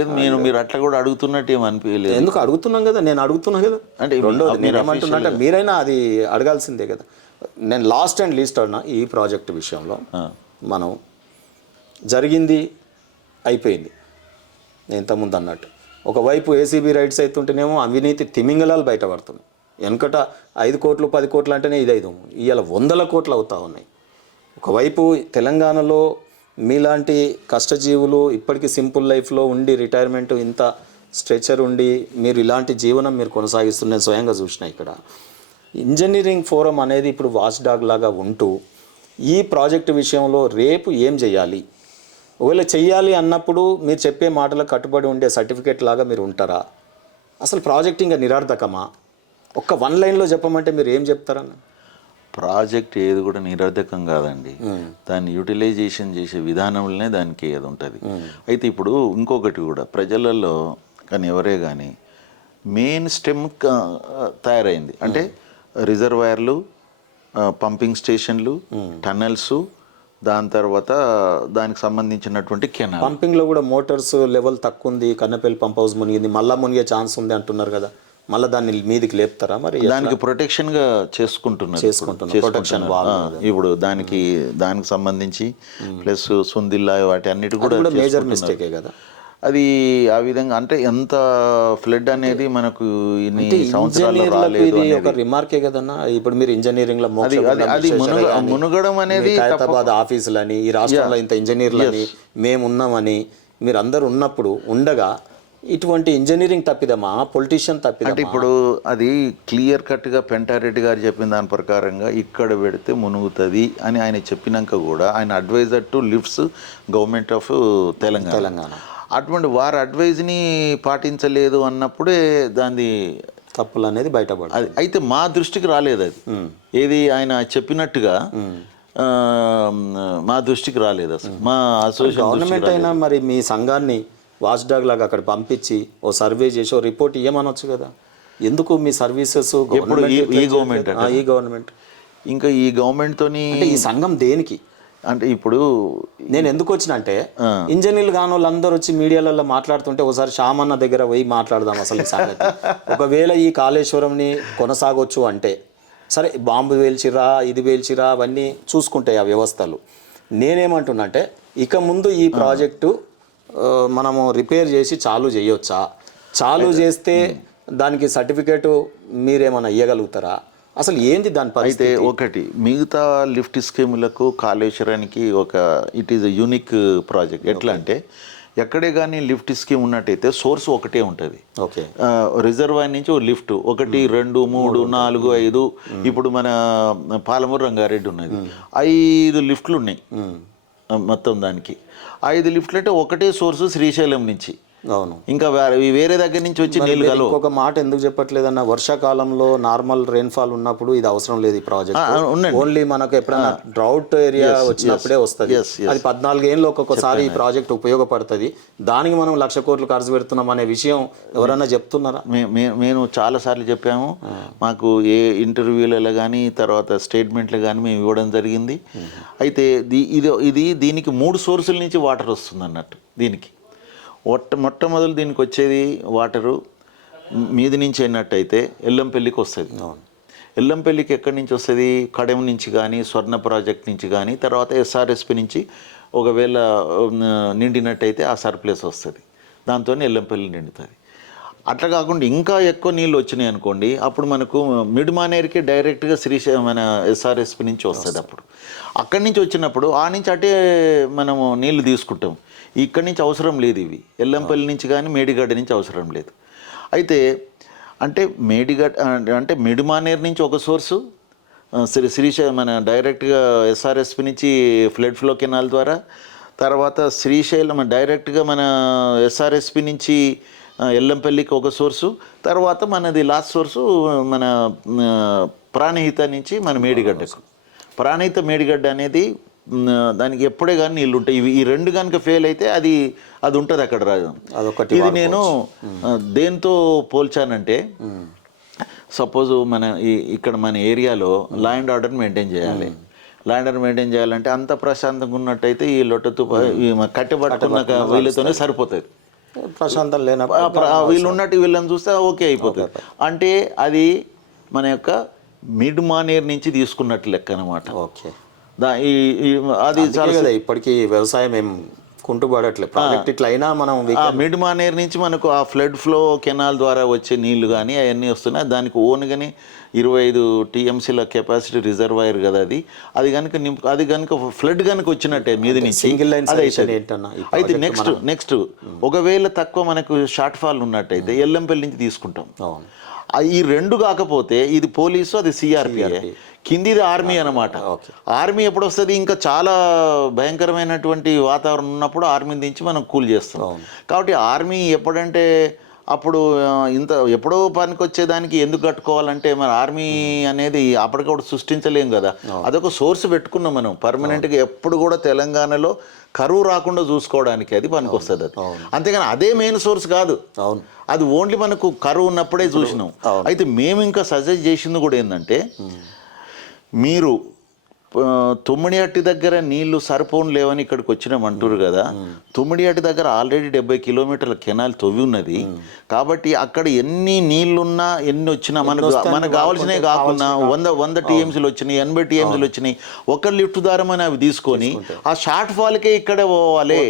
మీరు అట్లా కూడా అడుగుతున్నట్టు ఏమనిపించలేదు? ఎందుకు అడుగుతున్నాం కదా, నేను అడుగుతున్నా కదా. అంటే రెండోది నేను ఏమంటున్నా అంటే మీరైనా అది అడగాల్సిందే కదా. నేను లాస్ట్ అండ్ లీస్ట్ అన్నా ఈ ప్రాజెక్టు విషయంలో మనం జరిగింది అయిపోయింది. నేను ఇంతకుముందు అన్నట్టు ఒకవైపు ఏసీబీ రైట్స్ అవుతుంటేనేమో అవినీతి తిమింగలాలు బయటపడుతున్నాయి. వెనకట 5 కోట్లు 10 కోట్లు అంటేనే ఇది 5, ఇవాళ 100 కోట్లు అవుతా ఉన్నాయి. ఒకవైపు తెలంగాణలో మీలాంటి కష్టజీవులు ఇప్పటికీ సింపుల్ లైఫ్లో ఉండి రిటైర్మెంట్ ఇంత స్ట్రెచర్ ఉండి మీరు ఇలాంటి జీవనం మీరు కొనసాగిస్తున్న స్వయంగా చూసిన ఇక్కడ ఇంజనీరింగ్ ఫోరం అనేది ఇప్పుడు వాచ్ డాగ్ లాగా ఉంటూ ఈ ప్రాజెక్టు విషయంలో రేపు ఏం చేయాలి, ఒకవేళ చెయ్యాలి అన్నప్పుడు మీరు చెప్పే మాటలకు కట్టుబడి ఉండే సర్టిఫికేట్ లాగా మీరు ఉంటారా? అసలు ప్రాజెక్ట్ ఇంకా నిరర్థకమా ఒక్క వన్ లైన్లో చెప్పమంటే మీరు ఏం చెప్తారన్న? ప్రాజెక్ట్ ఏది కూడా నిరర్ధకం కాదండి, దాన్ని యూటిలైజేషన్ చేసే విధానంలోనే దానికి అది ఉంటుంది. అయితే ఇప్పుడు ఇంకొకటి కూడా ప్రజలలో కానీ ఎవరే కానీ మెయిన్ స్టెమ్ తయారైంది అంటే రిజర్వాయర్లు, పంపింగ్ స్టేషన్లు, టన్నెల్స్, దాని తర్వాత దానికి సంబంధించినటువంటి కెనాల్. పంపింగ్లో కూడా మోటార్స్ లెవెల్ తక్కువ ఉంది, కన్నపల్లి పంప్ హౌస్ మునిగింది, మళ్ళీ మునిగే ఛాన్స్ ఉంది అంటున్నారు కదా, మళ్ళీ దాన్ని మీదికి లేపుతారా మరి? దానికి ప్రొటెక్షన్గా చేసుకుంటున్నారు ప్రొటెక్షన్ వాల్. ఇప్పుడు దానికి సంబంధించి ప్లస్ సుందిల్లా వాటి అన్నిటి కూడా మేజర్ మిస్టేకే కదా అది. ఆ విధంగా అంటే ఎంత ఫ్లడ్ అనేది మనకు ఇన్ని సంవత్సరాలు రాలేదు ఒక రిమార్కే కదన్నా. ఇప్పుడు మీరు ఇంజనీరింగ్ లో అది మునుగడం అనేది హైదరాబాద్ ఆఫీసులని, ఈ రాష్ట్రంలో ఇంత ఇంజనీర్లని మేము ఉన్నామని మీరు అందరు ఉన్నప్పుడు ఉండగా ఇటువంటి ఇంజనీరింగ్ తప్పిదమా, పొలిటీషియన్ తప్పిదమా? అంటే ఇప్పుడు అది క్లియర్ కట్గా పెంటారెడ్డి గారు చెప్పిన దాని ప్రకారంగా ఇక్కడ పెడితే మునుగుతుంది అని ఆయన చెప్పినాక కూడా ఆయన adviser to lifts government of Telangana అటువంటి వారి అడ్వైజ్ని పాటించలేదు అన్నప్పుడే దాని తప్పులు అనేది బయటపడాలి. అయితే మా దృష్టికి రాలేదు అది, ఏది ఆయన చెప్పినట్టుగా మా దృష్టికి రాలేదు అసలు. మా అసోసియేషన్ గవర్నమెంట్ అయినా మరి మీ సంఘాన్ని వాచ్ డాగ్ లాగా అక్కడ పంపించి ఓ సర్వే చేసి ఓ రిపోర్ట్ ఇవ్వమనొచ్చు కదా. ఎందుకు మీ సర్వీసెస్ ఈ గవర్నమెంట్ ఇంకా ఈ గవర్నమెంట్తోని ఈ సంఘం దేనికి అంటే ఇప్పుడు నేను ఎందుకు వచ్చిన అంటే ఇంజనీర్లు కాని వాళ్ళందరూ వచ్చి మీడియాలలో మాట్లాడుతుంటే ఒకసారి శ్యామన్న దగ్గర పోయి మాట్లాడదాం అసలు ఈ సంగతి. ఒకవేళ ఈ కాళేశ్వరంని కొనసాగొచ్చు అంటే సరే, బాంబు వేల్చిరా ఇది వేల్చిరా అవన్నీ చూసుకుంటాయి ఆ వ్యవస్థలు. నేనేమంటున్నా అంటే ఇక ముందు ఈ ప్రాజెక్టు మనము రిపేర్ చేసి చాలు చేయొచ్చా? చాలు చేస్తే దానికి సర్టిఫికేటు మీరేమైనా ఇవ్వగలుగుతారా? అసలు ఏంది దాని పరిస్థితి? అయితే ఒకటి మిగతా లిఫ్ట్ స్కీములకు కాళేశ్వరానికి ఇట్ ఈజ్ యూనిక్ ప్రాజెక్ట్. ఎట్లా అంటే ఎక్కడే కానీ లిఫ్ట్ స్కీమ్ ఉన్నట్టయితే సోర్స్ ఒకటే ఉంటుంది. ఓకే, రిజర్వాయర్ నుంచి ఓ లిఫ్ట్ 1, 2, 3, 4, 5 ఇప్పుడు మన పాలమూరు రంగారెడ్డి ఉన్నది 5 లిఫ్ట్లు ఉన్నాయి మొత్తం. దానికి 5 లిఫ్ట్లు అంటే ఒకటే సోర్సు శ్రీశైలం నుంచి. అవును, ఇంకా వేరే దగ్గర నుంచి వచ్చి నీళ్ళు కలవు. ఇంకొక మాట ఎందుకు చెప్పట్లేదన్న, వర్షాకాలంలో నార్మల్ రెయిన్ఫాల్ ఉన్నప్పుడు ఇది అవసరం లేదు ఈ ప్రాజెక్ట్. ఓన్లీ మనకు ఎప్పుడైనా డ్రౌట్ ఏరియా వచ్చినప్పుడే వస్తుంది. అది 14 ఏళ్ళు ఒక్కొక్కసారి ఈ ప్రాజెక్ట్ ఉపయోగపడుతుంది. దానికి మనం 1,00,000 కోట్లు ఖర్చు పెడుతున్నాం అనే విషయం ఎవరన్నా చెప్తున్నారా? మేము చాలాసార్లు చెప్పాము. మాకు ఏ ఇంటర్వ్యూలలో కానీ తర్వాత స్టేట్మెంట్లు కానీ మేము ఇవ్వడం జరిగింది. అయితే దీనికి 3 సోర్సుల నుంచి వాటర్ వస్తుంది అన్నట్టు. దీనికి మొట్టమొదలు దీనికి వచ్చేది వాటరు మీది నుంచి అయినట్టయితే ఎల్లంపల్లికి వస్తుంది. ఎల్లంపల్లికి ఎక్కడి నుంచి వస్తుంది? కడెం నుంచి కానీ, స్వర్ణ ప్రాజెక్ట్ నుంచి కానీ, తర్వాత ఎస్ఆర్ఎస్పి నుంచి ఒకవేళ నిండినట్టయితే ఆ సర్ప్లస్ వస్తుంది, దాంతో ఎల్లంపల్లి నిండుతుంది. అట్లా కాకుండా ఇంకా ఎక్కువ నీళ్ళు వచ్చినాయి అనుకోండి, అప్పుడు మనకు మిడ్ మానేర్కి డైరెక్ట్గా మన ఎస్ఆర్ఎస్పి నుంచి వస్తుంది. అప్పుడు అక్కడి నుంచి వచ్చినప్పుడు ఆ నుంచి అటే మనము నీళ్ళు తీసుకుంటాం. ఇక్కడి నుంచి అవసరం లేదు, ఇవి ఎల్లంపల్లి నుంచి కానీ మేడిగడ్డ నుంచి అవసరం లేదు. అయితే అంటే అంటే మిడిమానేర్ నుంచి ఒక సోర్సు, శ్రీశైలం మన డైరెక్ట్గా ఎస్ఆర్ఎస్పి నుంచి ఫ్లడ్ ఫ్లో కెనాల్ ద్వారా, తర్వాత శ్రీశైలం డైరెక్ట్గా మన ఎస్ఆర్ఎస్పి నుంచి ఎల్లంపల్లికి ఒక సోర్సు, తర్వాత మనది లాస్ట్ సోర్సు మన ప్రాణహిత నుంచి మన మేడిగడ్డకు. ప్రాణహిత మేడిగడ్డ అనేది దానికి ఎప్పుడే కానీ నీళ్ళు ఉంటాయి. ఈ 2 కనుక ఫెయిల్ అయితే అది ఉంటుంది అక్కడ రాజు. ఇది నేను దేంతో పోల్చానంటే, సపోజ్ ఇక్కడ మన ఏరియాలో లా అండ్ ఆర్డర్ మెయింటైన్ చేయాలి. లా అండ్ ఆర్డర్ మెయింటైన్ చేయాలంటే అంత ప్రశాంతంగా ఉన్నట్టయితే ఈ లొట్టతో కట్టెబట్టుకున్న వీళ్ళతోనే సరిపోతుంది. ప్రశాంతం లేనప్పుడు వీళ్ళు ఉన్నట్టు వీళ్ళని చూస్తే ఓకే అయిపోతుంది. అంటే అది మన యొక్క మిడ్ మానేర్ నుంచి తీసుకున్నట్టు లెక్క అనమాట. ఓకే, అది చాలా ఇప్పటికీ వ్యవసాయం ఏం కుంటుపడట్లేదు. ప్రాజెక్ట్ ఇట్లా అయినా మనం మిడ్ మానేర్ నుంచి మనకు ఆ ఫ్లడ్ ఫ్లో కెనాల్ ద్వారా వచ్చే నీళ్లు కానీ అవన్నీ వస్తున్నాయి. దానికి ఓన్గానే 25 TMCల కెపాసిటీ రిజర్వాయర్ కదా అది కనుక అది కనుక ఫ్లడ్ కనుక వచ్చినట్టే మీద నుంచి సింగిల్ లైన్ అయితే నెక్స్ట్ ఒకవేళ తక్కువ మనకు షార్ట్ ఫాల్ ఉన్నట్టయితే ఎల్లంపల్లి నుంచి తీసుకుంటాం. ఈ 2 కాకపోతే ఇది పోలీసు, అది సిఆర్పిఏ, కిందిది ఆర్మీ అనమాట. ఆర్మీ ఎప్పుడు వస్తుంది? ఇంకా చాలా భయంకరమైనటువంటి వాతావరణం ఉన్నప్పుడు ఆర్మీ దించి మనం కూల్ చేస్తాం. కాబట్టి ఆర్మీ ఎప్పుడంటే అప్పుడు ఇంత ఎప్పుడో పనికి వచ్చేదానికి ఎందుకు కట్టుకోవాలంటే మన ఆర్మీ అనేది అప్పటికప్పుడు సృష్టించలేం కదా, అదొక సోర్స్ పెట్టుకున్నాం మనం పర్మనెంట్గా ఎప్పుడు కూడా తెలంగాణలో కరువు రాకుండా చూసుకోవడానికి అది పనికి వస్తుంది అది. అంతేగాని అదే మెయిన్ సోర్స్ కాదు, అది ఓన్లీ మనకు కరువు ఉన్నప్పుడే చూసినాం. అయితే మేము ఇంకా సజెస్ట్ చేసింది కూడా ఏంటంటే, మీరు తుమ్మిడిహట్టి దగ్గర నీళ్లు సరిపోను లేవని ఇక్కడికి వచ్చినాం అంటారు కదా, తుమ్మిడిహట్టి దగ్గర ఆల్రెడీ 70 కిలోమీటర్ల కెనాల్ తవ్వి ఉన్నది కాబట్టి అక్కడ ఎన్ని నీళ్లున్నా ఎన్ని వచ్చినా మనకు కావాల్సినవి కాకుండా 100 టీఎంసీలు వచ్చినాయి, 80 టీఎంసీలు వచ్చినాయి, ఒక లిఫ్ట్ ద్వారామని అవి తీసుకొని ఆ షార్ట్ ఫాల్కే ఇక్కడే పోవాలి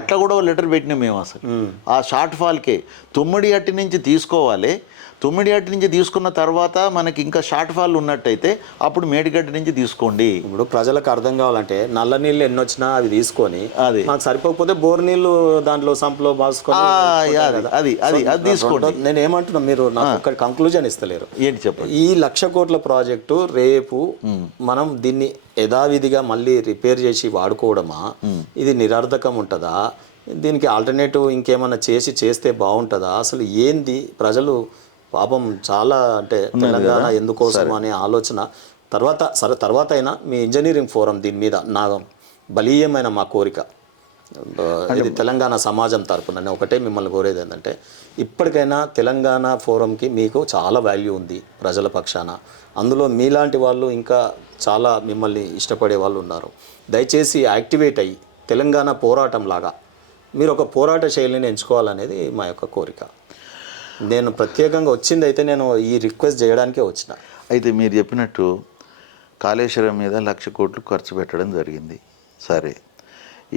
అట్లా కూడా లెటర్ పెట్టినాం మేము. అసలు ఆ షార్ట్ ఫాల్కే తుమ్మిడిహట్టి నుంచి తీసుకోవాలి, తుమ్మిడిహట్టి నుంచి తీసుకున్న తర్వాత మనకి ఇంకా షార్ట్ ఫాల్ ఉన్నట్టయితే అప్పుడు మేడిగడ్డ నుంచి తీసుకోండి. ఇప్పుడు ప్రజలకు అర్థం కావాలంటే నల్ల నీళ్ళు ఎన్ని వచ్చినా అవి తీసుకొని అది మాకు సరిపోకపోతే బోర్ నీళ్ళు దాంట్లో సంపులో బాసుకొని అది తీసుకోండి. నేను ఏమంటున్నా, మీరు నాకు ఒక కంక్లూజన్ ఇస్తలేరు. ఏంటి చెప్పండి? ఈ 1,00,000 కోట్ల ప్రాజెక్టు రేపు మనం దీన్ని యథావిధిగా మళ్ళీ రిపేర్ చేసి వాడుకోవడమా, ఇది నిరర్ధకం ఉంటుందా, దీనికి ఆల్టర్నేటివ్ ఇంకేమైనా చేస్తే బాగుంటుందా, అసలు ఏంది ప్రజలు పాపం చాలా అంటే తెలంగాణ ఎందుకోసం అనే ఆలోచన తర్వాత అయినా మీ ఇంజనీరింగ్ ఫోరం దీని మీద నా బలీయమైన మా కోరిక, ఇది తెలంగాణ సమాజం తరపున నేను ఒకటే మిమ్మల్ని కోరేది ఏంటంటే, ఇప్పటికైనా తెలంగాణ ఫోరంకి మీకు చాలా వాల్యూ ఉంది ప్రజల పక్షాన, అందులో మీలాంటి వాళ్ళు ఇంకా చాలా మిమ్మల్ని ఇష్టపడే వాళ్ళు ఉన్నారు. దయచేసి యాక్టివేట్ అయ్యి తెలంగాణ పోరాటం లాగా మీరు ఒక పోరాట శైలిని ఎంచుకోవాలనేది మా యొక్క కోరిక. నేను ప్రత్యేకంగా వచ్చింది అయితే నేను ఈ రిక్వెస్ట్ చేయడానికే వచ్చిన. అయితే మీరు చెప్పినట్టు కాళేశ్వరం మీద 1,00,000 కోట్లు ఖర్చు పెట్టడం జరిగింది. సరే,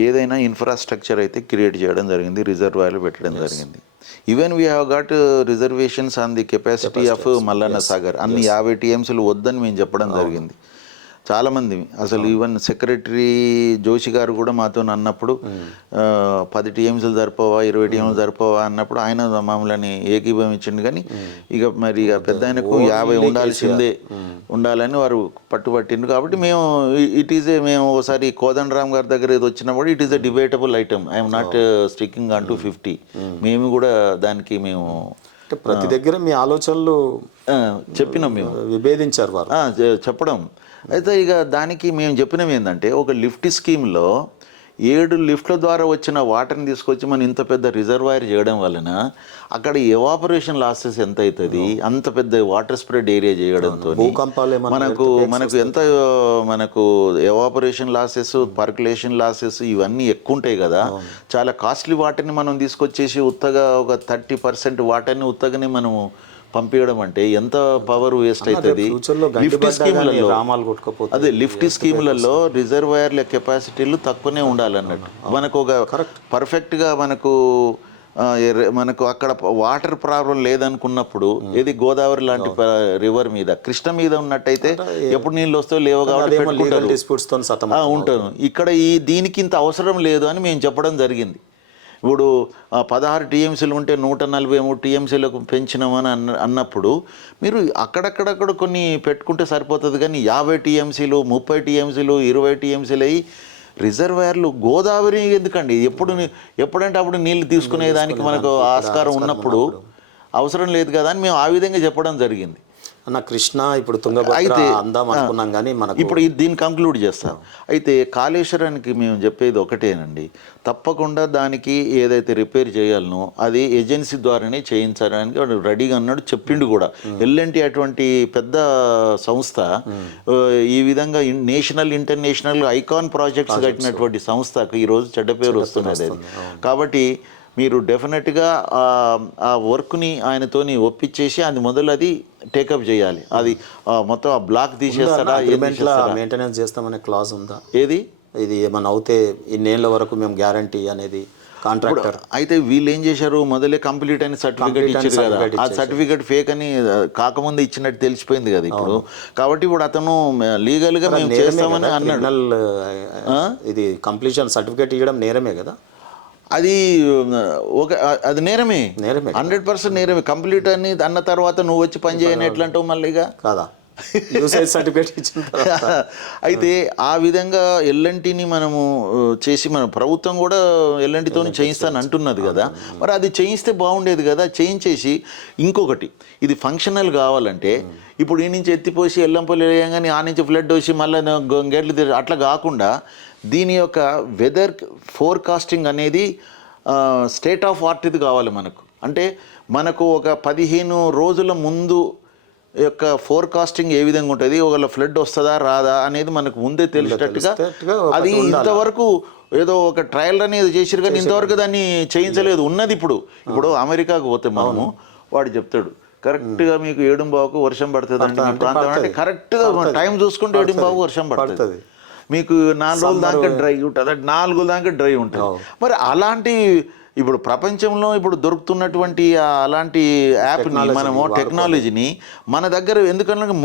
ఏదైనా ఇన్ఫ్రాస్ట్రక్చర్ అయితే క్రియేట్ చేయడం జరిగింది, రిజర్వాయర్లు పెట్టడం జరిగింది. Even we have got reservations on the capacity of Mallanna Sagar. అన్ని 50 టీఎంసీలు వద్దని మేము చెప్పడం జరిగింది. చాలామంది అసలు ఈవెన్ సెక్రటరీ జోషి గారు కూడా మాతో అన్నప్పుడు 10 టీఎంసీలు సరిపోవా 20 టీఎంసీలు సరిపోవా అన్నప్పుడు ఆయన మమ్మల్ని ఏకీభవించిండు. కానీ ఇక పెద్ద ఆయనకు 50 ఉండాల్సిందే ఉండాలని వారు పట్టుబట్టిండు. కాబట్టి మేము మేము ఒకసారి కోదండరామ్ గారి దగ్గర ఏదో వచ్చినప్పుడు it is a debatable item, I'm not sticking on to 50. మేము కూడా దానికి మేము ప్రతి దగ్గర మీ ఆలోచనలు చెప్పినాం, మేము విభేదించారు వారు చెప్పడం. అయితే ఇక దానికి మేము చెప్పినవి ఏంటంటే, ఒక లిఫ్ట్ స్కీమ్లో 7 లిఫ్ట్ల ద్వారా వచ్చిన వాటర్ని తీసుకొచ్చి మనం ఇంత పెద్ద రిజర్వాయర్ చేయడం వలన అక్కడ ఎవాపరేషన్ లాసెస్ ఎంత అవుతుంది, అంత పెద్ద వాటర్ స్ప్రెడ్ ఏరియా చేయడంతో మనకు ఎవాపరేషన్ లాసెస్, పర్కులేషన్ లాసెస్ ఇవన్నీ ఎక్కువ ఉంటాయి కదా. చాలా కాస్ట్లీ వాటర్ని మనం తీసుకొచ్చేసి ఉత్తగా ఒక 30% వాటర్ని ఉత్తగానే మనము పంపించడం అంటే ఎంత పవర్ వేస్ట్ అవుతుంది. లిఫ్ట్ స్కీములలో లిఫ్ట్ స్కీములలో రిజర్వాయర్ల కెపాసిటీలు తక్కువనే ఉండాలన్నట్టు. మనకు ఒక పర్ఫెక్ట్గా మనకు అక్కడ వాటర్ ప్రాబ్లం లేదనుకున్నప్పుడు ఇది గోదావరి లాంటి రివర్ మీద, కృష్ణ మీద ఉన్నట్టయితే ఎప్పుడు నీళ్ళు వస్తాయో లేవో కాబట్టి ఉంటాను. ఇక్కడ దీనికి ఇంత అవసరం లేదు అని మేము చెప్పడం జరిగింది. ఇప్పుడు 16 టీఎంసీలు ఉంటే 143 టీఎంసీలకు పెంచినామని అన్నప్పుడు మీరు అక్కడక్కడక్కడ కొన్ని పెట్టుకుంటే సరిపోతుంది. కానీ 50 టీఎంసీలు 30 టీఎంసీలు 20 టీఎంసీలు అయ్యి రిజర్వాయర్లు గోదావరి ఎందుకండి, ఎప్పుడంటే అప్పుడు నీళ్లు తీసుకునేదానికి మనకు ఆస్కారం ఉన్నప్పుడు అవసరం లేదు కదా అని మేము ఆ విధంగా చెప్పడం జరిగింది. అన్న కృష్ణ ఇప్పుడు తుంగభద్ర అందాం అనుకున్నాం కానీ ఇప్పుడు దీన్ని కంక్లూడ్ చేస్తాం. అయితే కాళేశ్వరానికి మేము చెప్పేది ఒకటేనండి, తప్పకుండా దానికి ఏదైతే రిపేర్ చేయాలనో అది ఏజెన్సీ ద్వారానే చేయించడానికి వాడు రెడీగా అన్నాడు, చెప్పిండు కూడా. ఎల్ఎన్టీ అటువంటి పెద్ద సంస్థ ఈ విధంగా నేషనల్ ఇంటర్నేషనల్ ఐకాన్ ప్రాజెక్ట్స్ కట్టినటువంటి సంస్థకు ఈరోజు చెడ్డ పేరు వస్తున్నది. కాబట్టి మీరు డెఫినెట్గా ఆ వర్క్ని ఆయనతోని ఒప్పించేసి అది మొదలు అది టేకప్ చేయాలి. అది మొత్తం ఆ బ్లాక్ తీసేస్తారా, మెయింటెనెన్స్ చేస్తామనే క్లాజ్ ఉందా? ఏది ఇది ఏమన్నా అవుతే ఇన్నేళ్ల వరకు మేము గ్యారంటీ అనేది కాంట్రాక్టర్. అయితే వీళ్ళు ఏం చేశారు, మొదలే కంప్లీట్ అని సర్టిఫికేట్ ఇచ్చారు కదా, ఆ సర్టిఫికేట్ ఫేక్ అని కాకముందు ఇచ్చినట్టు తెలిసిపోయింది కదా ఇప్పుడు. కాబట్టి ఇప్పుడు అతను లీగల్గా మేము చేస్తామని అన్నాడు. ఇది కంప్లీషన్ సర్టిఫికేట్ ఇవ్వడం నేరమే కదా, అది నేరమే 100% నేరమే. కంప్లీట్ అని అన్న తర్వాత నువ్వు వచ్చి పని చేయని ఎట్లా అంటావు మళ్ళీగా కాదా? యూసేజ్ సర్టిఫికేట్ ఇచ్చిన తర్వాత అయితే ఆ విధంగా ఎల్ఎన్టీని మనము చేసి మన ప్రభుత్వం కూడా ఎల్ఎన్టీతో చేయిస్తాను అంటున్నది కదా, మరి అది చేయిస్తే బాగుండేది కదా. చేయించేసి ఇంకొకటి ఇది ఫంక్షనల్ కావాలంటే ఇప్పుడు ఈ నుంచి ఎత్తిపోసి ఎల్లంపల్లి వేయంగానే ఆ నుంచి ఫ్లడ్ వచ్చి మళ్ళీ గేట్లు అట్లా కాకుండా దీని యొక్క వెదర్ ఫోర్కాస్టింగ్ అనేది స్టేట్ ఆఫ్ ఆర్ట్ ఇది కావాలి మనకు. అంటే మనకు ఒక 15 రోజుల ముందు యొక్క ఫోర్కాస్టింగ్ ఏ విధంగా ఉంటుంది, ఒకవేళ ఫ్లడ్ వస్తుందా రాదా అనేది మనకు ముందే తెలిసేటట్టుగా. అది ఇంతవరకు ఏదో ఒక ట్రయల్ అనేది చేసిరు కానీ ఇంతవరకు దాన్ని చేయించలేదు. ఉన్నది ఇప్పుడు అమెరికాకు పోతే మనము వాడు చెప్తాడు కరెక్ట్గా మీకు 7:15 వర్షం పడుతుంది అండి మీ ప్రాంతం అంటే కరెక్ట్గా టైం చూసుకుంటే 7:15 వర్షం పడుతుంది. మీకు 4 రోజుల దాకా డ్రై ఉంటుంది, 4 రోజుల దాకా డ్రై ఉంటుంది. మరి అలాంటి ఇప్పుడు ప్రపంచంలో ఇప్పుడు దొరుకుతున్నటువంటి అలాంటి యాప్ని మనము టెక్నాలజీని మన దగ్గర ఎందుకంటే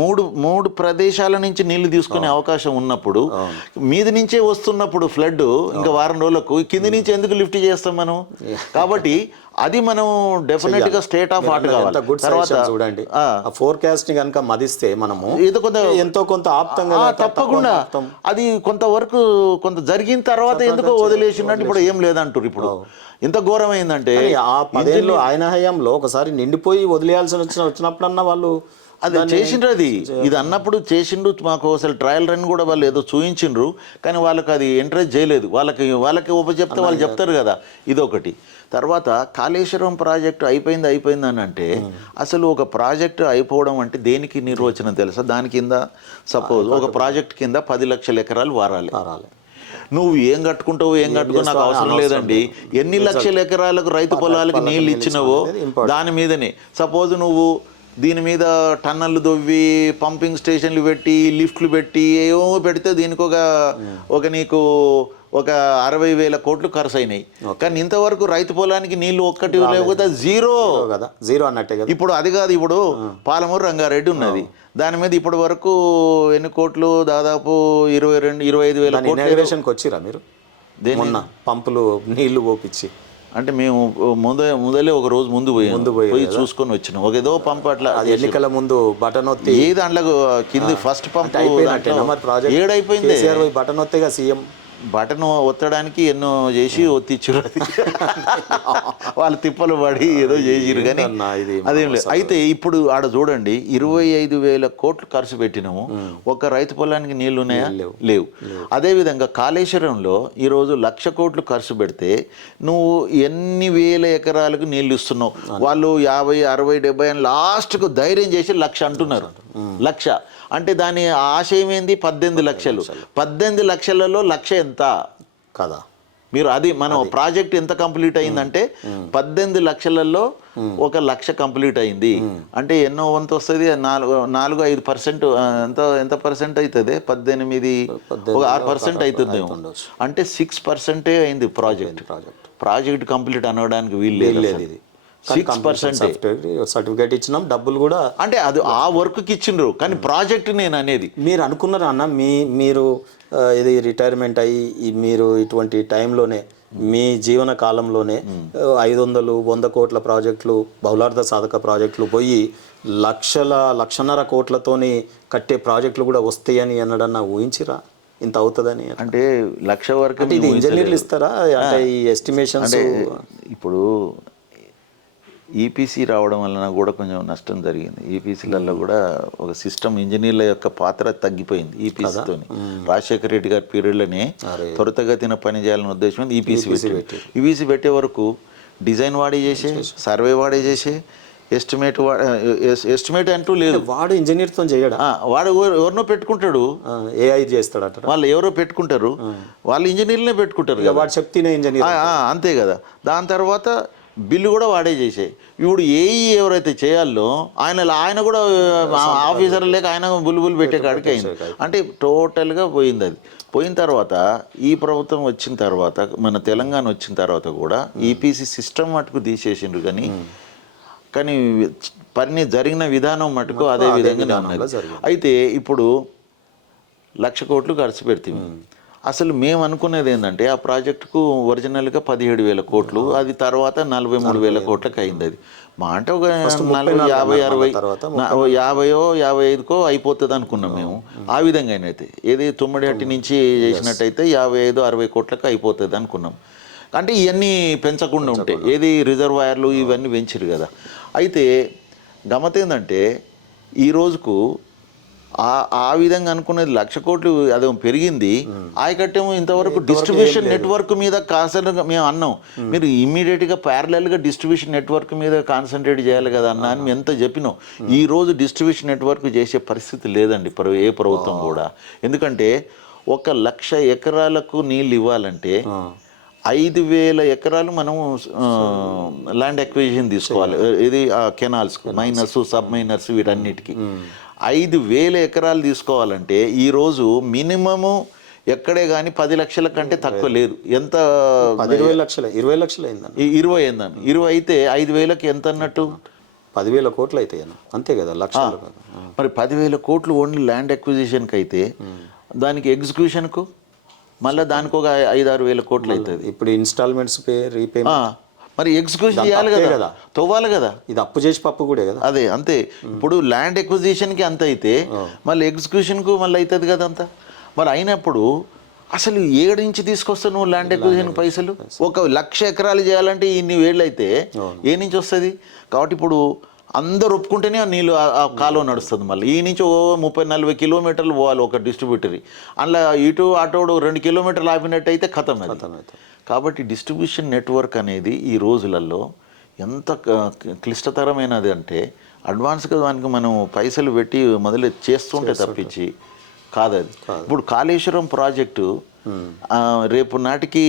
మూడు ప్రదేశాల నుంచి నీళ్లు తీసుకునే అవకాశం ఉన్నప్పుడు మీది నుంచే వస్తున్నప్పుడు ఫ్లడ్ ఇంకా వారం రోజులకు కింది నుంచి ఎందుకు లిఫ్ట్ చేస్తాం మనం? కాబట్టి అది మనం డెఫినెట్ గా స్టేట్ ఆఫ్ ఆర్ట్ కావాలి. తర్వాత చూడండి ఫోర్కాస్ట్ ని కనుక మదిస్తే మనము ఎంతో కొంత ఆప్తంగా తప్పకుండా అది కొంతవరకు కొంత జరిగిన తర్వాత ఎందుకో వదిలేసినట్టు ఇప్పుడు ఏం లేదంటారు. ఇప్పుడు ఎంత ఘోరమైందంటే ఆ 10 ఏళ్ళు ఆయన హయాంలో ఒకసారి నిండిపోయి వదిలేయాల్సి వచ్చినప్పుడన్నా వాళ్ళు అది చేసిండ్రు. ఇది అన్నప్పుడు చేసిండ్రు. మాకు అసలు ట్రయల్ రన్ కూడా వాళ్ళు ఏదో చూయించిండ్రు కానీ వాళ్ళకి అది ఎంకరేజ్ చేయలేదు. వాళ్ళకి ఉపచెప్తే వాళ్ళు చెప్తారు కదా. ఇదొకటి. తర్వాత కాళేశ్వరం ప్రాజెక్టు అయిపోయింది అని అంటే అసలు ఒక ప్రాజెక్టు అయిపోవడం అంటే దేనికి నిర్వచనం తెలుసా? దాని కింద సపోజ్ ఒక ప్రాజెక్ట్ కింద 10 లక్షల ఎకరాలు వారాలి. నువ్వు ఏం కట్టుకుంటావు నాకు అవసరం లేదండి. ఎన్ని లక్షల ఎకరాలకు రైతు పొలాలకు నీళ్ళు ఇచ్చినవో దాని మీదనే. సపోజ్ నువ్వు దీని మీద టన్నళ్ళు దొవ్వి పంపింగ్ స్టేషన్లు పెట్టి లిఫ్ట్లు పెట్టి ఏమో పెడితే దీనికి ఒక నీకు ఒక 60,000 కోట్లు ఖర్చు అయినాయి. కానీ ఇంతవరకు రైతు పొలానికి నీళ్లు ఒక్కటి లేకపోతే జీరో అన్నట్టే కదా. ఇప్పుడు అది కాదు. ఇప్పుడు పాలమూరు రంగారెడ్డి ఉన్నది, దాని మీద ఇప్పటి వరకు ఎన్ని కోట్లు? దాదాపు 25,000 కోట్లు. వచ్చిరా మీరు మొన్న పంపులు నీళ్లు పోపించి? అంటే మేము మొదలే ఒక రోజు ముందు పోయి చూసుకొని వచ్చినాం. ఏదో పంపు అట్లా ఎన్నికల ముందు బటన్ ఒత్తి ఏ దాంట్లో కింది ఫస్ట్ పంప్ ఏడైపోయింది. బటన్ ఒత్తేగా సీఎం బటన్ ఒత్తడానికి ఎన్నో చేసి ఒత్తిచ్చారు. వాళ్ళు తిప్పలు పడి ఏదో చేసిరు కానీ అదేం లేదు. అయితే ఇప్పుడు ఆడ చూడండి 25,000 కోట్లు ఖర్చు పెట్టినాము. ఒక రైతు పొలానికి నీళ్లు ఉన్నాయా? లేవు. అదేవిధంగా కాళేశ్వరంలో ఈరోజు 1,00,000 కోట్లు ఖర్చు పెడితే నువ్వు ఎన్ని వేల ఎకరాలకు నీళ్లు ఇస్తున్నావు? వాళ్ళు 50, 60, 70 అని లాస్ట్కు ధైర్యం చేసి 1,00,000 అంటున్నారు. 1,00,000 అంటే దాని ఆశయం ఏంది? 18 లక్షలు. 18 లక్షలలో 1,00,000 ఎంత కదా? మీరు అది మనం ప్రాజెక్ట్ ఎంత కంప్లీట్ అయిందంటే 18 లక్షలలో 1,00,000 కంప్లీట్ అయింది. అంటే ఎన్నో వంతు వస్తుంది? 4-5% ఎంత పర్సెంట్ అవుతుంది? 18 6% అవుతుంది. అంటే 6% అయింది ప్రాజెక్ట్ కంప్లీట్ అనడానికి వీలు లేదు. ఇది 6% సర్టిఫికేట్ ఇచ్చినాం, డబ్బులు కూడా అంటే అది ఆ వర్క్కి ఇచ్చిండ్రు కానీ ప్రాజెక్ట్ నేను అనేది మీరు అనుకున్నారా అన్న? మీరు ఇది రిటైర్మెంట్ అయ్యి మీరు ఇటువంటి టైంలోనే మీ జీవన కాలంలోనే 500-100 కోట్ల ప్రాజెక్టులు, బహుళార్థ సాధక ప్రాజెక్టులు పోయి 1,00,000-1,50,000 కోట్లతోని కట్టే ప్రాజెక్టులు కూడా వస్తాయని అన్నడన్నా ఊహించిరా ఇంత అవుతుందని? అంటే 1,00,000 వరకు ఇది ఇంజనీర్లు ఇస్తారా? అంటే ఈ ఎస్టిమేషన్స్ ఇప్పుడు ఈపీసీ రావడం వలన కూడా కొంచెం నష్టం జరిగింది. ఈపీసీలలో కూడా ఒక సిస్టమ్ ఇంజనీర్ల యొక్క పాత్ర తగ్గిపోయింది ఈపీసీతో. రాజశేఖర రెడ్డి గారి పీరియడ్లోనే త్వరితగతిన పని చేయాలనే ఉద్దేశం ఈపీసీ పెట్టే వరకు డిజైన్ వాడే చేసే, సర్వే వాడే చేసే, ఎస్టిమేట్ అంటూ లేదు. వాడు ఇంజనీర్తో చేయడా? వాడు ఎవరినో పెట్టుకుంటాడు, ఏఐ చేస్తాడు. వాళ్ళు ఎవరో పెట్టుకుంటారు, వాళ్ళు ఇంజనీర్లనే పెట్టుకుంటారు. వాడు చెప్తేనే ఇంజనీర్ అంతే కదా. దాని తర్వాత బిల్లు కూడా వాడే చేసే. ఇప్పుడు ఏఈ ఎవరైతే చేయాలో ఆయన కూడా ఆఫీసర్ లేక ఆయన బుల్బుల్ పెట్టే కాడికి అయింది. అంటే టోటల్గా పోయింది. అది పోయిన తర్వాత ఈ ప్రభుత్వం వచ్చిన తర్వాత, మన తెలంగాణ వచ్చిన తర్వాత కూడా ఈపీసీ సిస్టమ్ మటుకు తీసేసిండ్రు కానీ పని జరిగిన విధానం మటుకు అదే విధంగా ఉన్నది. అయితే ఇప్పుడు 1,00,000 కోట్లు ఖర్చు పెడుతుంది. అసలు మేము అనుకునేది ఏంటంటే ఆ ప్రాజెక్టుకు ఒరిజినల్గా 17,000 కోట్లు, అది తర్వాత 43,000 కోట్లకు అయింది. అది మా అంటే ఒక First 40, 50, 60 తర్వాత 55కో అయిపోతుంది అనుకున్నాం మేము. ఆ విధంగానైతే ఏది తుమ్మడిహట్టి నుంచి చేసినట్టయితే 55, 60 కోట్లకు అయిపోతుంది అనుకున్నాం. అంటే ఇవన్నీ పెంచకుండా ఉంటాయి, ఏది రిజర్వాయర్లు ఇవన్నీ పెంచారు కదా. అయితే గమ్మత్ ఏంటంటే ఈ రోజుకు ఆ విధంగా అనుకున్నది 1,00,000 కోట్లు అదే పెరిగింది. ఆయకట్టేమో ఇంతవరకు డిస్ట్రిబ్యూషన్ నెట్వర్క్ మీద కాన్సన్ట్రేట్ మేము అన్నాం, మీరు ఇమ్మీడియట్గా ప్యారలల్గా డిస్ట్రిబ్యూషన్ నెట్వర్క్ మీద కాన్సన్ట్రేట్ చేయాలి కదా అన్న అని మేము ఎంత చెప్పినాం. ఈ రోజు డిస్ట్రిబ్యూషన్ నెట్వర్క్ చేసే పరిస్థితి లేదండి ఏ ప్రభుత్వం కూడా. ఎందుకంటే 1,00,000 ఎకరాలకు నీళ్ళు ఇవ్వాలంటే 5,000 ఎకరాలు మనం ల్యాండ్ ఎక్విజిషన్ తీసుకోవాలి, ఇది కెనాల్స్, మైనర్స్, సబ్ మైనర్స్ వీటన్నిటికీ 5,000 ఎకరాలు తీసుకోవాలంటే ఈరోజు మినిమము ఎక్కడే కానీ 10 లక్షల కంటే తక్కువ లేదు. ఎంత 20 లక్షలు 20 లక్షలు అయిందండి. 20 అయిందని 20 అయితే 5,000కి ఎంత అన్నట్టు 10,000 కోట్లు అవుతాయి అంతే కదా, లక్షలు. మరి 10,000 కోట్లు ఓన్లీ ల్యాండ్ ఎక్విజిషన్కి అయితే దానికి ఎగ్జిక్యూషన్కు మళ్ళీ దానికి ఒక 5-6 వేల కోట్లు అవుతుంది. ఇప్పుడు ఇన్స్టాల్మెంట్స్ రీపేమెంట్ మరి ఎగ్జిక్యూషన్ చేయాలి కదా, తవ్వాలి కదా. ఇది అప్పు చేసి పప్పు కూడా కదా. అదే అంతే. ఇప్పుడు ల్యాండ్ ఎక్విజిషన్కి అంత అయితే మళ్ళీ ఎగ్జిక్యూషన్కు మళ్ళీ అవుతుంది కదా అంత. మరి అయినప్పుడు అసలు ఏడు నుంచి తీసుకొస్తావు నువ్వు ల్యాండ్ ఎక్విజిషన్ పైసలు? 1,00,000 ఎకరాలు చేయాలంటే ఇన్ని వేళ్ళు అయితే ఏ నుంచి వస్తుంది? కాబట్టి ఇప్పుడు అందరు ఒప్పుకుంటేనే ఆ నీళ్ళు ఆ కాలువ నడుస్తుంది. మళ్ళీ ఈ నుంచి 30-40 కిలోమీటర్లు పోవాలి ఒక డిస్ట్రిబ్యూటరీ. అందులో ఇటు అటోడు 2 కిలోమీటర్లు ఆపినట్టయితే ఖతం అవుతుంది. కాబట్టి డిస్ట్రిబ్యూషన్ నెట్వర్క్ అనేది ఈ రోజులలో ఎంత క్లిష్టతరమైనది అంటే అడ్వాన్స్గా దానికి మనం పైసలు పెట్టి మొదలు చేస్తుంటే తప్పించి కాదది. ఇప్పుడు కాళేశ్వరం ప్రాజెక్టు రేపు నాటికి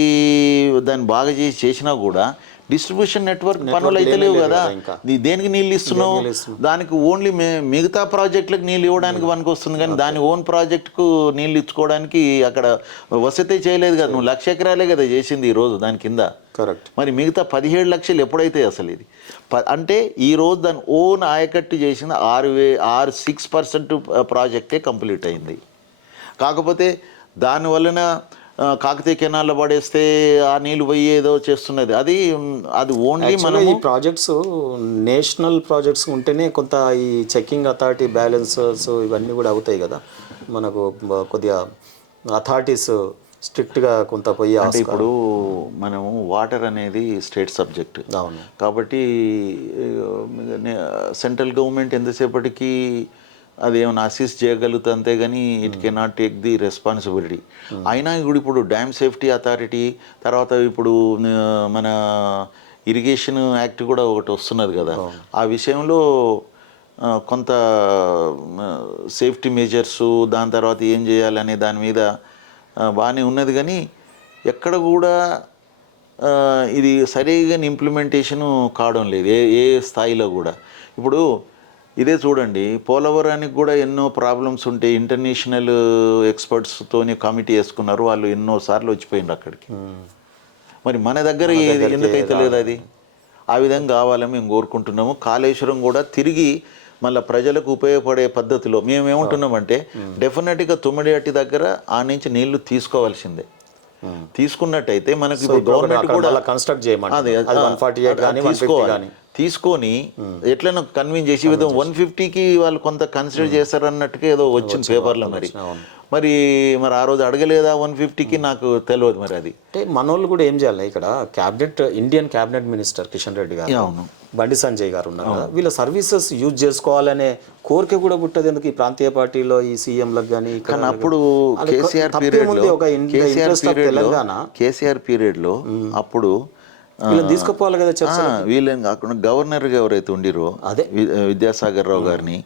దాన్ని బాగా చేసినా కూడా డిస్ట్రిబ్యూషన్ నెట్వర్క్ పనులు అయితే లేవు కదా. దేనికి నీళ్ళు ఇస్తున్నావు? దానికి ఓన్లీ మిగతా ప్రాజెక్టులకు నీళ్ళు ఇవ్వడానికి పనికి వస్తుంది, కానీ దాని ఓన్ ప్రాజెక్టుకు నీళ్ళు ఇచ్చుకోవడానికి అక్కడ వసతి చేయలేదు కదా. నువ్వు 1,00,000 ఎకరాలే కదా చేసింది ఈ రోజు దాని కింద. కరెక్ట్. మరి మిగతా 17 లక్షలు ఎప్పుడైతే అసలు ఇది అంటే ఈ రోజు దాని ఓన్ ఆయకట్టు చేసింది 6% ప్రాజెక్టే కంప్లీట్ అయింది. కాకపోతే దానివలన కాకతీయ కెనాల్లో పడేస్తే ఆ నీళ్ళు పోయి ఏదో చేస్తున్నది. అది ఓన్లీ మనం ఈ ప్రాజెక్ట్స్ నేషనల్ ప్రాజెక్ట్స్ ఉంటేనే కొంత ఈ చెకింగ్ అథారిటీ బ్యాలెన్సర్స్ ఇవన్నీ కూడా అవుతాయి కదా. మనకు కొద్దిగా అథారిటీస్ స్ట్రిక్ట్గా కొంత పోయి. అంటే ఇప్పుడు మనము వాటర్ అనేది స్టేట్ సబ్జెక్ట్. అవును. కాబట్టి సెంట్రల్ గవర్నమెంట్ ఎంతసేపటికి అది ఏమైనా అసిస్ట్ చేయగలుగుతుంది, అంతేగాని it cannot take the responsibility. అయినా ఇప్పుడు డ్యామ్ సేఫ్టీ అథారిటీ, తర్వాత ఇప్పుడు మన ఇరిగేషన్ యాక్ట్ కూడా ఒకటి వస్తున్నది కదా. ఆ విషయంలో కొంత సేఫ్టీ మెజర్స్, దాని తర్వాత ఏం చేయాలనే దాని మీద బాగానే ఉన్నది, కానీ ఎక్కడ కూడా ఇది సరిగా ఇంప్లిమెంటేషను కావడం లేదు ఏ స్థాయిలో కూడా. ఇప్పుడు ఇదే చూడండి, పోలవరానికి కూడా ఎన్నో ప్రాబ్లమ్స్ ఉంటే ఇంటర్నేషనల్ ఎక్స్పర్ట్స్తోని కమిటీ వేసుకున్నారు, వాళ్ళు ఎన్నోసార్లు వచ్చిపోయినారు అక్కడికి. మరి మన దగ్గర ఎందుకైతే లేదు అది? ఆ విధంగా కావాలని మేము కోరుకుంటున్నాము. కాళేశ్వరం కూడా తిరిగి మళ్ళీ ప్రజలకు ఉపయోగపడే పద్ధతిలో మేమేమంటున్నామంటే డెఫినెట్గా తుమ్మిడిహట్టి దగ్గర ఆ నుంచి నీళ్లు తీసుకోవాల్సిందే. తీసుకున్నట్టయితే మనకి గవర్నమెంట్ కూడా కన్స్ట్రక్ట్ చేయమని తీసుకోవాలి. తీసుకొని ఎట్లైనా కన్విన్స్ చేసి 150కి వాళ్ళు కొంత కన్సిడర్ చేస్తారు అన్నట్టుగా ఏదో వచ్చింది పేపర్లో. మరి ఆ రోజు అడగలేదా 150కి? నాకు తెలియదు. మరి అది అంటే మనోళ్ళు కూడా ఏం చేయాలి, ఇక్కడ Indian cabinet minister Kishan Reddy గారు, బండి సంజయ్ గారు ఉన్నారు కదా, వీళ్ళ సర్వీసెస్ యూజ్ చేసుకోవాలనే కోరిక కూడా పుట్టదు ఎందుకు ఈ ప్రాంతీయ పార్టీలో ఈ సీఎంలకు కానీ? కానీ అప్పుడు కేసీఆర్ పీరియడ్లో అప్పుడు వీళ్ళని తీసుకుపోవాలి కదా. వీళ్ళని కాకుండా గవర్నర్ ఎవరైతే ఉండిరో అదే విద్యాసాగర్ రావు గారిని,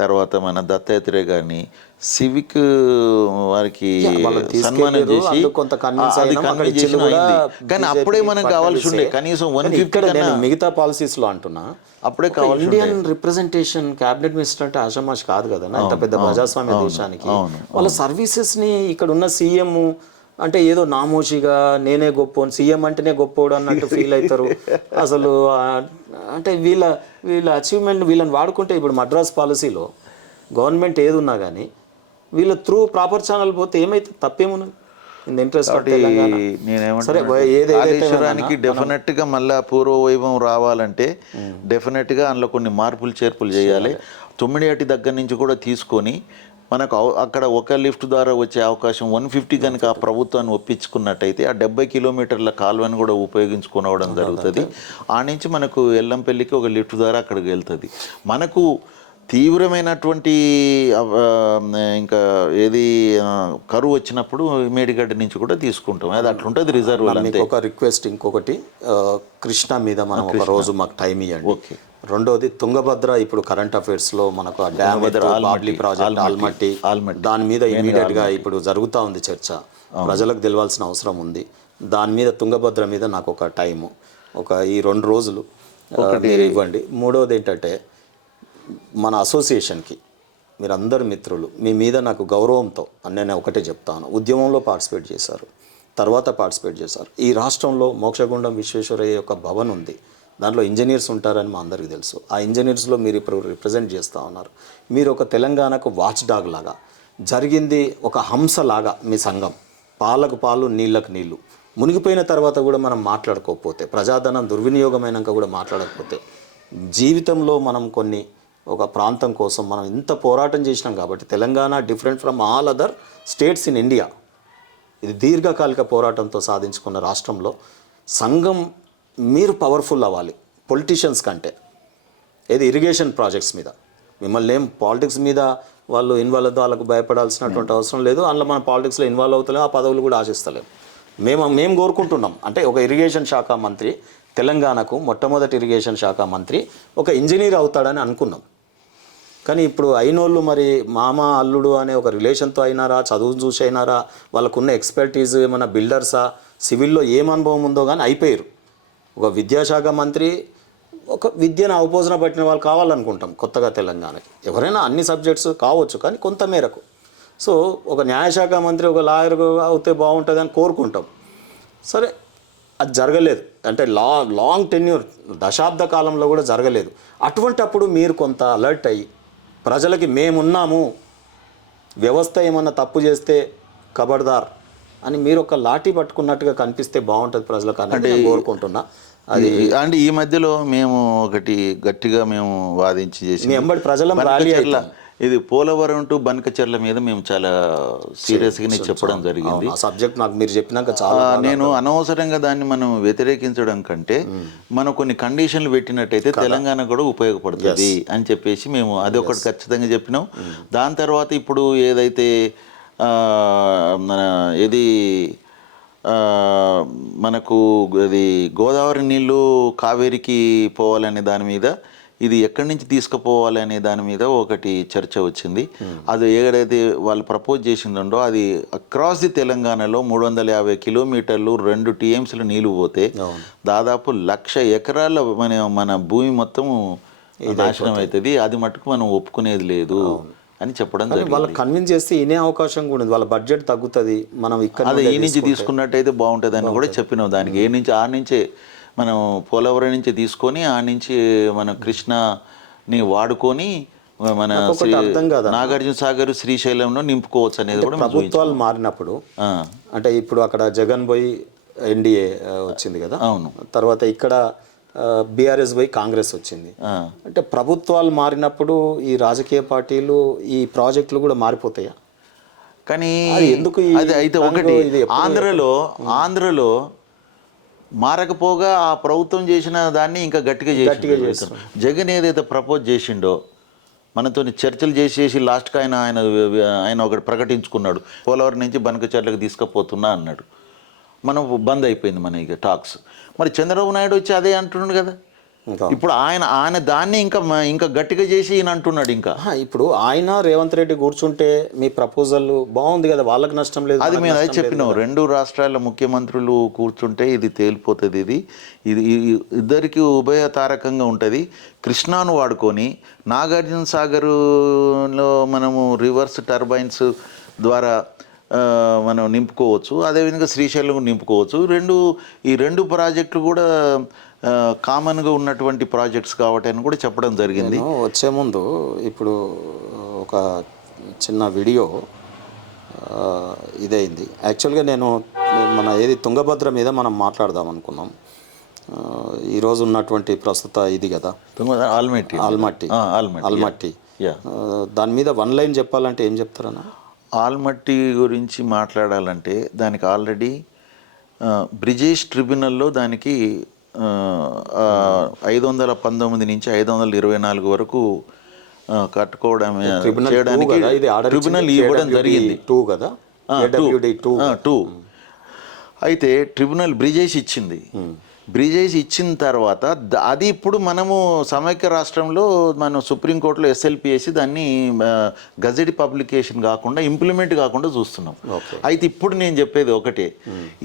తర్వాత మన దత్తాత్రేయ గారిని సివిక్ వారికి సన్మానం చేసి కానీ అప్పుడే మనకు కావాల్సి ఉండే కనీసం 150. మిగతా పాలసీస్ లో అంటున్నా అప్పుడే కావాలి. ఇండియన్ రిప్రజెంటేషన్ క్యాబినెట్ మినిస్టర్ అంటే ఆషామాష్ కాదు కదా, ఇంత పెద్ద ప్రజాస్వామ్య దేశానికి. వాళ్ళ సర్వీసెస్ ని ఇక్కడ ఉన్న సీఎం అంటే ఏదో నామోషిగా నేనే గొప్ప, సీఎం అంటేనే గొప్పోడు అన్నట్టు ఫీల్ అవుతారు అసలు. అంటే వీళ్ళ అచీవ్మెంట్ వీళ్ళని వాడుకుంటే ఇప్పుడు మద్రాస్ పాలసీలో గవర్నమెంట్ ఏది ఉన్నా కానీ వీళ్ళ త్రూ ప్రాపర్ ఛానల్ పోతే ఏమైతే తప్పేమున్నది? ఇన్ ద ఇంట్రెస్ట్ ఆఫ్ కాబట్టి తెలంగాణ. సరే నేనేమంటే కాళేశ్వరానికి డెఫినెట్గా మళ్ళీ పూర్వ వైభవం రావాలంటే డెఫినెట్గా అందులో కొన్ని మార్పులు చేర్పులు చేయాలి. తొమ్మిడియాటి దగ్గర నుంచి కూడా తీసుకొని మనకు అక్కడ ఒక లిఫ్ట్ ద్వారా వచ్చే అవకాశం 150 కనుక ఆ ప్రభుత్వాన్ని ఒప్పించుకున్నట్టయితే ఆ 70 కిలోమీటర్ల కాలువని కూడా ఉపయోగించుకోవడం జరుగుతుంది. ఆ నుంచి మనకు ఎల్లంపల్లికి ఒక లిఫ్ట్ ద్వారా అక్కడికి వెళ్తుంది. మనకు తీవ్రమైనటువంటి ఇంకా ఏది కరువు వచ్చినప్పుడు మేడిగడ్డ నుంచి కూడా తీసుకుంటాం. అది అట్లుంటుంది రిజర్వ్. ఒక రిక్వెస్ట్ ఇంకొకటి, కృష్ణా మీద మనం ఒక రోజు మాకు టైం ఇవ్వండి. ఓకే. రెండోది తుంగభద్ర, ఇప్పుడు కరెంట్ అఫైర్స్లో మనకు ఆ డ్యామ్ బాబ్లీ ప్రాజెక్ట్ ఆల్మట్టి దాని మీద ఇమీడియట్గా ఇప్పుడు జరుగుతూ ఉంది చర్చ, ప్రజలకు తెలియాల్సిన అవసరం ఉంది. దాని మీద తుంగభద్ర మీద నాకు ఒక టైము, ఈ 2 రోజులు మీరు ఇవ్వండి. మూడోది ఏంటంటే మన అసోసియేషన్కి మీరందరు మిత్రులు, మీ మీద నాకు గౌరవంతో నేను ఒకటే చెప్తాను, ఉద్యమంలో పార్టిసిపేట్ చేశారు, తర్వాత పార్టిసిపేట్ చేశారు. ఈ రాష్ట్రంలో మోక్షగుండం విశ్వేశ్వరయ్య యొక్క భవన్ ఉంది, దాంట్లో ఇంజనీర్స్ ఉంటారని మా అందరికీ తెలుసు. ఆ ఇంజనీర్స్లో మీరు ఇప్పుడు రిప్రజెంట్ చేస్తూ ఉన్నారు. మీరు ఒక తెలంగాణకు వాచ్ డాగ్ లాగా జరిగింది, ఒక హంసలాగా మీ సంఘం, పాలకు పాలు నీళ్ళకు నీళ్ళు, మునిగిపోయిన తర్వాత కూడా మనం మాట్లాడుకోకపోతే, ప్రజాధనం దుర్వినియోగమైనాక కూడా మాట్లాడకపోతే, జీవితంలో మనం ఒక ప్రాంతం కోసం మనం ఇంత పోరాటం చేసినాం కాబట్టి Telangana different from all other states in India, ఇది దీర్ఘకాలిక పోరాటంతో సాధించుకున్న రాష్ట్రంలో సంఘం మీరు పవర్ఫుల్ అవ్వాలి పొలిటీషియన్స్ కంటే. ఏది ఇరిగేషన్ ప్రాజెక్ట్స్ మీద మిమ్మల్ని ఏం పాలిటిక్స్ మీద వాళ్ళు ఇన్వాల్వ్ అవుతా, వాళ్ళకు భయపడాల్సినటువంటి అవసరం లేదు. అందులో మన పాలిటిక్స్లో ఇన్వాల్వ్ అవుతలేము, ఆ పదవులు కూడా ఆశిస్తలేము. మేము కోరుకుంటున్నాం అంటే ఒక ఇరిగేషన్ శాఖ మంత్రి, తెలంగాణకు మొట్టమొదటి ఇరిగేషన్ శాఖ మంత్రి ఒక ఇంజనీర్ అవుతాడని అనుకున్నాం. కానీ ఇప్పుడు అయినోళ్ళు మరి మామ అల్లుడు అనే ఒక రిలేషన్తో అయినారా, చదువు చూసి అయినారా, వాళ్ళకున్న ఎక్స్పర్టీజ్ ఏమన్నా బిల్డర్సా, సివిల్లో ఏం అనుభవం ఉందో కానీ అయిపోయారు. ఒక విద్యాశాఖ మంత్రి ఒక విద్యను అవపోసన పట్టిన వాళ్ళు కావాలనుకుంటాం కొత్తగా తెలంగాణకి. ఎవరైనా అన్ని సబ్జెక్ట్స్ కావచ్చు కానీ కొంత మేరకు. సో ఒక న్యాయశాఖ మంత్రి ఒక లాయర్ అవుతే బాగుంటుందని కోరుకుంటాం. సరే అది జరగలేదు, అంటే లాంగ్ టెన్యూర్ దశాబ్ద కాలంలో కూడా జరగలేదు. అటువంటప్పుడు మీరు కొంత అలర్ట్ అయ్యి ప్రజలకి మేమున్నాము, వ్యవస్థ ఏమన్నా తప్పు చేస్తే ఖబర్దార్ అని మీరు ఒక లాఠీ పట్టుకున్నట్టుగా కనిపిస్తే బాగుంటుంది ప్రజలకు అంటే కోరుకుంటున్నా. అది అంటే ఈ మధ్యలో మేము ఒకటి గట్టిగా మేము వాదించి చేసి ఎంబడి ప్రజల ర్యాలీ అట్లా ఇది పోలవరం టు బనకచెర్ల మీద మేము చాలా సీరియస్గా చెప్పడం జరిగింది. ఆ సబ్జెక్ట్ నాకు మీరు చెప్పినాక చాలా నేను అనవసరంగా దాన్ని మనం వ్యతిరేకించడం కంటే మనం కొన్ని కండిషన్లు పెట్టినట్టయితే తెలంగాణ కూడా ఉపయోగపడుతుంది అని చెప్పేసి మేము అది ఒకటి ఖచ్చితంగా చెప్పినాం. దాని తర్వాత ఇప్పుడు ఏదైతే మన ఇది మనకు అది గోదావరి నీళ్ళు కావేరికి పోవాలనే దాని మీద, ఇది ఎక్కడి నుంచి తీసుకుపోవాలి అనే దాని మీద ఒకటి చర్చ వచ్చింది. అది ఏదైతే వాళ్ళు ప్రపోజ్ చేసిందో అది అక్రాస్ ది తెలంగాణలో 350 కిలోమీటర్లు 2 TMCలు నీళ్ళు పోతే దాదాపు 1,00,000 ఎకరాల మన భూమి మొత్తం నాశనం అవుతుంది. అది మటుకు మనం ఒప్పుకునేది లేదు అని చెప్పడం జరిగింది. వాళ్ళకి కన్విన్స్ చేస్తే ఇనే అవకాశం కూడా ఉంది, వాళ్ళ బడ్జెట్ తగ్గుతుంది, మనం ఇక్కడ అదే ఈ నుంచి తీసుకున్నట్టయితే బాగుంటుంది అని కూడా చెప్పినాం. దానికి ఏ నుంచి ఆ నుంచే మనం పోలవరం నుంచి తీసుకొని ఆ నుంచి మనం కృష్ణని వాడుకొని మన నాగార్జున సాగర్ శ్రీశైలంలో నింపుకోవచ్చు అనేది కూడా ప్రభుత్వాలు మారినప్పుడు. అంటే ఇప్పుడు అక్కడ జగన్ పోయి ఎన్డీఏ వచ్చింది కదా, అవును, తర్వాత ఇక్కడ బీఆర్ఎస్ పోయి కాంగ్రెస్ వచ్చింది. అంటే ప్రభుత్వాలు మారినప్పుడు ఈ రాజకీయ పార్టీలు ఈ ప్రాజెక్టులు కూడా మారిపోతాయా? కానీ ఎందుకు అది అయితే ఒకటి ఆంధ్రలో మారకపోగా ఆ ప్రభుత్వం చేసిన దాన్ని ఇంకా గట్టిగా చేస్తారు. జగన్ ఏదైతే ప్రపోజ్ చేసిండో మనతో చర్చలు చేసేసి లాస్ట్కి ఆయన ఒకటి ప్రకటించుకున్నాడు, పోలవరం నుంచి బనకచెర్లకు తీసుకుపోతున్నా అన్నాడు. మనం బంద్ అయిపోయింది మన ఇక టాక్స్. మరి చంద్రబాబు నాయుడు వచ్చి అదే అంటున్నాడు కదా, ఇప్పుడు ఆయన దాన్ని ఇంకా గట్టిగా చేసి ఈయన అంటున్నాడు. ఇంకా ఇప్పుడు ఆయన రేవంత్ రెడ్డి కూర్చుంటే మీ ప్రపోజల్ బాగుంది కదా, వాళ్ళకి నష్టం లేదు. అది మేము అది చెప్పినాం, 2 రాష్ట్రాల ముఖ్యమంత్రులు కూర్చుంటే ఇది తేలిపోతుంది. ఇది ఇద్దరికి ఉభయతారకంగా ఉంటుంది. కృష్ణాను వాడుకొని నాగార్జున సాగర్లో మనము రివర్స్ టర్బైన్స్ ద్వారా మనం నింపుకోవచ్చు, అదేవిధంగా శ్రీశైలం నింపుకోవచ్చు. ఈ రెండు ప్రాజెక్టులు కూడా కామన్గా ఉన్నటువంటి ప్రాజెక్ట్స్ కాబట్టి అని కూడా చెప్పడం జరిగింది. వచ్చే ముందు ఇప్పుడు ఒక చిన్న వీడియో ఇదైంది. యాక్చువల్గా నేను మన ఏది తుంగభద్ర మీద మనం మాట్లాడదాం అనుకున్నాం. ఈరోజు ఉన్నటువంటి ప్రస్తుత ఇది కదా ఆల్మట్టి దాని మీద వన్ లైన్ చెప్పాలంటే ఏం చెప్తారన్నా? ఆల్మట్టి గురించి మాట్లాడాలంటే దానికి ఆల్రెడీ బ్రిజేష్ ట్రిబ్యునల్లో దానికి 519 నుంచి 524 వరకు కట్టుకోవడం చేయడానికి ట్రిబ్యునల్ ఇవ్వడం జరిగింది. 2 కదా, 2 అయితే ట్రిబ్యునల్ బ్రిజేష్ ఇచ్చింది. బ్రిజేష్ ఇచ్చిన తర్వాత అది ఇప్పుడు మనము సమైక్య రాష్ట్రంలో మనం సుప్రీంకోర్టులో ఎస్ఎల్పి వేసి దాన్ని గజెట్ పబ్లికేషన్ కాకుండా ఇంప్లిమెంట్ కాకుండా చూస్తున్నాం. అయితే ఇప్పుడు నేను చెప్పేది ఒకటే,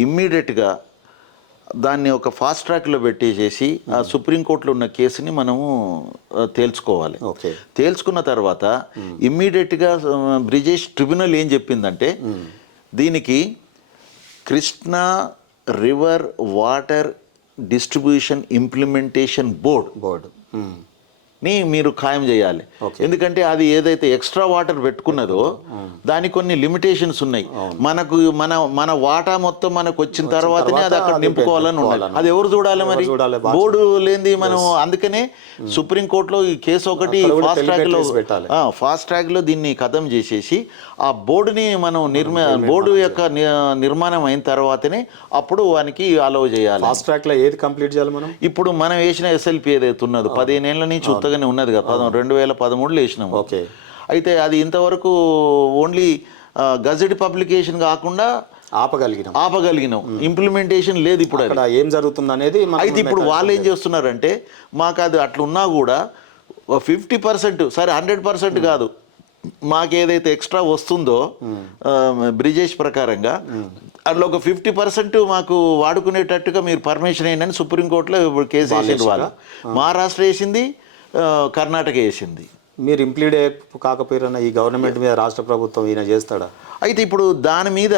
ఇమ్మీడియట్గా దాన్ని ఒక ఫాస్ట్ ట్రాక్లో పెట్టేసేసి ఆ సుప్రీంకోర్టులో ఉన్న కేసుని మనము తేల్చుకోవాలి. తేల్చుకున్న తర్వాత ఇమ్మీడియట్గా బ్రిజేష్ ట్రిబ్యునల్ ఏం చెప్పిందంటే దీనికి Krishna river water distribution implementation board ని మీరు ఖాయం చేయాలి. ఎందుకంటే అది ఏదైతే ఎక్స్ట్రా వాటర్ పెట్టుకున్నదో దానికి కొన్ని లిమిటేషన్స్ ఉన్నాయి. మనకు మన వాటా మొత్తం మనకు వచ్చిన తర్వాతనే అది అక్కడ నింపుకోవాలని ఉండాలి. అది ఎవరు చూడాలి? మరి బోర్డు లేనిది మనం అందుకనే సుప్రీంకోర్టులో ఈ కేసు ఒకటి ఫాస్ట్ ట్రాక్ లో దీన్ని ఖతం చేసేసి ఆ బోర్డుని మనం బోర్డు యొక్క నిర్మాణం అయిన తర్వాతనే అప్పుడు వానికి అలౌ చేయాలి. ఫాస్ట్ ట్రాక్ లో ఏది కంప్లీట్ చేయాలి మనం? ఇప్పుడు మనం వేసిన ఎస్ఎల్పి ఏదైతే ఉన్నదో 15 ఏళ్ల నుంచి ఉత్తగానే ఉన్నది కదా, 2013లో వేసినాము. అయితే అది ఇంతవరకు ఓన్లీ గజెట్ పబ్లికేషన్ కాకుండా ఆపగలిగినాం. ఇంప్లిమెంటేషన్ లేదు. ఇప్పుడు అక్కడ ఏం జరుగుతుంది అనేది. అయితే ఇప్పుడు వాళ్ళు ఏం చేస్తున్నారంటే మాకు అది అట్లున్నా కూడా 50%, సరే 100% కాదు, మాకు ఏదైతే ఎక్స్ట్రా వస్తుందో బ్రిజేష్ ప్రకారంగా అందులో ఒక 50% మాకు వాడుకునేటట్టుగా మీరు పర్మిషన్ అయ్యిందని సుప్రీంకోర్టులో ఇప్పుడు కేసు వేసింది. వాళ్ళు మహారాష్ట్ర వేసింది, కర్ణాటక వేసింది. మీరు ఇంప్లీడ్ కాకపోయినా ఈ గవర్నమెంట్ మీద రాష్ట్ర ప్రభుత్వం ఈయన చేస్తాడా? అయితే ఇప్పుడు దాని మీద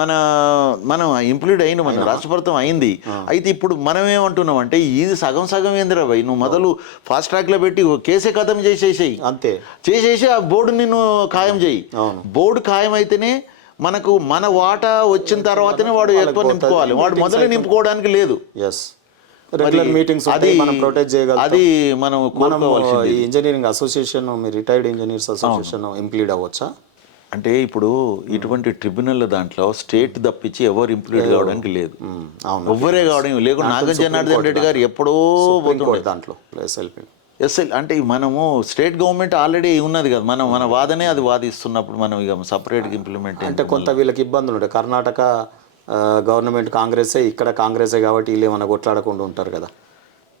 మనం ఇంప్లీడ్ అయిన మన రాష్ట్ర ప్రభుత్వం అయింది. అయితే ఇప్పుడు మనం ఏమంటున్నాం అంటే ఇది సగం ఏందిరా భయ్, నువ్వు మొదలు ఫాస్ట్ ట్రాక్ లో పెట్టి కేసే ఖతం చేసేసేయి, అంతే చేసేసి ఆ బోర్డుని నువ్వు ఖాయం చేయి. బోర్డు ఖాయం అయితేనే మనకు మన వాటా వచ్చిన తర్వాతనే వాడు ఎక్కువ నింపుకోవాలి. వాడు మొదలు నింపుకోవడానికి లేదు. రెగ్యులర్ మీటింగ్స్ అది మనం ప్రొటెక్ట్ చేయగలం. అది మనం ఇంజనీరింగ్ అసోసియేషన్, మీ రిటైర్డ్ ఇంజనీర్స్ అసోసియేషన్ ఇంప్లీడ్ అవ్వచ్చా? అంటే ఇప్పుడు ఇటువంటి ట్రిబ్యునల్ దాంట్లో స్టేట్ తప్పించి ఎవరు ఇంప్లీడ్ కావడానికి లేదు. ఎవ్వరే కావడం లేకుండా నాగజనార్దన్ రెడ్డి గారు ఎప్పుడో దాంట్లో అంటే మనము స్టేట్ గవర్నమెంట్ ఆల్రెడీ ఉన్నది కదా, మన వాదనే అది వాదిస్తున్నప్పుడు మనం ఇక సపరేట్గా ఇంప్లిమెంట్ అంటే కొంత వీళ్ళకి ఇబ్బందులు ఉంటాయి. కర్ణాటక గవర్నమెంట్ కాంగ్రెసే, ఇక్కడ కాంగ్రెసే కాబట్టి వీళ్ళు ఏమైనా కొట్లాడకుండా ఉంటారు కదా.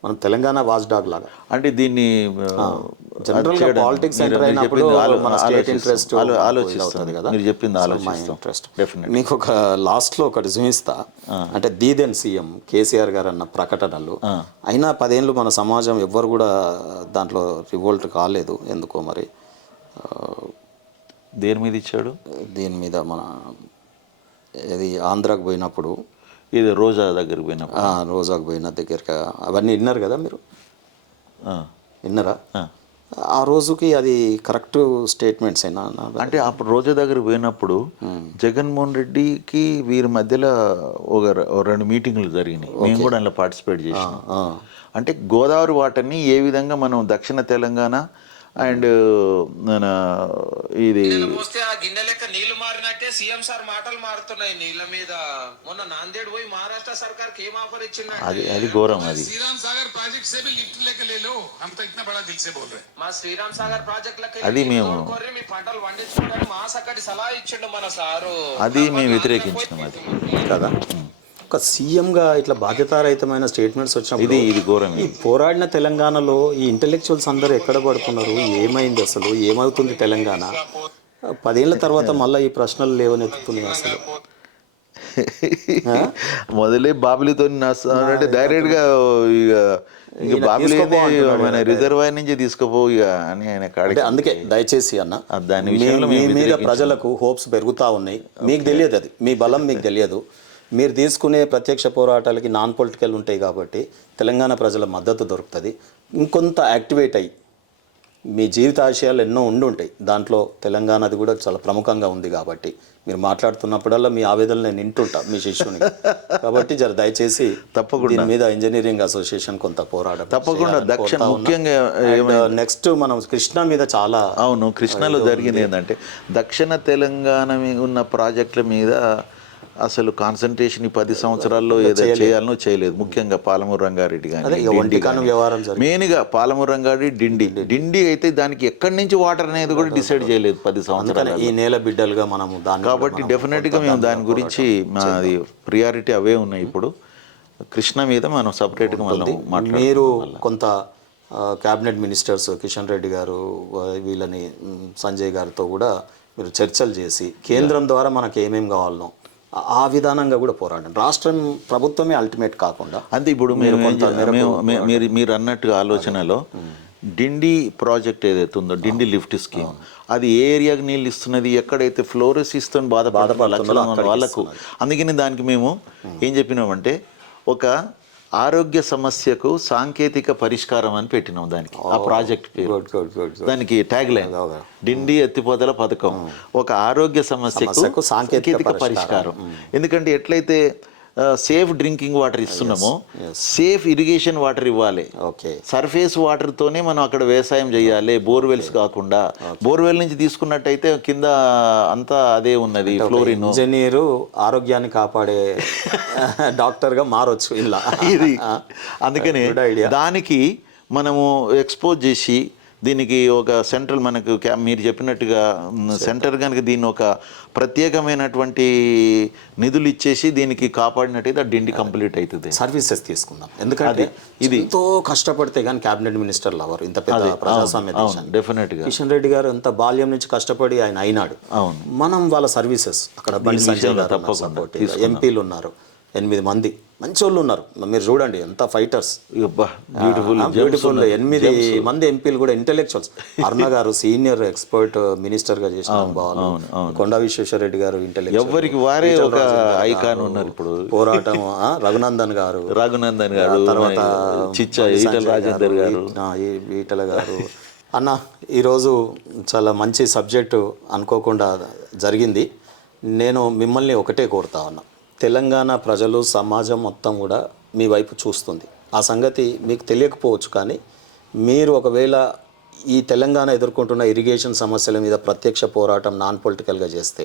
మనం తెలంగాణ వాచ్ డాగ్ లాగా. అంటే దీన్ని జనరల్గా పాలిటిక్స్ ఎంటర్ అయినప్పుడు మన స్టేట్ ఇంట్రెస్ట్ ఆలోచిస్తుంది కదా. మీరు చెప్పింది ఇంట్రెస్ట్. మీకు ఒక లాస్ట్లో ఒకటి చూపిస్తా. అంటే దీదెన్ సీఎం కేసీఆర్ గారు అన్న ప్రకటనలు అయినా 10 ఏళ్ళు మన సమాజం ఎవ్వరు కూడా దాంట్లో రివోల్ట్ కాలేదు ఎందుకో మరి. దేని మీద ఇచ్చాడు? దీని మీద మన ఇది ఆంధ్రాకు పోయినప్పుడు, ఇది రోజా దగ్గరికి పోయినప్పుడు, రోజాకు పోయిన దగ్గరగా అవన్నీ విన్నారు కదా మీరు? విన్నారా? ఆ రోజుకి అది కరెక్ట్ స్టేట్మెంట్స్ అయినా? అంటే అప్పుడు రోజా దగ్గర పోయినప్పుడు జగన్మోహన్ రెడ్డికి వీరి మధ్యలో ఒక 2 మీటింగ్లు జరిగినాయి. మేము కూడా అందులో పార్టిసిపేట్ చేసినాం. అంటే గోదావరి వాటర్ని ఏ విధంగా మనం దక్షిణ తెలంగాణ అండ్ ఇది గిన్నె లెక్క నీళ్లు మారినట్టే సీఎం సార్ మాటలు మారుతున్నాయి నీళ్ళ మీద. మొన్న నాందేడ్ పోయి మహారాష్ట్ర సర్కార్ కి ఏం ఆఫర్ ఇచ్చింది? అది ఘోరం. అది శ్రీరామ్ సాగర్ ప్రాజెక్ట్ से भी लिफ्ट लेके ले लो, हम तो इतना बड़ा दिल से बोल रहे हैं. మా శ్రీరామ్ సాగర్ ప్రాజెక్ట్ లకి అది మేము మీ పంటలు పండించుకోవడానికి మా సక్కటి సలహా ఇచ్చిండు మన సారు. అది మేము వ్యతిరేకించినాం. అది కదా ఒక సీఎంగా ఇట్లా బాధ్యతారహితమైన స్టేట్మెంట్స్ వచ్చినప్పుడు ఇది ఘోరం. ఈ పోరాడిన తెలంగాణలో ఈ ఇంటెలెక్చువల్స్ అందరూ ఎక్కడ పడుతున్నారు? ఏమైంది అసలు? ఏమవుతుంది తెలంగాణ? 10 ఏళ్ల తర్వాత మళ్ళీ ఈ ప్రశ్నలు లేవనెత్తుతున్నాయి అసలు. మొదలే బాబులితో అంటే డైరెక్ట్ గా ఇక బాబులి మన రిజర్వాయర్ నుంచి తీసుకుపో అని ఆయన కాడికి. అందుకే దయచేసి అన్న దాని మీ మీద ప్రజలకు హోప్స్ పెరుగుతూ ఉన్నాయి. మీకు తెలియదు, అది మీ బలం మీకు తెలియదు. మీరు తీసుకునే ప్రత్యక్ష పోరాటాలకి నాన్ పొలిటికల్ ఉంటాయి కాబట్టి తెలంగాణ ప్రజల మద్దతు దొరుకుతుంది. ఇంకొంత యాక్టివేట్ అయ్యి మీ జీవిత ఆశయాలు ఎన్నో ఉండుంటాయి, దాంట్లో తెలంగాణది కూడా చాలా ప్రముఖంగా ఉంది. కాబట్టి మీరు మాట్లాడుతున్నప్పుడల్లా మీ ఆవేదనలు నేను వింటుంటా మీ శిష్యుని. కాబట్టి జర దయచేసి తప్పకుండా దీని మీద ఇంజనీరింగ్ అసోసియేషన్ కొంత పోరాటం తప్పకుండా దక్షిణ ముఖ్యంగా నెక్స్ట్ మనం కృష్ణ మీద చాలా అవును కృష్ణలో జరిగింది ఏంటంటే దక్షిణ తెలంగాణ మీద ఉన్న ప్రాజెక్టుల మీద అసలు కాన్సన్ట్రేషన్ ఈ 10 సంవత్సరాల్లో ఏదో చేయాలనో చేయలేదు. ముఖ్యంగా పాలమూరు రంగారెడ్డి కానీ మెయిన్గా పాలమూరు రంగారెడ్డి డిండి అయితే దానికి ఎక్కడి నుంచి వాటర్ అనేది కూడా డిసైడ్ చేయలేదు 10 సంవత్సరాలు. ఈ నేల బిడ్డలుగా మనము దాన్ని కాబట్టి డెఫినెట్గా మేము దాని గురించి మాది ప్రియారిటీ అవే ఉన్నాయి. ఇప్పుడు కృష్ణ మీద మనం సపరేట్గా మనం మీరు కొంత క్యాబినెట్ మినిస్టర్స్ కిషన్ రెడ్డి గారు వీళ్ళని సంజయ్ గారితో కూడా మీరు చర్చలు చేసి కేంద్రం ద్వారా మనకు ఏమేమి కావాలనో ఆ విధానంగా కూడా పోరాడండి. రాష్ట్రం ప్రభుత్వమే అల్టిమేట్ కాకుండా అంతే. ఇప్పుడు మీరు అన్నట్టుగా ఆలోచనలో డిండి ప్రాజెక్ట్ ఏదైతే ఉందో డిండి లిఫ్ట్ స్కీమ్ అది ఏ ఏరియాకి నీళ్ళు ఇస్తున్నది, ఎక్కడైతే ఫ్లోరోసిస్తో బాధపడుతున్న వాళ్ళకు. అందుకని దానికి మేము ఏం చెప్పినామంటే ఒక ఆరోగ్య సమస్యకు సాంకేతిక పరిష్కారం అని పెట్టినాం దానికి, ఆ ప్రాజెక్ట్ పేరు. దానికి ట్యాగ్ లైన్ డిండి ఎత్తిపోతల పథకం, ఒక ఆరోగ్య సమస్యకు సాంకేతిక పరిష్కారం. ఎందుకంటే ఎట్లయితే సేఫ్ డ్రింకింగ్ వాటర్ ఇస్తున్నామో సేఫ్ ఇరిగేషన్ వాటర్ ఇవ్వాలి. సర్ఫేస్ వాటర్తోనే మనం అక్కడ వ్యవసాయం చేయాలి, బోర్వెల్స్ కాకుండా. బోర్వెల్ నుంచి తీసుకున్నట్టయితే కింద అంతా అదే ఉన్నది ఫ్లోరిన్. ఇంజనీరు ఆరోగ్యాన్ని కాపాడే డాక్టర్గా మారొచ్చు ఇలా ఇది. అందుకని దానికి మనము ఎక్స్పోజ్ చేసి దీనికి ఒక సెంట్రల్ మనకు మీరు చెప్పినట్టుగా సెంటర్ కనుక దీన్ని ఒక ప్రత్యేకమైనటువంటి నిధులు ఇచ్చేసి దీనికి కాపాడినట్టయితే ఆ డిండి కంప్లీట్ అవుతుంది. సర్వీసెస్ తీసుకుందాం. ఎందుకంటే ఇది ఎంతో కష్టపడితే కానీ క్యాబినెట్ మినిస్టర్లు అవరు ఇంత పెద్ద ప్రజాస్వామ్య దేశం. డెఫినెట్గా కిషన్ రెడ్డి గారు ఎంత బాల్యం నుంచి కష్టపడి ఆయన అయినాడు. అవును, మనం వాళ్ళ సర్వీసెస్ అక్కడ బండి సంజయ్ గారు ఎంపీలు ఉన్నారు, 8 మంది మంచి వాళ్ళు ఉన్నారు. మీరు చూడండి ఎంత ఫైటర్స్, బ్యూటిఫుల్ 8 మంది ఎంపీలు కూడా ఇంటెలెక్చువల్స్. అరుణ గారు సీనియర్ ఎక్స్పర్ట్ మినిస్టర్గా చేసిన కొండా విశ్వేశ్వరరెడ్డి గారు ఇంటెలెక్చువల్, ఎవరికి వారే ఒక ఐకాన్ ఉన్నారు ఇప్పుడు. పోరాటం రఘునందన్ గారు తర్వాత రాజేందర్ గారు, ఈటల గారు. అన్న ఈరోజు చాలా మంచి సబ్జెక్టు అనుకోకుండా జరిగింది. నేను మిమ్మల్ని ఒకటే కోరుతా ఉన్నా, తెలంగాణ ప్రజలు సమాజం మొత్తం కూడా మీ వైపు చూస్తుంది. ఆ సంగతి మీకు తెలియకపోవచ్చు, కానీ మీరు ఒకవేళ ఈ తెలంగాణ ఎదుర్కొంటున్న ఇరిగేషన్ సమస్యల మీద ప్రత్యక్ష పోరాటం నాన్ పొలిటికల్గా చేస్తే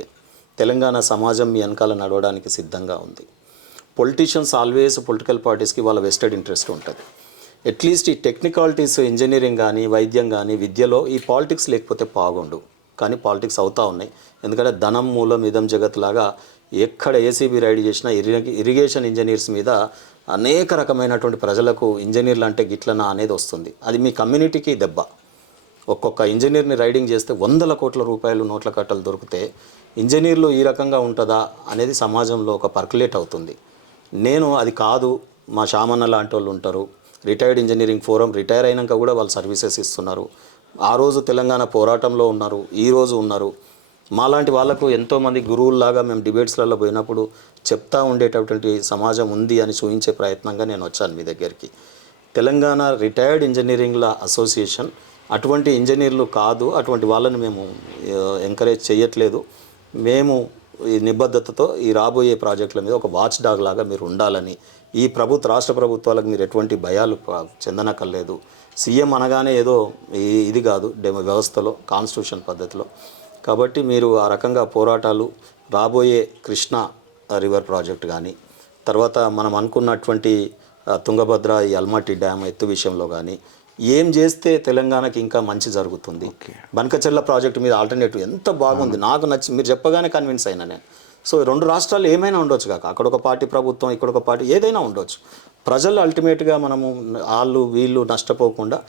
తెలంగాణ సమాజం మీ వెనకాల నడవడానికి సిద్ధంగా ఉంది. పొలిటీషియన్స్ ఆల్వేస్ పొలిటికల్ పార్టీస్కి వాళ్ళ వెస్టెడ్ ఇంట్రెస్ట్ ఉంటుంది. అట్లీస్ట్ ఈ టెక్నికాలిటీస్ ఇంజనీరింగ్ కానీ వైద్యం కానీ విద్యలో ఈ పాలిటిక్స్ లేకపోతే బాగుండు. కానీ పాలిటిక్స్ అవుతూ ఉన్నాయి. ఎందుకంటే ధనం మూలం ఇదం జగత్ లాగా ఎక్కడ ఏసీబీ రైడ్ చేసినా ఇరిగేషన్ ఇంజనీర్స్ మీద అనేక రకమైనటువంటి ప్రజలకు ఇంజనీర్లు అంటే గిట్లనా అనేది వస్తుంది. అది మీ కమ్యూనిటీకి దెబ్బ. ఒక్కొక్క ఇంజనీర్ని రైడింగ్ చేస్తే 100 కోట్ల రూపాయలు నోట్ల కట్టలు దొరికితే ఇంజనీర్లు ఈ రకంగా ఉంటుందా అనేది సమాజంలో ఒక పర్కులేట్ అవుతుంది. నేను అది కాదు, మా శామన్న లాంటి వాళ్ళు ఉంటారు, రిటైర్డ్ ఇంజనీరింగ్ ఫోరం రిటైర్ అయినాక కూడా వాళ్ళు సర్వీసెస్ ఇస్తున్నారు. ఆ రోజు తెలంగాణ పోరాటంలో ఉన్నారు, ఈరోజు ఉన్నారు. మాలాంటి వాళ్ళకు ఎంతోమంది గురువుల్లాగా మేము డిబేట్స్లలో పోయినప్పుడు చెప్తా ఉండేటటువంటి సమాజం ఉంది అని చూపించే ప్రయత్నంగా నేను వచ్చాను మీ దగ్గరికి. తెలంగాణ రిటైర్డ్ ఇంజనీరింగ్ల అసోసియేషన్ అటువంటి ఇంజనీర్లు కాదు, అటువంటి వాళ్ళని మేము ఎంకరేజ్ చేయట్లేదు. మేము ఈ నిబద్ధతతో ఈ రాబోయే ప్రాజెక్టుల మీద ఒక వాచ్ డాగ్ లాగా మీరు ఉండాలని, ఈ రాష్ట్ర ప్రభుత్వాలకు మీరు ఎటువంటి భయాలు చెందనక్కర్లేదు. సీఎం అనగానే ఏదో ఇది కాదు, వ్యవస్థలో కాన్స్టిట్యూషన్ పద్ధతిలో. కాబట్టి మీరు ఆ రకంగా పోరాటాలు రాబోయే కృష్ణ రివర్ ప్రాజెక్ట్ కానీ, తర్వాత మనం అనుకున్నటువంటి తుంగభద్ర ఈ అల్మాటి డ్యామ్ ఎత్తు విషయంలో కానీ ఏం చేస్తే తెలంగాణకి ఇంకా మంచి జరుగుతుంది. బనకచెర్ల ప్రాజెక్టు మీద ఆల్టర్నేటివ్ ఎంత బాగుంది, నాకు నచ్చి మీరు చెప్పగానే కన్విన్స్ అయినా నేను. సో 2 రాష్ట్రాలు ఏమైనా ఉండొచ్చు కాక, అక్కడ ఒక పార్టీ ప్రభుత్వం, ఇక్కడ ఒక పార్టీ, ఏదైనా ఉండొచ్చు. ప్రజలు అల్టిమేట్గా మనము వాళ్ళు వీళ్ళు నష్టపోకుండా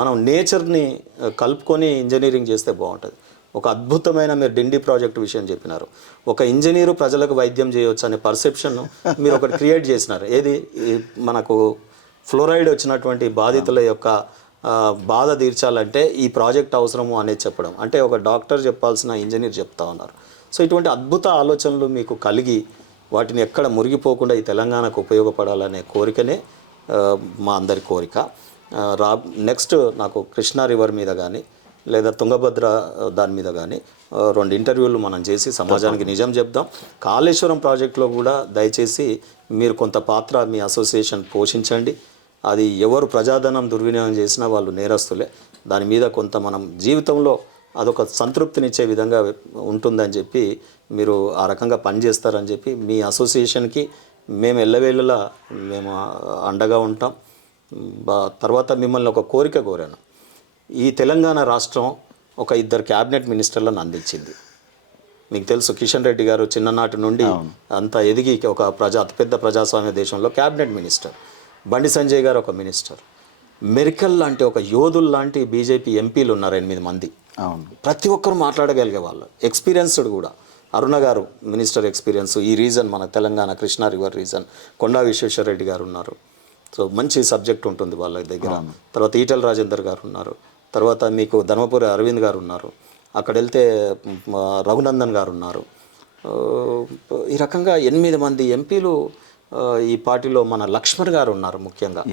మనం నేచర్ని కలుపుకొని ఇంజనీరింగ్ చేస్తే బాగుంటుంది. ఒక అద్భుతమైన మీరు డిండి ప్రాజెక్టు విషయం చెప్పినారు. ఒక ఇంజనీరు ప్రజలకు వైద్యం చేయవచ్చు అనే పర్సెప్షన్ మీరు ఒకటి క్రియేట్ చేసినారు. ఏది మనకు ఫ్లోరైడ్ వచ్చినటువంటి బాధితుల యొక్క బాధ తీర్చాలంటే ఈ ప్రాజెక్ట్ అవసరము అనేది చెప్పడం, అంటే ఒక డాక్టర్ చెప్పాల్సిన ఇంజనీర్ చెప్తా ఉన్నారు. సో ఇటువంటి అద్భుత ఆలోచనలు మీకు కలిగి వాటిని ఎక్కడ మురిగిపోకుండా ఈ తెలంగాణకు ఉపయోగపడాలనే కోరికనే మా అందరి కోరిక. నెక్స్ట్ నాకు కృష్ణా రివర్ మీద కానీ లేదా తుంగభద్ర దాని మీద కానీ 2 ఇంటర్వ్యూలు మనం చేసి సమాజానికి నిజం చెప్దాం. కాళేశ్వరం ప్రాజెక్టులో కూడా దయచేసి మీరు కొంత పాత్ర మీ అసోసియేషన్ పోషించండి. అది ఎవరు ప్రజాధనం దుర్వినియోగం చేసినా వాళ్ళు నేరస్తులే. దాని మీద కొంత మనం జీవితంలో అదొక సంతృప్తినిచ్చే విధంగా ఉంటుందని చెప్పి మీరు ఆ రకంగా పనిచేస్తారని చెప్పి మీ అసోసియేషన్కి మేము ఎల్లవేళలా మేము అండగా ఉంటాం. తర్వాత మిమ్మల్ని ఒక కోరిక కోరాను. ఈ తెలంగాణ రాష్ట్రం ఒక 2 క్యాబినెట్ మినిస్టర్లను అందించింది. మీకు తెలుసు కిషన్ రెడ్డి గారు చిన్ననాటి నుండి అంత ఎదిగి ఒక అతిపెద్ద ప్రజాస్వామ్య దేశంలో క్యాబినెట్ మినిస్టర్, బండి సంజయ్ గారు ఒక మినిస్టర్, మెరికల్ లాంటి ఒక యోధులు లాంటి బీజేపీ ఎంపీలు ఉన్నారు 8 మంది. ప్రతి ఒక్కరు మాట్లాడగలిగే వాళ్ళు, ఎక్స్పీరియన్స్డ్ కూడా. అరుణ గారు మినిస్టర్ ఎక్స్పీరియన్స్, ఈ రీజన్ మన తెలంగాణ కృష్ణా రివర్ రీజన్. కొండా విశ్వేశ్వరరెడ్డి గారు ఉన్నారు, సో మంచి సబ్జెక్ట్ ఉంటుంది వాళ్ళ దగ్గర. తర్వాత ఈటెల రాజేందర్ గారు ఉన్నారు. తర్వాత మీకు ధర్మపురి అరవింద్ గారు ఉన్నారు. అక్కడ వెళ్తే రఘునందన్ గారు ఉన్నారు. ఈ రకంగా 8 మంది ఎంపీలు ఈ పార్టీలో. మన లక్ష్మణ్ గారు ఉన్నారు ముఖ్యంగా.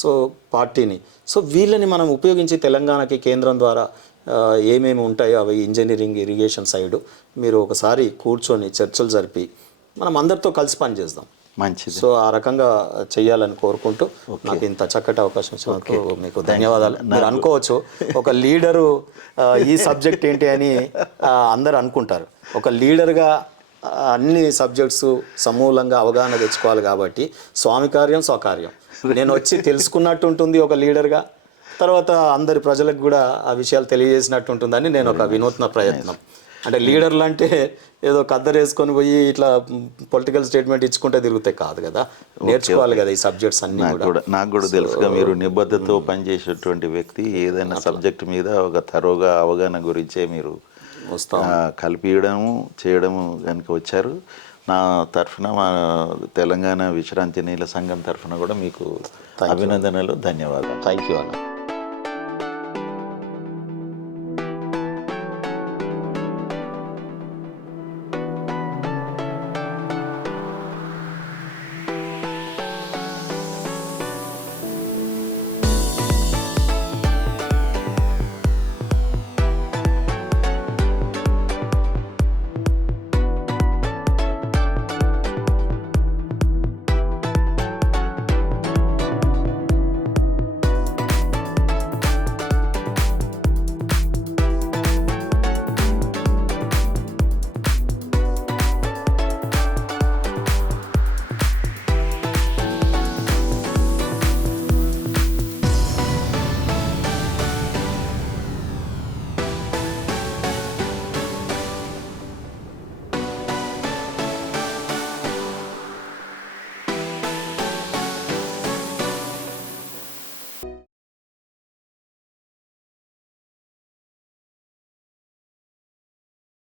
సో పార్టీని, సో వీళ్ళని మనం ఉపయోగించి తెలంగాణకి కేంద్రం ద్వారా ఏమేమి ఉంటాయో అవి ఇంజనీరింగ్, ఇరిగేషన్ సైడు మీరు ఒకసారి కూర్చొని చర్చలు జరిపి మనం అందరితో కలిసి పనిచేద్దాం. మంచిది. సో ఆ రకంగా చెయ్యాలని కోరుకుంటూ నాకు ఇంత చక్కటి అవకాశం ఇచ్చినందుకు మీకు ధన్యవాదాలు. మీరు అనుకోవచ్చు ఒక లీడరు ఈ సబ్జెక్ట్ ఏంటి అని అందరు అనుకుంటారు. ఒక లీడర్గా అన్ని సబ్జెక్ట్స్ సమూలంగా అవగాహన తెచ్చుకోవాలి కాబట్టి స్వామి కార్యం స్వకార్యం. నేను వచ్చి తెలుసుకున్నట్టు ఉంటుంది ఒక లీడర్గా, తర్వాత అందరి ప్రజలకు కూడా ఆ విషయాలు తెలియజేసినట్టు ఉంటుందని నేను ఒక వినూత్న ప్రయత్నం. అంటే లీడర్లు అంటే ఏదో కద్దరు వేసుకొని పోయి ఇట్లా పొలిటికల్ స్టేట్మెంట్ ఇచ్చుకుంటే తిరుగుతాయి కాదు కదా, నేర్చుకోవాలి కదా ఈ సబ్జెక్ట్స్ అన్నీ కూడా. నాకు కూడా తెలుసుగా మీరు నిబద్ధతతో పనిచేసేటువంటి వ్యక్తి. ఏదైనా సబ్జెక్ట్ మీద ఒక తరోగా అవగాహన గురించే మీరు కల్పియడము చేయడము కనుక వచ్చారు. నా తరఫున మా తెలంగాణ విశ్రాంతి నీళ్ళ సంఘం తరఫున కూడా మీకు అభినందనలు, ధన్యవాదాలు. థ్యాంక్ యూ అన్న.